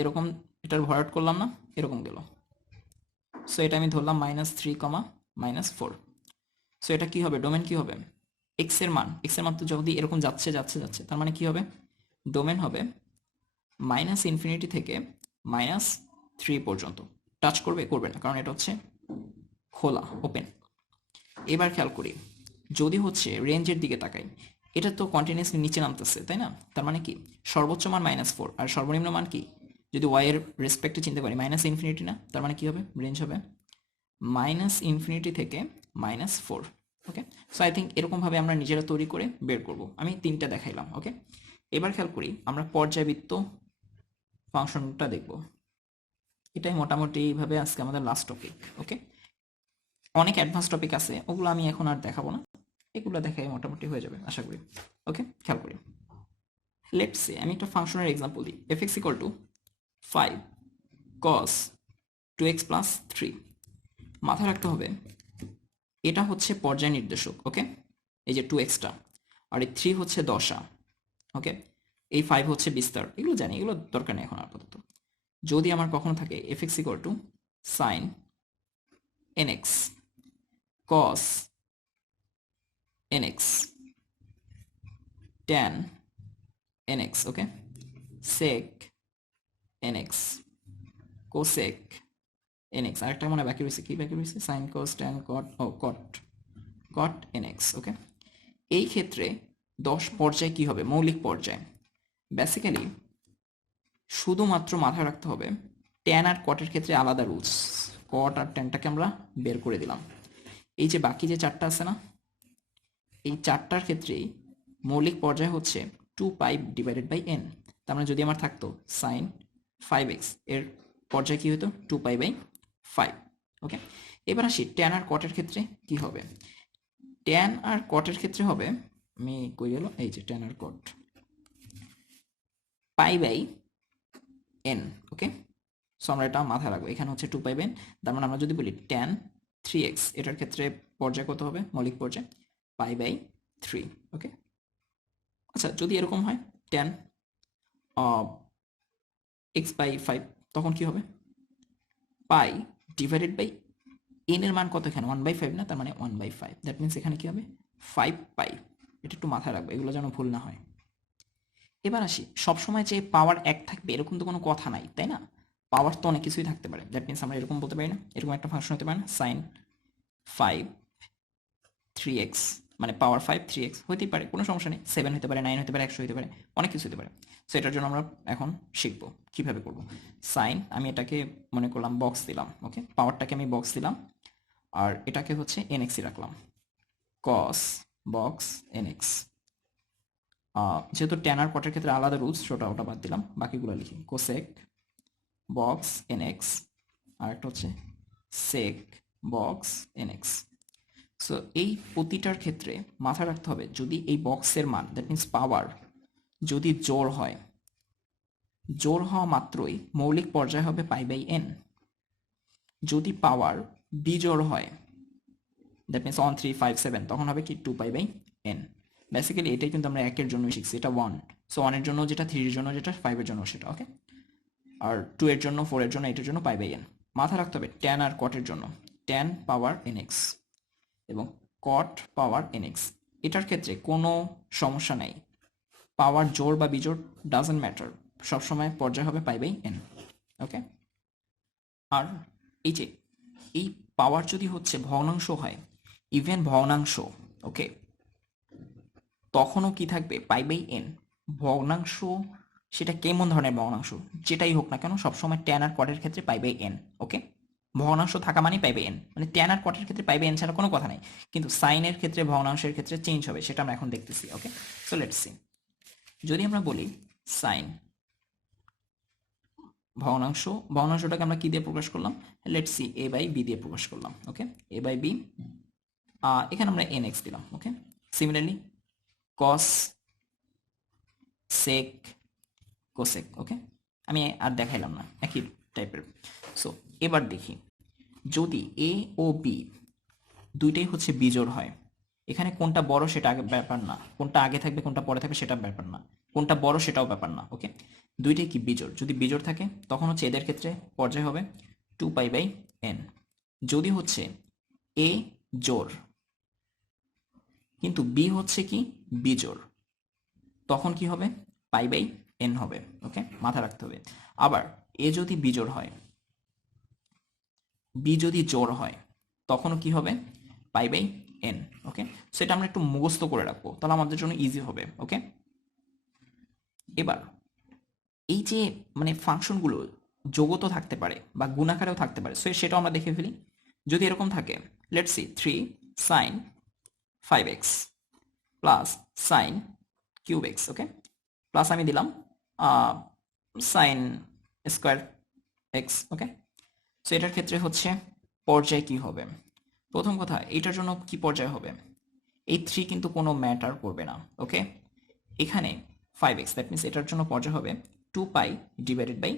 এরকম এটার ভরাট করলাম না, এরকম গেল। সো এটা আমি ধরলাম -3, -4। সো এটা কি হবে? ডোমেন কি হবে? এক্স এর মান তো যদি এরকম যাচ্ছে যাচ্ছে যাচ্ছে, তার মানে কি হবে? ডোমেন হবে -ইনফিনিটি থেকে -3 পর্যন্ত। টাচ করবে? করবে না, কারণ এটা হচ্ছে খোলা, ওপেন। এবার খেয়াল করি, যদি হচ্ছে রেঞ্জের দিকে তাকাই, এটা তো কন্টিনিউয়াসলি নিচে নামতেছে, তাই না? তার মানে কি সর্বোচ্চ মান -4 আর সর্বনিম্ন মান কি? যদি ওয়াই এর রেসপেক্টে চিনতে পারি -ইনফিনিটি না? তার মানে কি হবে? রেঞ্জ হবে -ইনফিনিটি থেকে -4। ওকে, সো আই থিঙ্ক এরকমভাবে আমরা নিজেরা তৈরি করে বের করব। আমি 3টা দেখাইলাম। ওকে, এবার খেয়াল করি আমরা পর্যায়বৃত্ত ফাংশনটা দেখব। এটাই মোটামুটি এইভাবে আজকে আমাদের লাস্ট টপিক। ওকে, অনেক অ্যাডভান্স টপিক আছে, ওগুলো আমি এখন আর দেখাবো না, এগুলো দেখাই মোটামুটি হয়ে যাবে আশা করি। ওকে, খেয়াল করি। লেটস সে আমি একটা ফাংশনের এক্সাম্পল দিই, f x equal two 5 cos 2x plus 3। মাথায় রাখতে হবে এটা হচ্ছে পর্যায় নির্দেশক, ওকে, এই যে 2x-টা, আর এই 3 হচ্ছে দশা, ওকে, এই 5 হচ্ছে বিস্তার, এগুলো জানি, এগুলো দরকার নেই এখন আপাতত। যদি আমার কখনো থাকে f x equal to sine nx cos nx tan nx, okay, sec nx cosec nx, আরেকটা মনে হয় বাকি রয়েছে, কি বাকি রয়েছে, sin cos tan cot ও cot nx, ওকে। এই ক্ষেত্রে 10 পর্যায় কি হবে, মৌলিক পর্যায়। বেসিক্যালি শুধুমাত্র মাথায় রাখতে হবে ট্যান আর কটের ক্ষেত্রে আলাদা রুলস, কট আর ট্যানটাকে আমরা বের করে দিলাম। এই যে বাকি যে চারটা আছে না, এই চারটার ক্ষেত্রেই মৌলিক পর্যায় হচ্ছে 2π ডিভাইডেড বাই n। তার মানে যদি আমার থাকতো সাইন 5x, এর পর্যায় কি হতো 2π/5, ওকে। এবার আসি ট্যান আর কটের ক্ষেত্রে কি হবে। ট্যান আর কটের ক্ষেত্রে হবে, আমি কই গেল, এই যে ট্যান আর কট π/n, ওকে। সো আমরা এটা মাথায় রাখবো, এখানে হচ্ছে 2π/n। তার মানে আমরা যদি বলি ট্যান 3x, এটার ক্ষেত্রে পর্যায় কত হবে, মৌলিক পর্যায় π/3, ওকে। আচ্ছা, যদি এরকম হয় ট্যান x/5, তখন কি হবে, পাই ডিভাইডেড বাই n এর মান কত এখানে 1/5 না, তার মানে 1/5, দ্যাট মিনস এখানে কি হবে 5π। এটা একটু মাথায় রাখবে, এগুলো যেন ভুল না হয়। এবার আসি, সবসময় যে পাওয়ার 1 থাকবে এরকম তো কোনো কথা নাই, তাই না? পাওয়ার তো অনেক কিছুই থাকতে পারে, দ্যাট মিনস আমরা এরকম বলতে পারি না, এরকম একটা ফাংশন হতে পারে না, সাইন 5 3x, মানে পাওয়ার 5 3x হতেই পারে, কোনো সমস্যা নেই, 7 হতে পারে, 9 হতে পারে, 100 হতে পারে, অনেক কিছু হতে পারে। সো এটার জন্য আমরা এখন শিখবো কিভাবে করব। সাইন, আমি এটাকে মনে করলাম বক্স দিলাম, ওকে, পাওয়ারটাকে আমি বক্স দিলাম, আর এটাকে হচ্ছে nx রাখলাম, cos বক্স nx। যেহেতু ট্যান আর কটের ক্ষেত্রে আলাদা রুলস, ওটা বাদ দিলাম, বাকিগুলো লিখি, কোসেক বক্স nx, আর একটা হচ্ছে সেক বক্স nx। সো এই প্রতিটার ক্ষেত্রে মাথায় রাখতে হবে যদি এই বক্সের মান, দ্যাট মিনস পাওয়ার, যদি জোর হওয়া মাত্রই মৌলিক পর্যায় হবে π/n। যদি পাওয়ার বিজোড় হয়, দ্যাট মিনস 1 3 5 7, তখন হবে কি 2π/n। বেসিক্যালি এটাই কিন্তু আমরা 1 এর জন্য শিখছি, এটা 1, সো 1 এর জন্য যেটা, 3 এর জন্য যেটা, 5 এর জন্য সেটা, ওকে। আর 2 এর জন্য, 4 এর জন্য, 8 এর জন্য π/n। মাথা রাখতে হবে ট্যান আর কটের জন্য ট্যান পাওয়ার nx এবং কট পাওয়ার nx, এটার ক্ষেত্রে কোনো সমস্যা নাই, পাওয়ার জোর বা বিজোড় ডাজন্ট ম্যাটার, সবসময় পর্যায় হবে π/n, ওকে। আর এই যে এই পাওয়ার যদি হচ্ছে ভগ্নাংশ হয়, ইভেন ভগ্নাংশ, ওকে, তখনও কি থাকবে π/n। ভগ্নাংশ সেটা কেমন ধরনের ভগ্নাংশ, যেটাই হোক না কেন, সবসময় ট্যান আর কটের ক্ষেত্রে π/n, ওকে। ভগ্নাংশ থাকা মানে π/n, মানে ট্যান আর কটের ক্ষেত্রে π/n ছাড়া কোনো কথা নাই, কিন্তু সাইনের ক্ষেত্রে ভগ্নাংশের ক্ষেত্রে চেঞ্জ হবে, সেটা আমরা এখন দেখতেছি, ওকে। সো লেটস সি, যদি আমরা বলি সাইন ভগ্নাংশটাকে আমরা কি দিয়ে প্রকাশ করলাম, লেটস সি a/b দিয়ে প্রকাশ করলাম, ওকে, a/b, এখানে আমরা nx দিলাম, ওকে। সিমিলারলি cos sec cosec, ওকে, আমি আর দেখাইলাম না, একই টাইপের। সো এবার দেখি, যদি a ও b দুইটাই হচ্ছে বিজোড় হয়, এখানে কোনটা বড় সেটা আগে ব্যাপার না, কোনটা আগে থাকবে কোনটা পরে থাকবে সেটা ব্যাপার না, কোনটা বড় সেটাও ব্যাপার না, ওকে। দুইটাই কি বিজোড়, যদি বিজোড় থাকে তখন হচ্ছে এদের ক্ষেত্রে পর্যায় হবে 2π/n। যদি হচ্ছে a জোড় কিন্তু b হচ্ছে কি বিজোড়, তখন কি হবে π/n হবে, ওকে, মাথা রাখতে হবে। আবার a যদি বিজোড় হয়, b যদি জোড় হয়, তখনও কি হবে π/n, ওকে। সেটা আমরা একটু মুখস্থ করে রাখবো, তাহলে আমাদের জন্য ইজি হবে, ওকে। এবার এই যে মানে ফাংশনগুলো যোগও তো থাকতে পারে বা গুণাকারেও থাকতে পারে, সো সেটাও আমরা দেখে ফেলি। যদি এরকম থাকে, let's C 3 sin 5x plus sin cube x, okay, plus আমি দিলাম sine square x, okay. So এটার ক্ষেত্রে হচ্ছে পর্যায় কি হবে, প্রথম কথা, এটার জন্য কি পর্যায় হবে? এই 3 কিন্তু কোনো ম্যাটার করবে না, ওকে? এখানে 5x, দ্যাট মিনস এটার জন্য পর্যায় হবে 2 পাই ডিভাইডেড বাই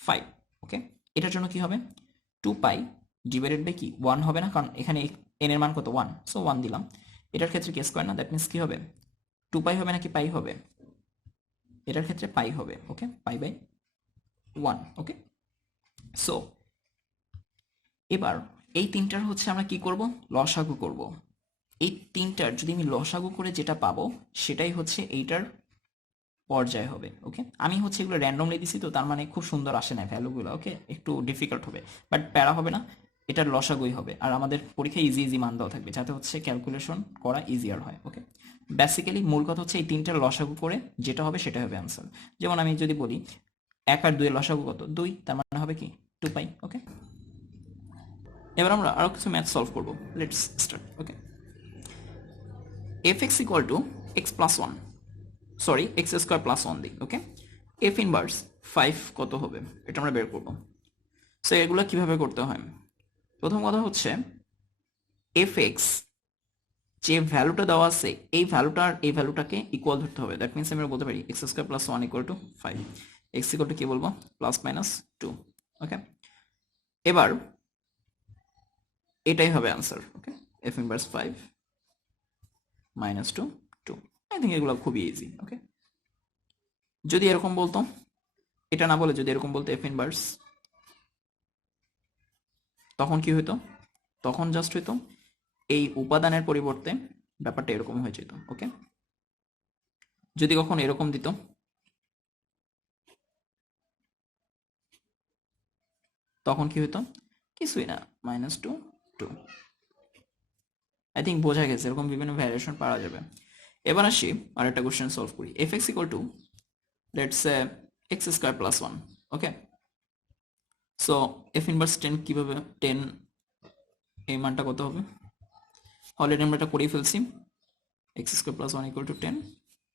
5, ওকে? এটার জন্য কি হবে? 2 পাই ডিভাইডেড বাই কি 1 হবে না, কারণ এখানে n এর মান কত 1, সো 1 দিলাম। এটার ক্ষেত্রে কি স্কোয়ার না, দ্যাট মিনস কি হবে 2 পাই হবে নাকি পাই হবে? এটার ক্ষেত্রে পাই হবে, ওকে? Pi by 1, okay? সো এবার এই তিনটার হচ্ছে আমরা কি করব, লসাগু করব। এই তিনটার যদি আমি লসাগু করে যেটা পাবো সেটাই হচ্ছে এইটার পর্যায় হবে, ওকে? আমি হচ্ছে এগুলো র্যান্ডমলি দিছি, তো তার মানে খুব সুন্দর আসে না ভ্যালুগুলো, ওকে? একটু ডিফিকাল্ট হবে, বাট প্যারা হবে না, এটার লসাগুই হবে। আর আমাদের পরীক্ষায় ইজি ইজি মান দেওয়া থাকবে, যাতে হচ্ছে ক্যালকুলেশন করা ইজিয়ার হয়, ওকে? বেসিক্যালি মূল কথা হচ্ছে এই তিনটার লসাগু করে যেটা হবে সেটা হবে অ্যান্সার। যেমন আমি যদি বলি 1 আর 2 এর লসাগু কত 2, তার মানে হবে কি 2 পাই, ওকে? এবার আমরা আরো কিছু ম্যাথ সলভ করব, let's start, okay? fx equal to x plus 1, sorry x square plus 1 দিই, ওকে? f ইনভার্স 5 কত হবে এটা আমরা বের করব। সো এগুলো কিভাবে করতে হয়? প্রথম কথা হচ্ছে fx যে ভ্যালুটা দেওয়া আছে এই ভ্যালুটা আর এই ভ্যালুটাকে ইকুয়াল ধরতে হবে, দ্যাট মিনস আমরা বলতে পারি x square plus 1 equal to 5, x equal to কি বলবো প্লাস মাইনাস 2, ওকে? এবার এটাই হবে answer, okay? f inverse 5 minus 2 2, I think এগুলো খুবই ইজি, ওকে? যদি এরকম বলতো, এটা না বলে যদি এরকম বলতো f ইনভার্স, তখন কি হইতো? তখন জাস্ট হইতো এই উপাদানের পরিবর্তে ব্যাপারটা এরকম হয়ে যেত, ওকে? যদি কখন এরকম দিত, তখন কি হইতো? কিছুই না, মাইনাস 2 2। আই থিঙ্ক বোঝা গেছে, এরকম বিভিন্ন ভ্যারিয়েশন পাওয়া যাবে। এবার আসি আর একটা কোশ্চেন সলভ করি। fx equal to let's say x square plus 1, okay? So f inverse 10 কিভাবে 10 এই মানটা কত হবে? অলরেডি আমরা এটা করেই ফেলছি, x square plus 1 equal to 10,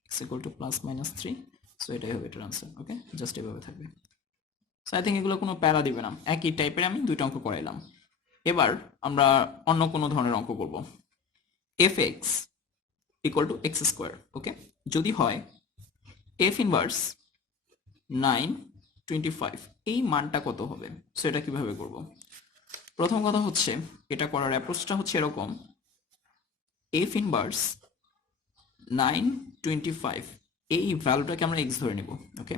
x equal two plus minus 3, so এটাই হবে এটার আনসার, ওকে? জাস্ট এভাবে থাকবে। সো আই থিঙ্ক এগুলো কোনো প্যারা দিবে না, একই টাইপের আমি দুইটা অঙ্ক করাইলাম। এবার আমরা অন্য কোনো ধরনের অঙ্ক করব। fx equal to x square, okay? যদি হয় f ইনভার্স 9 25, এই মানটা কত হবে? সো এটা কিভাবে করব? প্রথম কথা হচ্ছে এটা করার অ্যাপ্রোচটা হচ্ছে এরকম, f ইনভার্স 9 25 এই ভ্যালুটাকে আমরা x ধরে নেব, ওকে?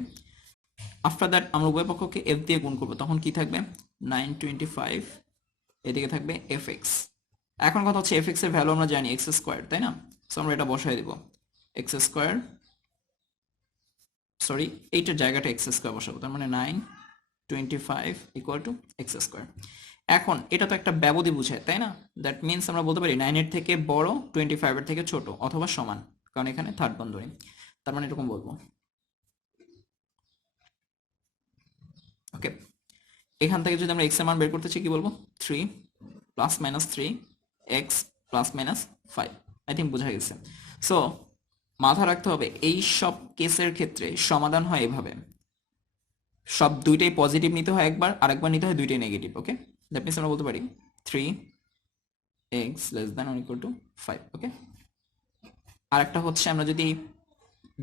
আফটার দ্যাট আমরা উভয় পক্ষকে f দিয়ে গুণ করব, তখন কি থাকবে 9 25, এদিকে থাকবে fx। এখন কথা হচ্ছে fx এর ভ্যালু আমরা জানি x স্কোয়ার, তাই না? সো আমরা এটা বসাই দেব, x স্কোয়ার, সরি এইটার জায়গাটা x স্কোয়ার বসাবো, তার মানে 9 25 ইকুয়াল টু x স্কোয়ার। এখন এটা তো একটা ব্যবধি বুঝায়, তাই না? দ্যাট মিনস আমরা বলতে পারি 9 এর থেকে বড় 25 এর থেকে ছোট অথবা সমান, কারণ এখানে থার্ড বন্ধনী। তার মানে এরকম বলবো, ওকে? এখান থেকে যদি আমরা x এর মান বের করতে চাই কি বলবো 3 plus minus 3 x plus minus 5, I think বোঝা গেছে। সো মাথা রাখতে হবে এই সব কেসের ক্ষেত্রে সমাধান হয় এভাবে, সব দুইটাই পজিটিভ নিতে হয় একবার, আর একবার নিতে হয় দুইটাই নেগেটিভ, ওকে? দ্যাট মিনস আমরা বলতে পারি 3x less than or equal two 5, ওকে? আর একটা হচ্ছে আমরা যদি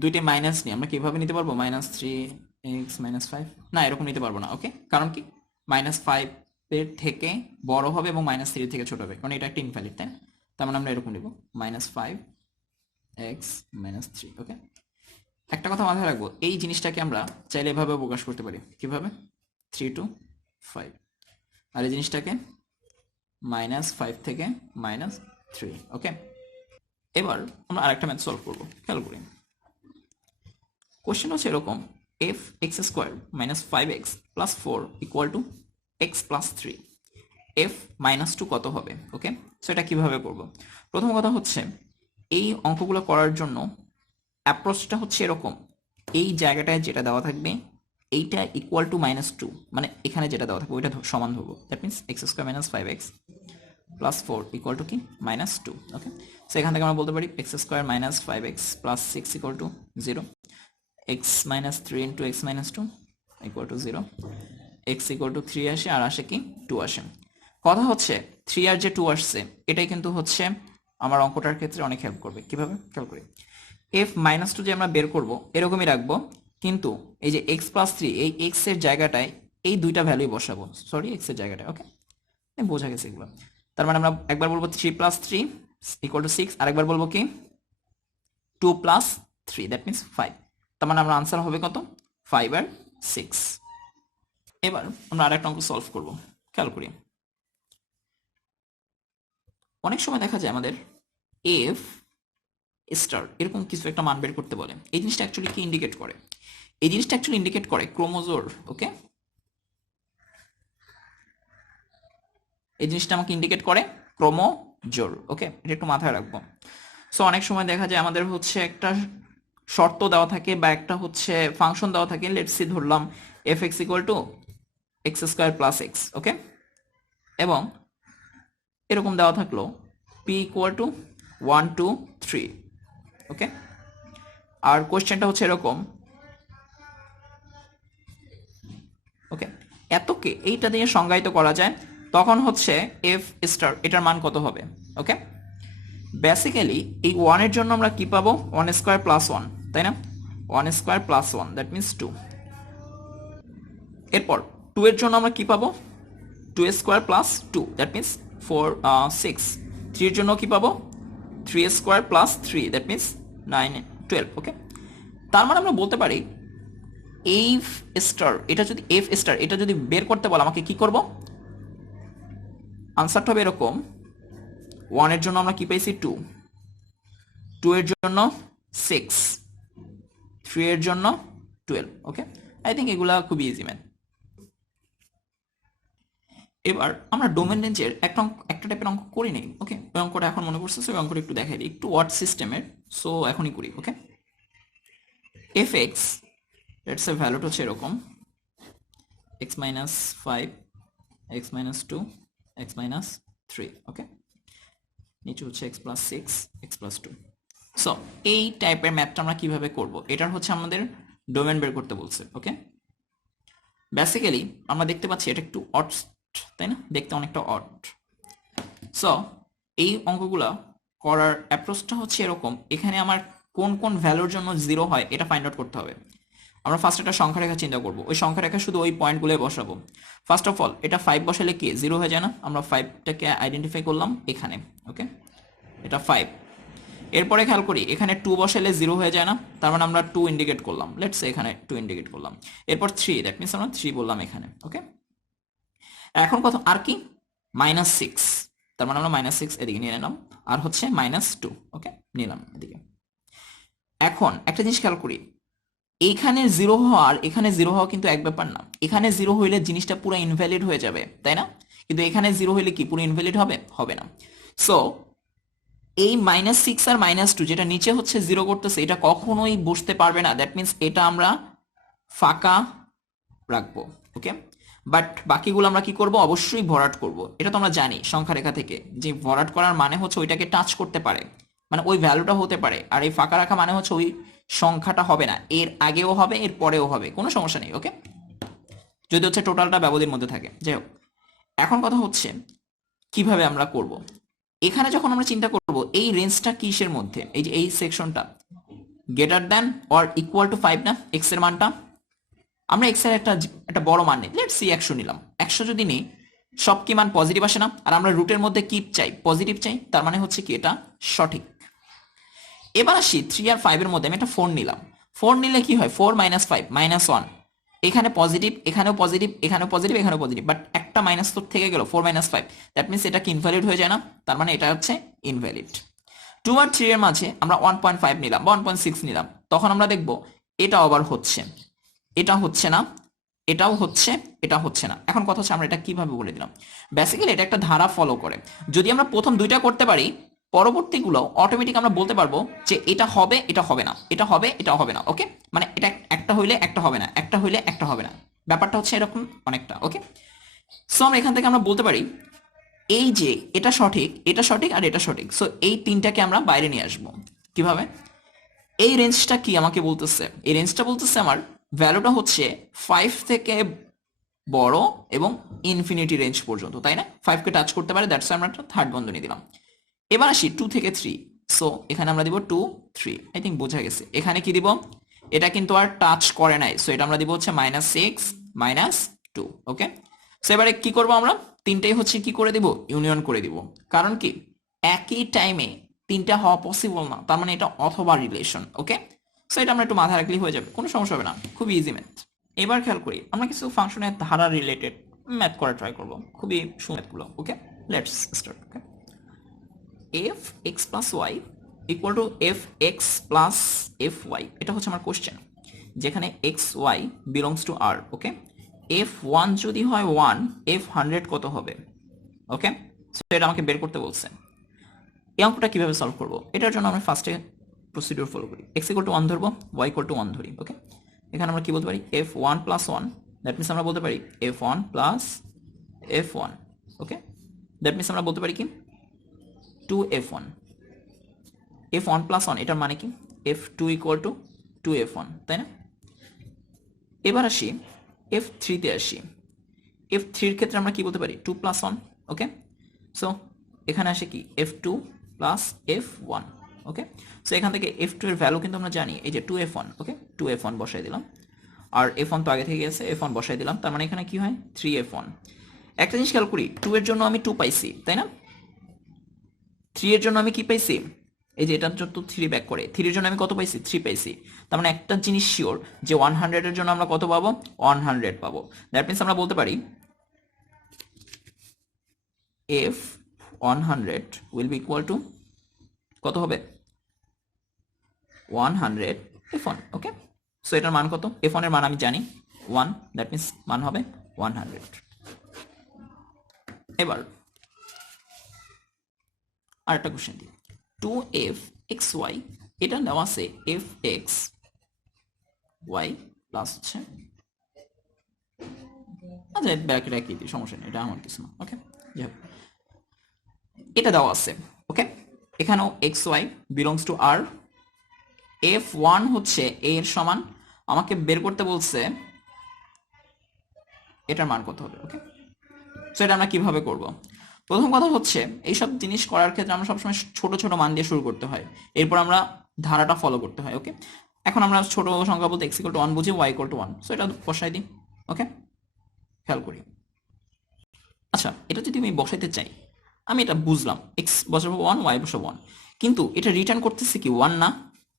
দুইটাই মাইনাস নিই, আমরা কিভাবে নিতে পারবো মাইনাস 3x মাইনাস 5, না এরকম নিতে পারবো না, ওকে? কারণ কি মাইনাস 5 এর থেকে বড় হবে এবং মাইনাস 3 থেকে ছোট হবে, কারণ এটা একটা ইনভ্যালিড, তাই না? তার মানে আমরা এরকম লিখবো মাইনাস 5x মাইনাস 3, ওকে? একটা কথা মাথায় রাখবো, এই জিনিসটাকে আমরা চাইলে এভাবে প্রকাশ করতে পারি, কিভাবে 3 to 5, আর এই জিনিসটাকে মাইনাস 5 থেকে মাইনাস 3, ওকে? এবার আমরা আরেকটা ম্যাথ সলভ করবো, খেয়াল করি। কোশ্চেন হচ্ছে এরকম, f x square minus 5x plus 4 equal to x plus 3, f minus 2 কত হবে, ওকে? সো এটা কিভাবে করব? প্রথম কথা হচ্ছে এই অঙ্কগুলো করার জন্য অ্যাপ্রোচটা হচ্ছে এরকম, এই জায়গাটায় যেটা দেওয়া থাকবে এইটা ইকুয়াল টু মাইনাস 2, মানে এখানে যেটা দেওয়া থাকবে ওইটা সমান ধরবো, that means x square minus 5x plus 4 equal to কি মাইনাস 2, ওকে? সো এখান থেকে আমরা বলতে পারি x square minus 5x plus 6 equal to 0, x minus 3 into x minus 2 equal to 0, x equal two 3 আসে আর আসে কি 2 আসে। কথা হচ্ছে 3 আর যে 2 আসছে এটাই কিন্তু হচ্ছে আমার অঙ্কটার ক্ষেত্রে অনেক হেল্প করবে। কিভাবে খেয়াল করি, f মাইনাস 2 যে আমরা বের করব এরকমই রাখবো, কিন্তু এই যে x প্লাস 3 এই x এর জায়গাটায় এই দুইটা ভ্যালুই বসাবো, সরি x এর জায়গাটায়। ওকে, বোঝা গেছে এগুলো। তার মানে আমরা একবার বলবো 3 প্লাস 3 ইকুয়াল টু 6, আরেকবার বলবো কি 2 প্লাস 3 দ্যাট মিনস 5। তার মানে আমরা আনসার হবে কত, 5 আর 6। এবার আমরা আরেকটা অঙ্ক সলভ করব। খেয়াল করি, অনেক সময় দেখা যায় আমাদের এফ স্টার এরকম কিছু একটা মান বের করতে বলে। এই জিনিসটা অ্যাকচুয়ালি কি ইন্ডিকেট করে, এই জিনিসটা অ্যাকচুয়ালি ইন্ডিকেট করে ক্রোমোজোর। ওকে, এই জিনিসটা আমাকে ইন্ডিকেট করে ক্রোমোজোর। ওকে, এটা একটু মাথায় রাখবো। সো অনেক সময় দেখা যায় আমাদের হচ্ছে একটা শর্ত দেওয়া থাকে বা একটা হচ্ছে ফাংশন দেওয়া থাকে। লেটস সি ধরলাম f x equal to x square plus x. Okay, এবং এরকম দেওয়া থাকলো পি ইকুয়াল টু 1 2 3। ওকে, আর কোয়েশ্চেনটা হচ্ছে এরকম। ওকে, এতকে এইটা দিয়ে সংজ্ঞায়িত করা যায়, তখন হচ্ছে এফ স্টার এটার মান কত হবে। ওকে, বেসিক্যালি এই 1 এর জন্য আমরা কি পাবো, 1 স্কোয়ার প্লাস 1, তাই না? 1 স্কোয়ার প্লাস 1 দ্যাট মিনস 2। এরপর 2 এর জন্য আমরা কি পাবো, 2 স্কোয়ার প্লাস 2 দ্যাট মিনস 4 6। 3 এর জন্য কি পাবো, 3 স্কোয়ার প্লাস 3 দ্যাট মিনস 9 12। ওকে, তার মানে আমরা বলতে পারি এফ স্টার এটা যদি বের করতে বলে আমাকে কি করব, আনসারটা হবে এরকম। 1 এর জন্য আমরা কি পাইছি 2, 2 এর জন্য 6, 3 এর জন্য 12। ওকে, আই থিঙ্ক এগুলা খুবই ইজি ম্যান। এবার আমরা ডোমেন রেঞ্জের একটা টাইপের অঙ্ক করি নেই। ওকে, ওই অঙ্কটা এখন মনে পড়ছে, ওই অঙ্কটা একটু দেখাই দিই, একটু ওয়ার্ড সিস্টেমের। সো এখনই করি। ওকে, এফ এক্স লেটস সে ভ্যালুটা হচ্ছে এরকম x minus 5, x minus 2, x minus 3। ওকে, নিচে হচ্ছে x plus 6, x plus 2। So এই টাইপের ম্যাথটা আমরা কিভাবে করব, এটার হচ্ছে আমাদের ডোমেন বের করতে বলছে। ওকে, বেসিক্যালি আমরা দেখতে পাচ্ছি এটা একটু অড, তাই না? দেখতে অনেকটা অড। সো এই অঙ্কগুলো করার অ্যাপ্রোচটা হচ্ছে এরকম, এখানে আমার কোন কোন ভ্যালুর জন্য 0 হয় এটা ফাইন্ড আউট করতে হবে। আমরা ফার্স্ট একটা সংখ্যা রেখা চিন্তা করব, ওই সংখ্যা রেখা শুধু ওই পয়েন্টগুলো বসাবো। ফার্স্ট অফ অল এটা 5 বসালে কি 0 হয়ে যায় না? আমরা 5টাকে আইডেন্টিফাই করলাম এখানে। ওকে, এটা 5। এরপরে খেয়াল করি এখানে 2 বসালে 0 হয়ে যায় না? তার মানে আমরা 2 ইন্ডিকেট করলাম, লেটস সে এখানে 2 ইন্ডিকেট করলাম। এরপর 3 দ্যাট মিনস আমরা 3 বললাম এখানে। ওকে, এখন কত আর কি -6, তার মানে আমরা -6 এদিকে নিয়ে নিলাম, আর হচ্ছে -2। ওকে, নিলাম এদিকে। এখন একটা জিনিস খেয়াল করি, এইখানে 0 হওয়া আর এখানে 0 হওয়া কিন্তু এক ব্যাপার না। এখানে 0 হইলে জিনিসটা পুরো ইনভ্যালিড হয়ে যাবে, তাই না? কিন্তু এখানে 0 হইলে কি পুরো ইনভ্যালিড হবে? হবে না। সো এই -6 আর -2 যেটা নিচে হচ্ছে 0 করতেছে, এটা কখনোই বসতে পারবে না। দ্যাট মিনস এটা আমরা ফাঁকা রাখবো। ওকে, বাট বাকিগুলো আমরা কি করব, অবশ্যই ভরাট করব। এটা তো আমরা জানি সংখ্যা রেখা থেকে যে ভরাট করার মানে হচ্ছে ওইটাকে টাচ করতে পারে, মানে ওই ভ্যালুটা হতে পারে। আর এই ফাঁকা রাখা মানে হচ্ছে ওই সংখ্যাটা হবে না, এর আগেও হবে এর পরেও হবে, কোনো সমস্যা নেই। ওকে, যদি হচ্ছে টোটালটা ব্যবধির মধ্যে থাকে। যাই হোক, এখন কথা হচ্ছে কিভাবে আমরা করব। এখানে যখন আমরা চিন্তা করব এই রেঞ্জটা কিসের মধ্যে, এই যে এই সেকশনটা greater than or equal two 5 না, এক্স এর মানটা আমরা এক্স এর একটা বড় মান নিই, লেটস সি 100 নিলাম। 100 যদি নিই সব কি মান পজিটিভ আসে না? আর আমরা রুটের মধ্যে কি চাই, পজিটিভ চাই, তার মানে হচ্ছে কি এটা সঠিক। এবার আসি 3 আর 5 এর মধ্যে আমি একটা 4 নিলাম। 4 নিলে কি হয়, 4 - 5 -1, এখানে পজিটিভ, এখানেও পজিটিভ, এখানেও পজিটিভ, এখানেও পজিটিভ, বাট একটা মাইনাস তো থেকে গেল, 4 - 5। দ্যাট মিনস এটা কি ইনভ্যালিড হয়ে যায় না? তার মানে এটা হচ্ছে ইনভ্যালিড। 2 আর 3 এর মাঝে আমরা 1.5 নিলাম বা 1.6 নিলাম, তখন আমরা দেখব এটা আবার হচ্ছে, এটা হচ্ছে না, এটাও হচ্ছে, এটা হচ্ছে না। এখন কথা হচ্ছে আমরা এটা কিভাবে বলে দিলাম। বেসিক্যালি এটা একটা ধারা ফলো করে, যদি আমরা প্রথম দুইটা করতে পারি পরবর্তীগুলো অটোমেটিক আমরা বলতে পারবো যে এটা হবে, এটা হবে না, এটা হবে, এটা হবে না। ওকে, মানে এটা একটা হইলে একটা হবে না, একটা হইলে একটা হবে না, ব্যাপারটা হচ্ছে এরকম অনেকটা। ওকে, সো আমরা এখান থেকে আমরা বলতে পারি এই যে এটা সঠিক, এটা সঠিক আর এটা সঠিক। সো এই তিনটাকে আমরা বাইরে নিয়ে আসবো। কিভাবে? এই রেঞ্জটা কি আমাকে বলতেছে, এই রেঞ্জটা বলতেছে আমার ভ্যালুটা হচ্ছে 5 থেকে বড় এবং ইনফিনিটি রেঞ্জ পর্যন্ত, তাই না? 5 কে টাচ করতে পারে, দ্যাটস আমরা একটা থার্ড বন্ধনী দিলাম। এবার আসি 2 থেকে 3, সো এখানে আমরা দিব 2 3, আই থিঙ্ক বোঝা গেছে। এখানে কি দিব, এটা কিন্তু আর টাচ করে নাই, সো এটা আমরা দিব হচ্ছে -6 -2, ওকে। সো এবারে কি করব আমরা, তিনটেই হচ্ছে কি করে দিব, ইউনিয়ন করে দিব। কারণ কি, একই টাইমে তিনটা হওয়া পসিবল না, তার মানে এটা অথবা রিলেশন, ওকে। সো এটা আমরা একটু মাথায় রাখলেই হয়ে যাবে, কোনো সমস্যা হবে না, খুবই ইজি ম্যাথ। এবার খেয়াল করি, আমরা কিছু ফাংশনের ধারা রিলেটেড ম্যাথ করা ট্রাই করব, খুবই ম্যাথগুলো, okay. Let's start, okay. F x plus y equal to f x plus f y, এটা হচ্ছে আমার কোশ্চেন, যেখানে x y belongs to R, okay. F one যদি হয় 1, এফ 100 কত হবে, ওকে। সো এটা আমাকে বের করতে বলছে। এই অঙ্কটা কিভাবে সলভ করব, এটার জন্য আমরা ফার্স্টে প্রসিডিউর ফলো করি। এক্স ইকুয়াল টু 1 ধরবো, ওয়াই ইকুয়াল টু 1 ধরি, ওকে। এখানে আমরা কি বলতে পারি, f one plus 1, that means আমরা বলতে পারি f one plus F one, okay. That means আমরা বলতে পারি কি 2f1, f1 প্লাস 1 এটার মানে কি f2 ইকুয়াল টু 2f1, তাই না? এবার আসি f3 তে আসি। f3 এর ক্ষেত্রে আমরা কি বলতে পারি 2 প্লাস 1, ওকে। সো এখানে আসে কি f2 প্লাস f1, ওকে। সো এখান থেকে f2 এর ভ্যালু কিন্তু আমরা জানি, এই যে 2f1, ওকে। 2f1 বসাই দিলাম, আর f1 তো আগে থেকে গেছে, f1 বসাই দিলাম, তার মানে এখানে কি হয় 3f1। একটা জিনিস খেয়াল করি, 2 এর জন্য আমি 2 পাইছি, তাই না? 3 এর জন্য আমি কি পাইছি, এই যে এটার জন্য 3 ব্যাক করে, 3 এর জন্য আমি কত পাইছি 3 পাইছি। তার মানে একটা জিনিস শিওর যে 100 এর জন্য আমরা কত পাবো 100 পাবো। দ্যাট মিন্স আমরা বলতে পারি F 100 will be equal two কত হবে 100 f1, ওকে। সো এটার মান কত, f1 এর মান আমি জানি 1, দ্যাট মিন্স মান হবে 100। এবার আরেকটা কোশ্চেন দিই, 2f(xy) এটা দেওয়া আছে f(x)y প্লাস হচ্ছে, আচ্ছা ব্র্যাকেট রাখি দিই, সমস্যা নেই, এটা আমার কিছু না, ওকে। যাই হোক, এটা দেওয়া আছে, ওকে। এখানেও xy belongs to r, f1 হচ্ছে a এর সমান, আমাকে বের করতে বলছে এটার মান কত হবে, ওকে। সো এটা আমরা কিভাবে করব, প্রথম কথা হচ্ছে এইসব জিনিস করার ক্ষেত্রে আমরা সবসময় ছোট ছোট মান দিয়ে শুরু করতে হয়, এরপর আমরা ধারাটা ফলো করতে হয়, ওকে। এখন আমরা ছোট সংখ্যা বলতে x ইকুয়াল টু 1 বুঝি, y ইকুয়াল টু 1, সো এটা বসাই দিই, ওকে। খেয়াল করি, আচ্ছা এটা যদি আমি বসাইতে চাই, আমি এটা বুঝলাম x বসাবো 1, y বসাবো 1, কিন্তু এটা রিটার্ন করতেছে কি 1 না।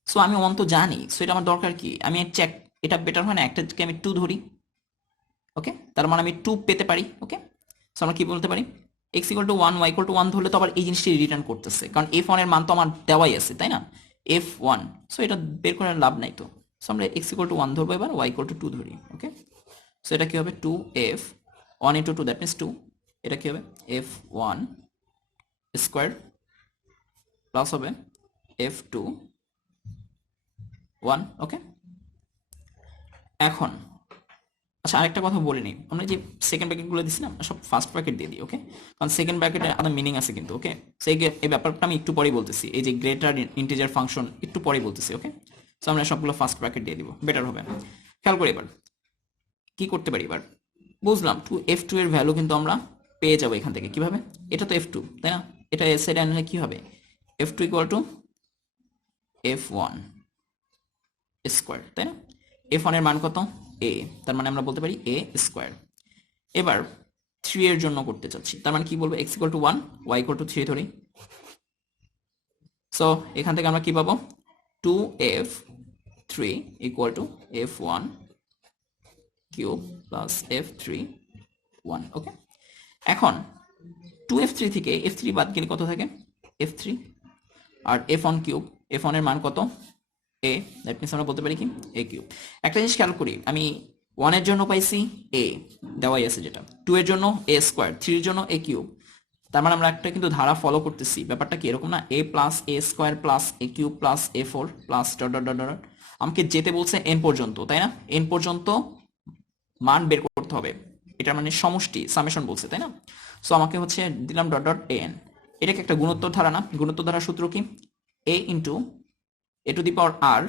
সো আমি 1 তো জানি, সো এটা আমার দরকার কি, আমি চেক, এটা বেটার হয় না একটাকে আমি 2 ধরি, ওকে। তার মানে আমি 2 পেতে পারি, ওকে। সো আমরা কি বলতে পারি x equal to 1, y equal to 1 ধরলে তো আবার এই জিনিসটি রিটার্ন করতেছে, কারণ f1 এর মান তো আমার দেওয়াই আছে, তাই না, f1। সো এটা বের করার লাভ নাই তো। সো আমরা x ইকুয়াল টু 1 ধরবো, এবার y ইকুয়াল টু 2 ধরি, ওকে। সো এটা কি হবে 2f 1 ইন্টু 2, দ্যাট মিনস 2, এটা কি হবে f1 স্কোয়ার প্লাস হবে f2 1, ওকে। এখন আচ্ছা আরেকটা কথা বলে নিই, আমরা যে সেকেন্ড ব্র্যাকেটগুলো দিচ্ছি না, সব ফার্স্ট ব্র্যাকেট দিয়ে দিই, ওকে। কারণ সেকেন্ড ব্র্যাকেটের আলাদা মিনিং আছে কিন্তু, ওকে। সেই এই ব্যাপারটা আমি একটু পরেই বলতেছি, এই যে গ্রেটার ইন্টিজার ফাংশন একটু পরেই বলতেছি, ওকে। সো আমরা সবগুলো ফার্স্ট ব্র্যাকেট দিয়ে দিব, বেটার হবে। খেয়াল করি এবার কি করতে পারি, এবার বুঝলাম f2 এর ভ্যালু কিন্তু আমরা পেয়ে যাবো এখান থেকে, কিভাবে, এটা তো f2, তাই না, এটা এর সাইডে আনলে কি হবে f2 equal to f1 square, তাই না। f1 এর মান কত a, তার মানে আমরা বলতে পারি a স্কোয়ার। এবার 3 এর জন্য করতে চাচ্ছি, তার মানে কি বলবো x equal to 1, y equal two 3 ধরি। সো এখান থেকে আমরা কি পাবো 2f3 equal to f1 cube plus f3 1, ওকে। এখন 2f3 থেকে f3 বাদ গেলে কত থাকে f3, আর f1 কিউব, f1 এর মান কত a, দ্যাট মিনস আমরা বলতে পারি কি a কিউব। একটা জিনিস খেয়াল করি, আমি 1 এর জন্য পাইছি a দেওয়াই আছে যেটা, 2 এর জন্য a স্কোয়ার, 3 এর জন্য a কিউব, তার মানে আমরা একটা কিন্তু ধারা ফলো করতেছি, ব্যাপারটা কি এরকম না, a plus a square plus a cube plus a4 plus dot dot dot dot, আমাকে যেতে বলছে n পর্যন্ত, তাই না, n পর্যন্ত মান বের করতে হবে, এটা মানে সমষ্টি সামেশন বলছে, তাই না। সো আমাকে হচ্ছে দিলাম ডট ডট an, এটাকে একটা গুণোত্তর ধারা না, গুণোত্তর ধারার সূত্র কি a into a to the power r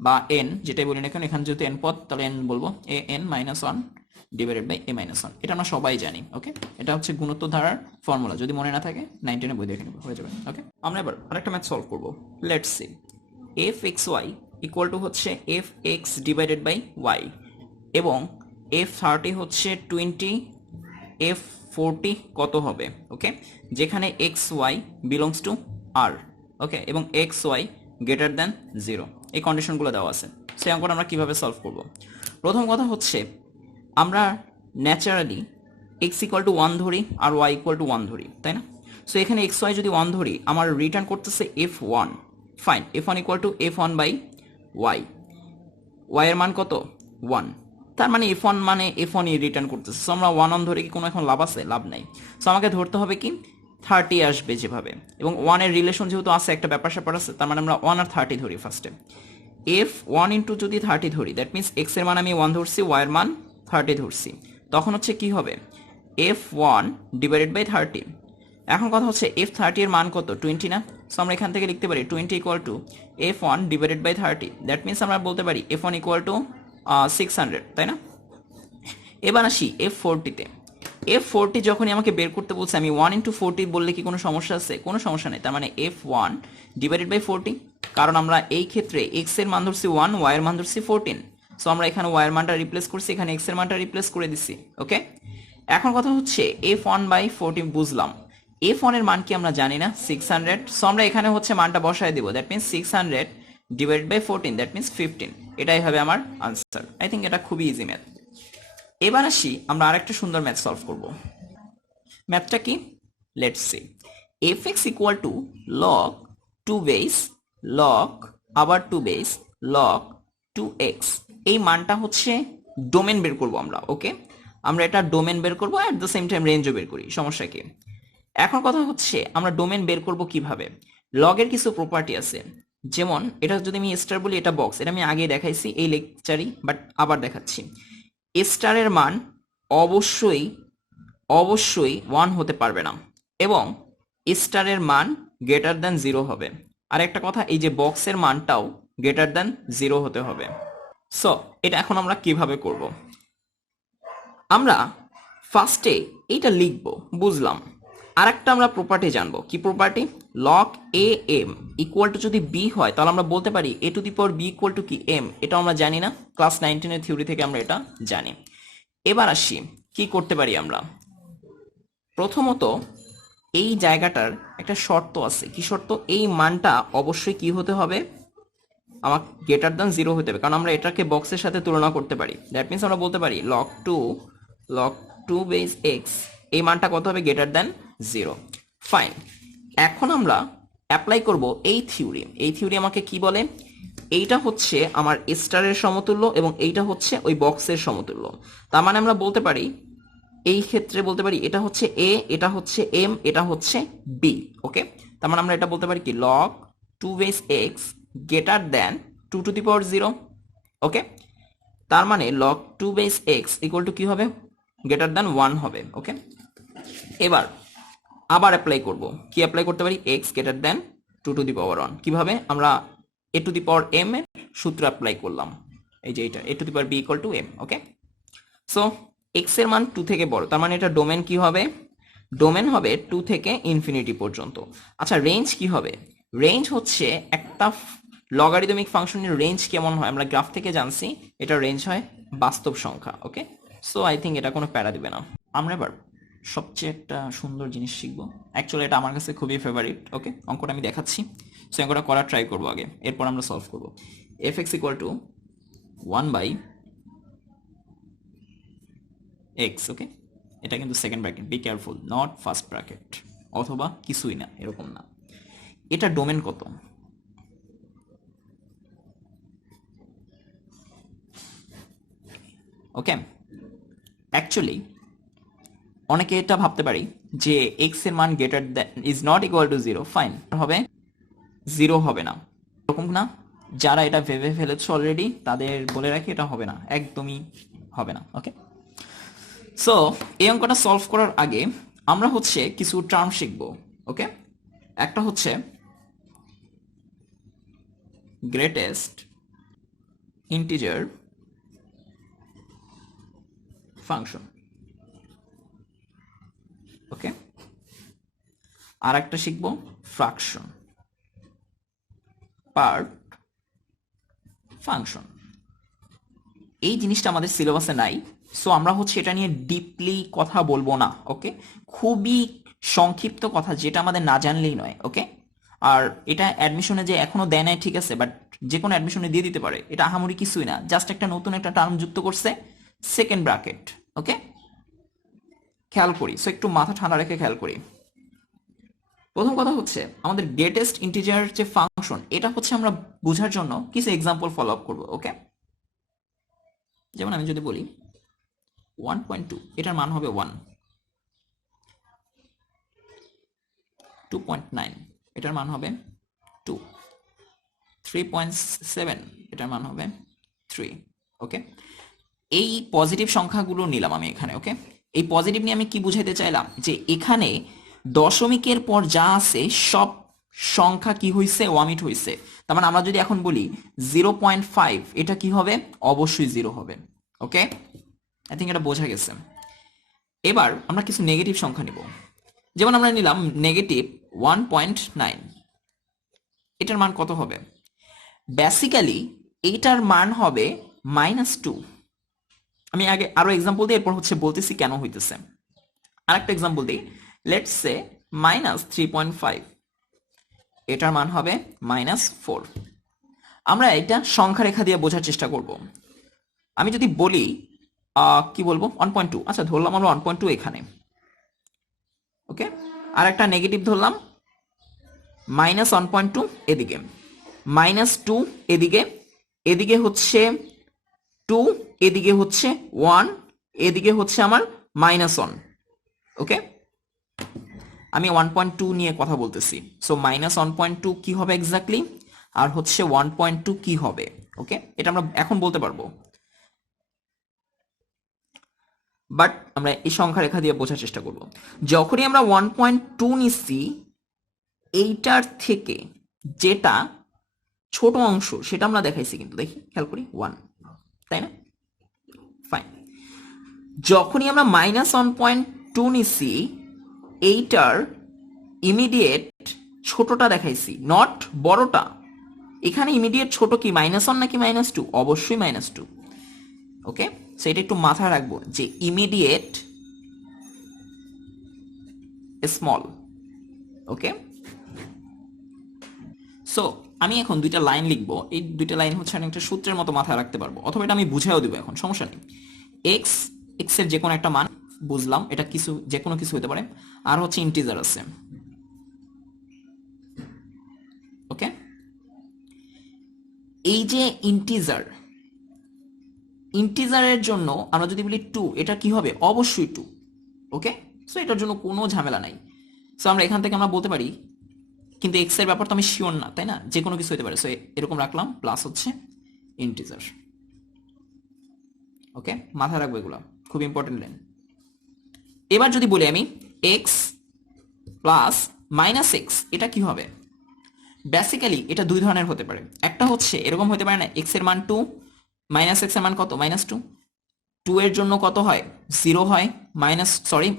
বা n যেটাই বলি না কেন, এখানে যেহেতু n পদ তাহলে n বলবো, a n minus 1 divided by a minus 1। এটা আমরা সবাই জানি। ওকে, এটা হচ্ছে গুণোত্তর ধারার ফর্মুলা, যদি মনে না থাকে 9-10 বই দেখে নেবে, হয়ে যাবে। ওকে, আমরা এবার আরেকটা ম্যাথ সলভ করব। Let's see f(x, y) equal two হচ্ছে f(x) ডিভাইডেড বাই y, এবং f30 হচ্ছে 20, f40 কত হবে? ওকে, যেখানে xy বিলংস টু r, ওকে, এবং xy গ্রেটার দ্যান 0, এই কন্ডিশনগুলো দেওয়া আছে। সেই অঙ্কটা আমরা কিভাবে সলভ করব? প্রথম কথা হচ্ছে আমরা ন্যাচারালি x ইকুয়াল টু 1 ধরি আর y ইকুয়াল টু 1 ধরি, তাই না? সো এখানে xy যদি 1 ধরি, আমার রিটার্ন করতেছে f1। Fine, f1 equal to f1 by y, y এর মান কত? 1। তার মানে f1 মানে f1 ই রিটার্ন করতেছে। সো আমরা 1 ধরে কি কোনো এখন লাভ আছে? লাভ নাই। সো আমাকে ধরতে হবে কি 30 আসবে যেভাবে, এবং 1 এর রিলেশন যেহেতু আছে, একটা ব্যাপার স্যাপার আছে, তার মানে আমরা 1 আর 30 ধরি ফার্স্টে। f1 ইন্টু যদি 30 ধরি, দ্যাট মিনস x এর মান আমি 1 ধরছি, y এর মান 30 ধরছি, তখন হচ্ছে কি হবে? f1 divided by 30। এখন কথা হচ্ছে f30 এর মান কত? 20 না? সো আমরা এখান থেকে লিখতে পারি 20 equal to f1 divided by 30। That means আমরা বলতে পারি f1 ইকুয়াল টু 600, তাই না? এবার আসি f40-তে। f40 যখনই আমাকে বের করতে বলছে, আমি 1 ইন্টু 40 বললে কি কোনো সমস্যা আছে? কোনো সমস্যা নেই। তার মানে f1 ডিভাইডেড বাই 40, কারণ আমরা এই ক্ষেত্রে x এর মান ধরছি 1, y এর মান ধরছি 14। সো আমরা এখানে y এর মানটা রিপ্লেস করছি, এখানে x এর মানটা রিপ্লেস করে দিছি। ওকে, এখন কথা হচ্ছে f1 বাই 40 বুঝলাম, f1 এর মান কি আমরা জানি না? 600। সো আমরা এখানে হচ্ছে মানটা বসায় দিব, that means 600 divided by 14, that means 15। এটাই হবে আমার আনসার। আই থিঙ্ক এটা খুবই ইজি ম্যাথ। এবার আসি আমরা আরেকটা সুন্দর ম্যাথ সলভ করব। ম্যাথটা কি? Let's see fx equal two log 2 base log আবার 2 বেস log 2x। এই মানটা হচ্ছে ডোমেন বের করব আমরা। ওকে, আমরা এটা ডোমেন বের করব, অ্যাট দ্য সেম টাইম রেঞ্জও বের করি, সমস্যা কি? এখন কথা হচ্ছে আমরা ডোমেন বের করব কিভাবে? লগের কিছু প্রপার্টি আছে, যেমন এটা যদি আমি স্টার বলি, এটা বক্স, এটা আমি আগে দেখাইছি এই লেকচারই, বাট আবার দেখাচ্ছি। স্টারের মান অবশ্যই অবশ্যই 1 হতে পারবে না, এবং স্টারের মান গ্রেটার দ্যান 0 হবে। আর একটা কথা, এই যে বক্সের মানটাও গ্রেটার দ্যান 0 হতে হবে। সো এটা এখন আমরা কিভাবে করব? আমরা ফার্স্টে এইটা লিখব, বুঝলাম। আরেকটা আমরা প্রপার্টি জানবো। কি property? Log a m equal to যদি বি হয়, তাহলে আমরা বলতে পারি a to the power b equal to কি এম। এটা আমরা জানি না, ক্লাস 19 এর থিওরি থেকে আমরা এটা জানি। এবার আসি কি করতে পারি আমরা। প্রথমত এই জায়গাটার একটা শর্ত আছে। কি শর্ত? এই মানটা অবশ্যই কি হতে হবে? আমার গ্রেটার দ্যান 0 হতে হবে, কারণ আমরা এটাকে বক্সের সাথে তুলনা করতে পারি। দ্যাট মিনস আমরা বলতে পারি log 2 বেস x, এই মানটা কত হবে? Greater than 0। ফাইন, এখন আমরা অ্যাপ্লাই করব এই থিওরি। এই থিওরি আমাকে কি বলে? এইটা হচ্ছে আমার স্টারের সমতুল্য, এবং এইটা হচ্ছে ওই বক্সের সমতুল্য। তার মানে আমরা বলতে পারি, এই ক্ষেত্রে বলতে পারি এটা হচ্ছে এ, এটা হচ্ছে এম, এটা হচ্ছে বি। ওকে, তার মানে আমরা এটা বলতে পারি কি log 2 base x greater than 2 to the power 0। Okay, তার মানে log 2 base x equal to কি হবে? গ্রেটার দ্যান 1 হবে। ওকে, এবার আবার অ্যাপ্লাই করব। কি অ্যাপ্লাই করতে পারি? x greater than 2 to the power 1। কিভাবে? আমরা a to the power m এর সূত্র অ্যাপ্লাই করলাম, এই যে এটা a to the power b equal to m। Okay, so x এর মান 2 থেকে বড়, তার মানে এটা ডোমেন কি হবে? ডোমেন হবে 2 থেকে ইনফিনিটি পর্যন্ত। আচ্ছা, রেঞ্জ কি হবে? রেঞ্জ হচ্ছে একটা লগারিদমিক ফাংশনের রেঞ্জ কেমন হয় আমরা গ্রাফ থেকে জানছি, এটা রেঞ্জ হয় বাস্তব সংখ্যা। ওকে, সো আই থিঙ্ক এটা কোনো প্যারা দিবে না। আমরা এবার সবচেয়ে একটা সুন্দর জিনিস শিখবো। অ্যাকচুয়ালি এটা আমার কাছে খুবই ফেভারিট। ওকে, অঙ্কটা আমি দেখাচ্ছি, সো অঙ্কটা করার ট্রাই করবো আগে, এরপর আমরা সলভ করবো। fx equal to 1 by x। Okay, এটা কিন্তু second bracket, be careful, not first bracket, অথবা কিছুই না, এরকম না। এটা ডোমেন কত? ওকে, অ্যাকচুয়ালি অনেকে এটা ভাবতে পারি যে x এর মান greater than is not equal to 0। Fine, হবে 0 হবে না, এরকম না। যারা এটা ভেবে ফেলেছে অলরেডি, তাদের বলে রাখি এটা হবে না, একদমই হবে না। ওকে, সো এই অঙ্কটা সলভ করার আগে আমরা হচ্ছে কিছু টার্ম শিখব। ওকে, একটা হচ্ছে গ্রেটেস্ট ইন্টিজার ফাংশন। ওকে, আর একটা শিখবো ফ্রাকশন, পার্ট ফাংশন। এই জিনিসটা আমাদের সিলেবাসে নাই, সো আমরা হচ্ছে এটা নিয়ে ডিপলি কথা বলবো না। ওকে, খুবই সংক্ষিপ্ত কথা, যেটা আমাদের না জানলেই নয়। ওকে, আর এটা অ্যাডমিশনে যে এখনো দেয় নাই ঠিক আছে, বাট যে কোনো অ্যাডমিশনে দিয়ে দিতে পারে, এটা আহামরি কিছুই না, জাস্ট একটা নতুন একটা টার্ম যুক্ত করছে, সেকেন্ড ব্র্যাকেট। ওকে, খেয়াল করি, সো একটু মাথা ঠান্ডা রেখে খেয়াল করি। প্রথম কথা হচ্ছে আমাদের গ্রেটেস্ট ইন্টিজার যে ফাংশন, এটা হচ্ছে আমরা বোঝার জন্য কিছু এক্সাম্পল ফলো আপ করবো। ওকে, যেমন আমি যদি বলি 1.2, এটার মান হবে 1, 2.9 এটার মান হবে 2, 3.7 এটার মান হবে 3। ওকে, এই পজিটিভ সংখ্যাগুলো নিলাম আমি এখানে। ওকে, এই পজিটিভ নিয়ে আমি কি বুঝাইতে চাইলাম, যে এখানে দশমিকের পর যা আছে সব সংখ্যা কি হইছে, ওয়ামিট হইছে। তার মানে আমরা যদি এখন বলি 0.5, এটা কি হবে, অবশ্যই 0 হবে। ওকে, আই থিঙ্ক এটা বোঝা গেছে। এবার আমরা কিছু নেগেটিভ সংখ্যা নিব, যেমন আমরা নিলাম নেগেটিভ 1.9, এটার মান কত হবে? বেসিক্যালি এইটার মান হবে -2। আমি আগে আরো এক্সাম্পল দিই, এরপর হচ্ছে বলতেছি কেন হইতেছে। আরেকটা এক্সাম্পল দিই, লেটস সে -3.5, এটার মান হবে -4। আমরা এটা সংখ্যা রেখা দিয়ে বোঝার চেষ্টা করব। আমি যদি বলি কি বলবো, 1.2, আচ্ছা ধরলাম আমরা 1.2 এখানে। ওকে, আর একটা নেগেটিভ ধরলাম -1.2 এদিকে, -2 এদিকে, এদিকে হচ্ছে 2, এদিকে হচ্ছে 1, এদিকে হচ্ছে আমার -1। ওকে, আমি 1.2 নিয়ে কথা বলতেছি, সো -1.2 কি হবে এক্স্যাক্টলি, আর হচ্ছে 1.2 কি হবে। ওকে, এটা আমরা এখন বলতে পারবো, বাট আমরা এই সংখ্যা রেখা দিয়ে বোঝার চেষ্টা করব। যখনই আমরা 1.2 নিচ্ছি, এইটার থেকে যেটা ছোট অংশ সেটা আমরা দেখাইছি, কিন্তু দেখি খেয়াল করি 1, তাই না? ফাইন, যখনই আমরা -1.2 নিচ্ছি, এইটার ইমিডিয়েট ছোটটা দেখাইছি, নট বড়টা। এখানে ইমিডিয়েট ছোট কি -1 নাকি -2? অবশ্যই -2। ওকে, সেটা একটু মাথায় রাখবো যে ইমিডিয়েট স্মল। ওকে, সো আমি এখন দুইটা লাইন লিখবো, এই দুইটা লাইন হচ্ছে আমি একটা সূত্রের মতো মাথায় রাখতে পারবো, অথবা এটা আমি বুঝাইও দিব, এখন সমস্যা নেই। এক্স, এক্স এর যে কোনো একটা মান, বুঝলাম এটা কিছু যে কোনো কিছু হতে পারে, আর হচ্ছে ইন্টিজার আছে। ওকে, এই যে ইন্টিজার, ইন্টিজারের জন্য আমরা যদি বলি 2, এটা কি হবে, অবশ্যই 2। ওকে, সো এটার জন্য কোনো ঝামেলা নাই। সো আমরা এখান থেকে আমরা বলতে পারি, কিন্তু এক্স এর ব্যাপার তো আমি শিওর না, তাই না, যে কোনো কিছু হতে পারে। সো এরকম রাখলাম, প্লাস হচ্ছে ইন্টিজার। ওকে, মাথায় রাখবো, এগুলো খুব ইম্পর্টেন্ট লাইন। এবার যদি বলি আমি এক্স প্লাস -x, এটা কি হবে? বেসিক্যালি এটা দুই ধরনের হতে পারে। একটা হচ্ছে এরকম হতে পারে না, এক্স এর মান 2, -x এর মান কত, -2, 2 এর জন্য কত হয়, 0 হয়,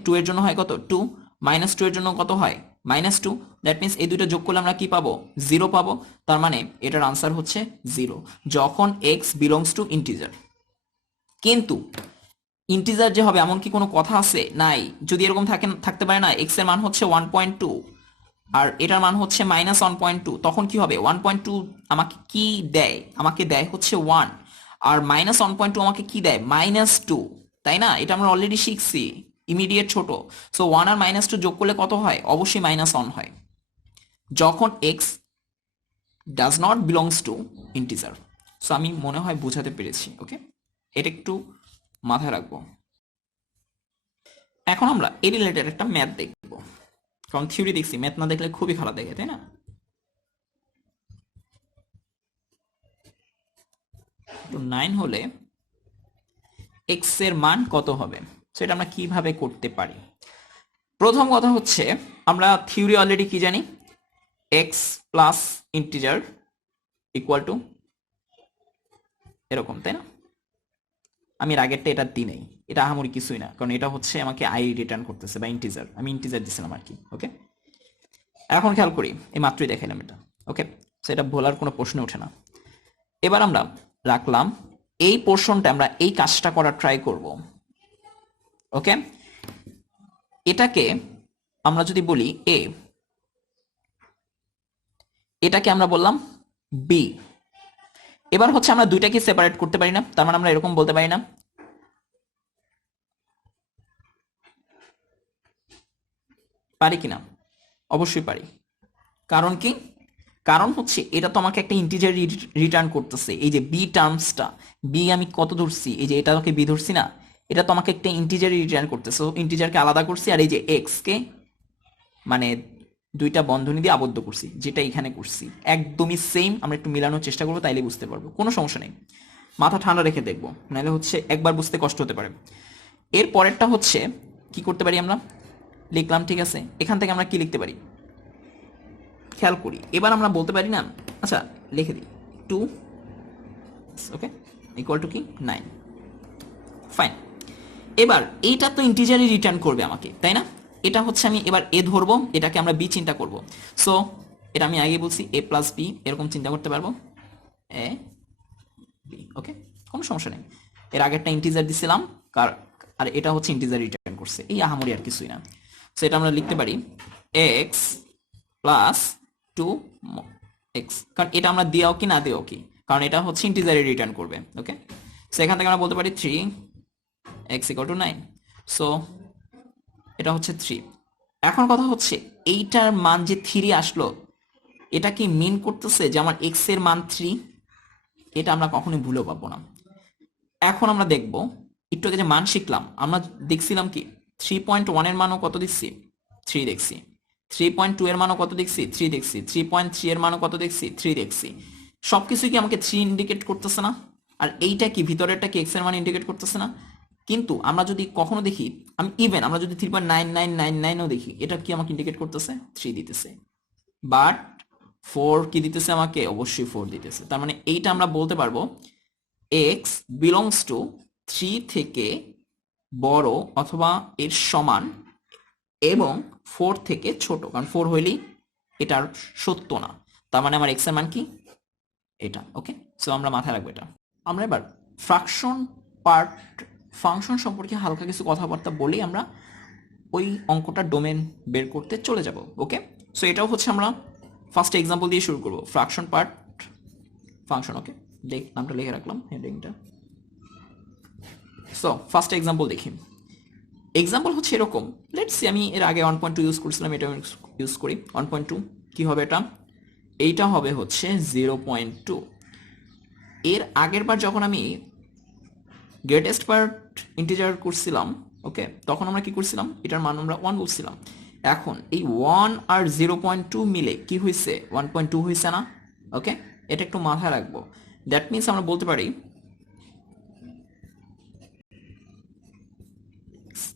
2 এর জন্য হয় কত, 2, -2 এর জন্য কত হয়, -2। দ্যাট মিনস এই দুটো যোগ করলে আমরা কি পাবো, 0 পাবো। তার মানে এটার আনসার হচ্ছে 0 যখন x বিলংস টু ইন্টিজার। কিন্তু ইন্টিজার যে হবে এমন কি কোনো কথা আছে? নাই। যদি এরকম থাকতে পারে না, x এর মান হচ্ছে 1.2 আর এটার মান হচ্ছে -1.2, তখন কি হবে, 1.2 আমাকে কি দেয়, আমাকে দেয় হচ্ছে 1, আর -1.2 আমাকে কি দেয়, -2, তাই না? এটা আমরা অলরেডি শিখছি, ইমিডিয়েট ছোট। সো 1 আর -2 যোগ করলে কত হয়, অবশ্যই -1 হয় যখন x does not belongs to integer. So আমি মনে হয় বোঝাতে পেরেছি। ওকে, এটা একটু মাথায় রাখবো। এখন আমরা এই রিলেটেড একটা ম্যাথ দেখব, কারণ থিওরি দেখছি, ম্যাথ না দেখলে খুবই খারাপ দেখে, তাই না? তো 9 হলে x এর মান কত হবে, সেটা আমরা কিভাবে করতে পারি? প্রথম কথা হচ্ছে আমরা থিওরি অলরেডি কি জানি, x plus integer equal to এরকম, তাই না? আমি এর আগেরটা এটা দিই নাই, এটা আহামরি কিছুই না, কারণ এটা হচ্ছে আমাকে আই রিটার্ন করতেছে বা ইন্টিজার, আমি ইন্টিজার দিছিলাম আর কি। ওকে, এখন খেয়াল করি, এই মাত্রই দেখাইলাম এটা। ওকে, সো এটা বলার কোনো প্রশ্ন ওঠে না। এবার আমরা রাখলাম এই পোর্শনটা, আমরা এই কাজটা করার ট্রাই করব। ওকে, এটাকে আমরা যদি বলি এ, এটাকে আমরা বললাম বি। এবার হচ্ছে আমরা দুইটাকে সেপারেট করতে পারি না, তার মানে আমরা এরকম বলতে পারি না পারি কিনা? অবশ্যই পারি। কারণ কি? কারণ হচ্ছে এটা তো আমাকে একটা ইন্টিজার রিটার্ন করতেছে। এই যে বি টার্মসটা, বি আমি কত ধরছি, এই যে এটাকে বি ধরছি না, এটা তো আমাকে একটা ইন্টিজার রিটার্ন করতেছে। ইন্টিজারকে আলাদা করছি, আর এই যে এক্স কে মানে দুইটা বন্ধনী দিয়ে আবদ্ধ করছি, যেটা এখানে করছি একদমই সেম। আমরা একটু মিলানোর চেষ্টা করবো, তাইলে বুঝতে পারবো, কোনো সমস্যা নেই। মাথা ঠান্ডা রেখে দেখবো, নাহলে হচ্ছে একবার বুঝতে কষ্ট হতে পারে। এর পরেরটা হচ্ছে কি করতে পারি আমরা, লিখলাম, ঠিক আছে। এখান থেকে আমরা কি লিখতে পারি খেয়াল করি। এবার আমরা বলতে পারি না, আচ্ছা লিখে দিই 2, ওকে, ইকুয়াল টু কি 9, ফাইন। এবার এইটা তো ইন্টিজারই রিটার্ন করবে আমাকে, তাই না? এটা হচ্ছে আমি এবার এ ধরবো, এটাকে আমরা বি চিন্তা করব। সো এটা আমি আগে বলছি এ প্লাস বি, এরকম চিন্তা করতে পারবো, এ বি। ওকে, কোনো সমস্যা নেই। এর আগেরটা ইন্টিজার দিছিলাম, আর এটা হচ্ছে ইন্টিজার রিটার্ন করছে, এই আহামরি আর কিছুই না। সো এটা আমরা লিখতে পারি এক্স প্লাস 2x, কারণ এটা আমরা দিয়াও কি না দিয়াও কি, কারণ এটা হচ্ছে ইন্টিজারে রিটার্ন করবে। ওকে, সো এখান থেকে আমরা বলতে পারি 3x = 9। সো এটা হচ্ছে 3। এখন কথা হচ্ছে এইটার মান যে 3 আসলো, এটা কি মিন করতেছে যে আমার x এর মান 3? এটা আমরা কখনোই ভুলেও পাবো না। এখন আমরা দেখব, একটু আগে যে মান শিখলাম, আমরা দেখছিলাম কি 3.1 এর মানও কত দেখছি, 3 দেখছি। 3.2 এর মানও কত দেখছি, 3 দেখছি। 3.3 এর মানও কত দেখছি, 3 দেখছি। সবকিছু কি আমাকে 3 ইন্ডিকেট করতেছে না? আর এইটা কি ভিতরেরটা কি এক্স এর মান ইন্ডিকেট করতেছে না? কিন্তু আমরা যদি কখনো দেখি, আমরা যদি 3.9999ও দেখি, এটা কি আমাকে ইন্ডিকেট করতেছে, 3 দিতেছে। বাট 4 কি দিতেছে আমাকে, অবশ্যই 4 দিতেছে। তার মানে এইটা আমরা বলতে পারবো x বিলংস টু 3 থেকে বড় অথবা এর সমান এবং 4 থেকে ছোট, কারণ 4 হইলেই এটার সত্য না। তার মানে আমার x এর মান কি, এটা। ওকে, সো আমরা মাথায় রাখবো এটা। আমরা এবার ফ্র্যাকশন পার্ট ফাংশন সম্পর্কে হালকা কিছু কথাবার্তা বলেই আমরা ওই অঙ্কটার ডোমেন বের করতে চলে যাব। ওকে, সো এটাও হচ্ছে আমরা ফার্স্ট এক্সাম্পল দিয়ে শুরু করব, ফ্র্যাকশন পার্ট ফাংশন। ওকে, নামটা লিখে রাখলাম, হেডিংটা। সো ফার্স্ট এক্সাম্পল দেখি। এক্সাম্পল হচ্ছে এরকম, লেটস সি আমি এর আগে 1.2 ইউজ করছিলাম, এটা ইউজ করি 1.2। কি হবে এটা? এইটা হবে হচ্ছে 0.2। এর আগের বার যখন আমি গ্রেটেস্ট পার্ট ইন্টিজার করছিলাম, ওকে, তখন আমরা কি করছিলাম, এটার মান আমরা 1 বলছিলাম। এখন এই 1 আর 0.2 মিলে কি হয়েছে, 1.2 হয়েছে না? ওকে, এটা একটু মাথায় রাখবো। দ্যাট মিনস আমরা বলতে পারি,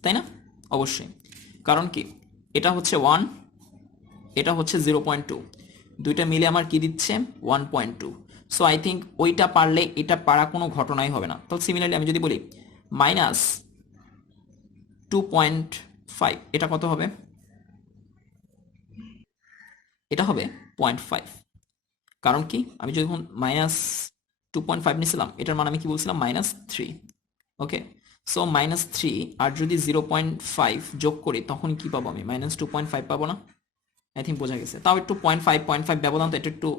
তাই না? অবশ্যই, কারণ কি এটা হচ্ছে 1, এটা হচ্ছে 0.2, দুইটা মিলে আমার কি দিচ্ছে 1.2। সো আই থিঙ্ক ওইটা পারলে এটা পারা কোনো ঘটনাই হবে না। তো সিমিলারলি আমি যদি বলি -2.5, এটা কত হবে? এটা হবে 0.5। কারণ কি আমি যখন -2.5 নিয়েছিলাম, এটার মান আমি কি বলছিলাম, -3। ওকে, সো -3 আর যদি 0.5 যোগ করি, তখন কি পাবো আমি, -2.5 পাবো না? আই থিঙ্ক বোঝা গেছে। তাও একটু 0.5 ব্যবধান, তো এটা একটু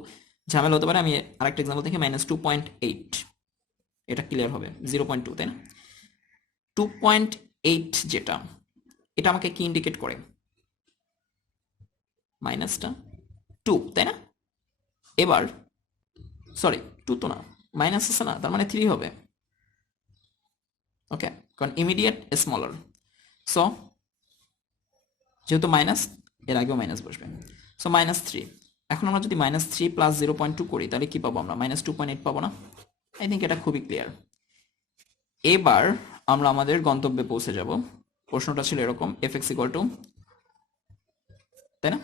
ঝামেলা হতে পারে। আমি আরেকটা এক্সাম্পল দেখি, -2.8, এটা ক্লিয়ার হবে 0.2, তাই না? 2.8 যেটা, এটা আমাকে কি ইন্ডিকেট করে, -2, তাই না? এবার সরি 2 তো না, মাইনাস আছে না, তার মানে 3 হবে। ওকে, কারণ ইমিডিয়েট স্মলার। সো যেহেতু মাইনাস, এর আগেও মাইনাস বসবে। সো -3। এখন আমরা যদি -3 প্লাস 0.2 করি, তাহলে কি পাবো আমরা, -2.8 পাবো না? আই থিঙ্ক এটা খুবই ক্লিয়ার। এবার আমরা আমাদের গন্তব্যে পৌঁছে যাব। প্রশ্নটা ছিল এরকম, fx = তাই না?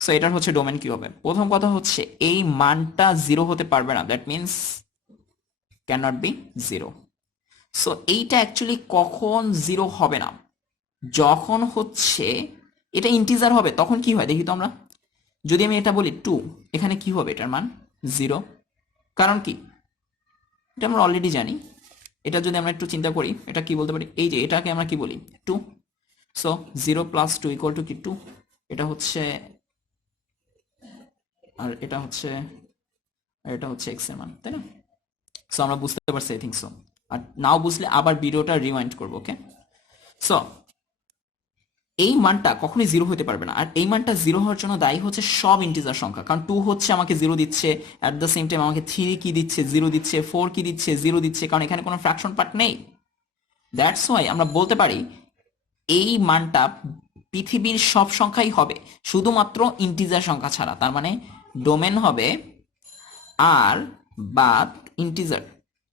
সো এটার হচ্ছে ডোমেন কি হবে। প্রথম কথা হচ্ছে এই মানটা 0 হতে পারবে না, that means can not be 0। So এইটা অ্যাকচুয়ালি কখন জিরো হবে না, যখন হচ্ছে এটা ইন্টিজার হবে তখন কি হয় দেখি তো আমরা। যদি আমি এটা বলি 2, এখানে কি হবে এটার মান 0। কারণ কি, এটা আমরা অলরেডি জানি। এটা যদি আমরা একটু চিন্তা করি, এটা কি বলতে পারি, এই যে এটাকে আমরা কি বলি 2। সো 0 + 2 = কি 2। এটা হচ্ছে, আর এটা হচ্ছে, আর এটা হচ্ছে x এর মান, তাই না? সো আমরা বুঝতে পারছি, আই থিঙ্ক সো। আর নাও বুঝলে আবার ভিডিওটা রিওয়াইন্ড করবো, ওকে? সো এই মানটা কখনোই জিরো হতে পারবে না, আর এই মানটা জিরো হওয়ার জন্য দায়ী হচ্ছে সব ইন্টিজার সংখ্যা। কারণ 2 হচ্ছে আমাকে জিরো দিচ্ছে, অ্যাট দ্য সেম টাইম আমাকে 3 কি দিচ্ছে, জিরো দিচ্ছে, 4 কি দিচ্ছে, জিরো দিচ্ছে, কারণ এখানে কোনো ফ্র্যাকশন পার্ট নেই। দ্যাটস ওয়াই আমরা বলতে পারি এই মানটা পৃথিবীর সব সংখ্যাই হবে, শুধুমাত্র ইন্টিজার সংখ্যা ছাড়া। তার মানে ডোমেন হবে আর বাদ ইন্টিজার।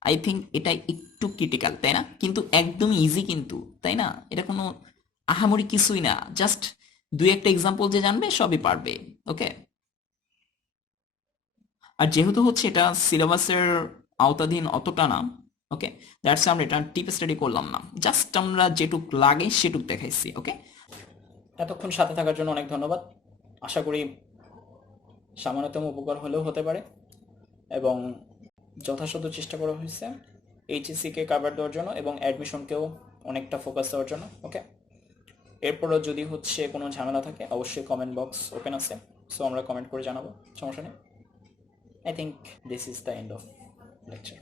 আই থিঙ্ক এটা একটু ক্রিটিক্যাল, তাই না? কিন্তু একদমই ইজি কিন্তু, তাই না? এটা কোনো আহামরি কিছুই না, জাস্ট দুই একটা এক্সাম্পল যে জানবে সবই পারবে, ওকে? আর যেহেতু হচ্ছে এটা সিলেবাসের আওতাধীন অতটা না, ওকে, দ্যাটস আমরা এটা টিপ স্টাডি করলাম না, জাস্ট আমরা যেটুক লাগে সেটুক দেখাইছি, ওকে? এতক্ষণ সাথে থাকার জন্য অনেক ধন্যবাদ। আশা করি সামান্যতম উপকার হলেও হতে পারে, এবং যথাসাধ্য চেষ্টা করা হয়েছে এইচএসসিকে কাভার দেওয়ার জন্য এবং অ্যাডমিশনকেও অনেকটা ফোকাস দেওয়ার জন্য, ওকে? এরপরও যদি হচ্ছে কোনো ঝামেলা থাকে অবশ্যই কমেন্ট বক্স ওপেন আছে, সো আমরা কমেন্ট করে জানাবো, সমস্যা নেই। I think this is the end of lecture.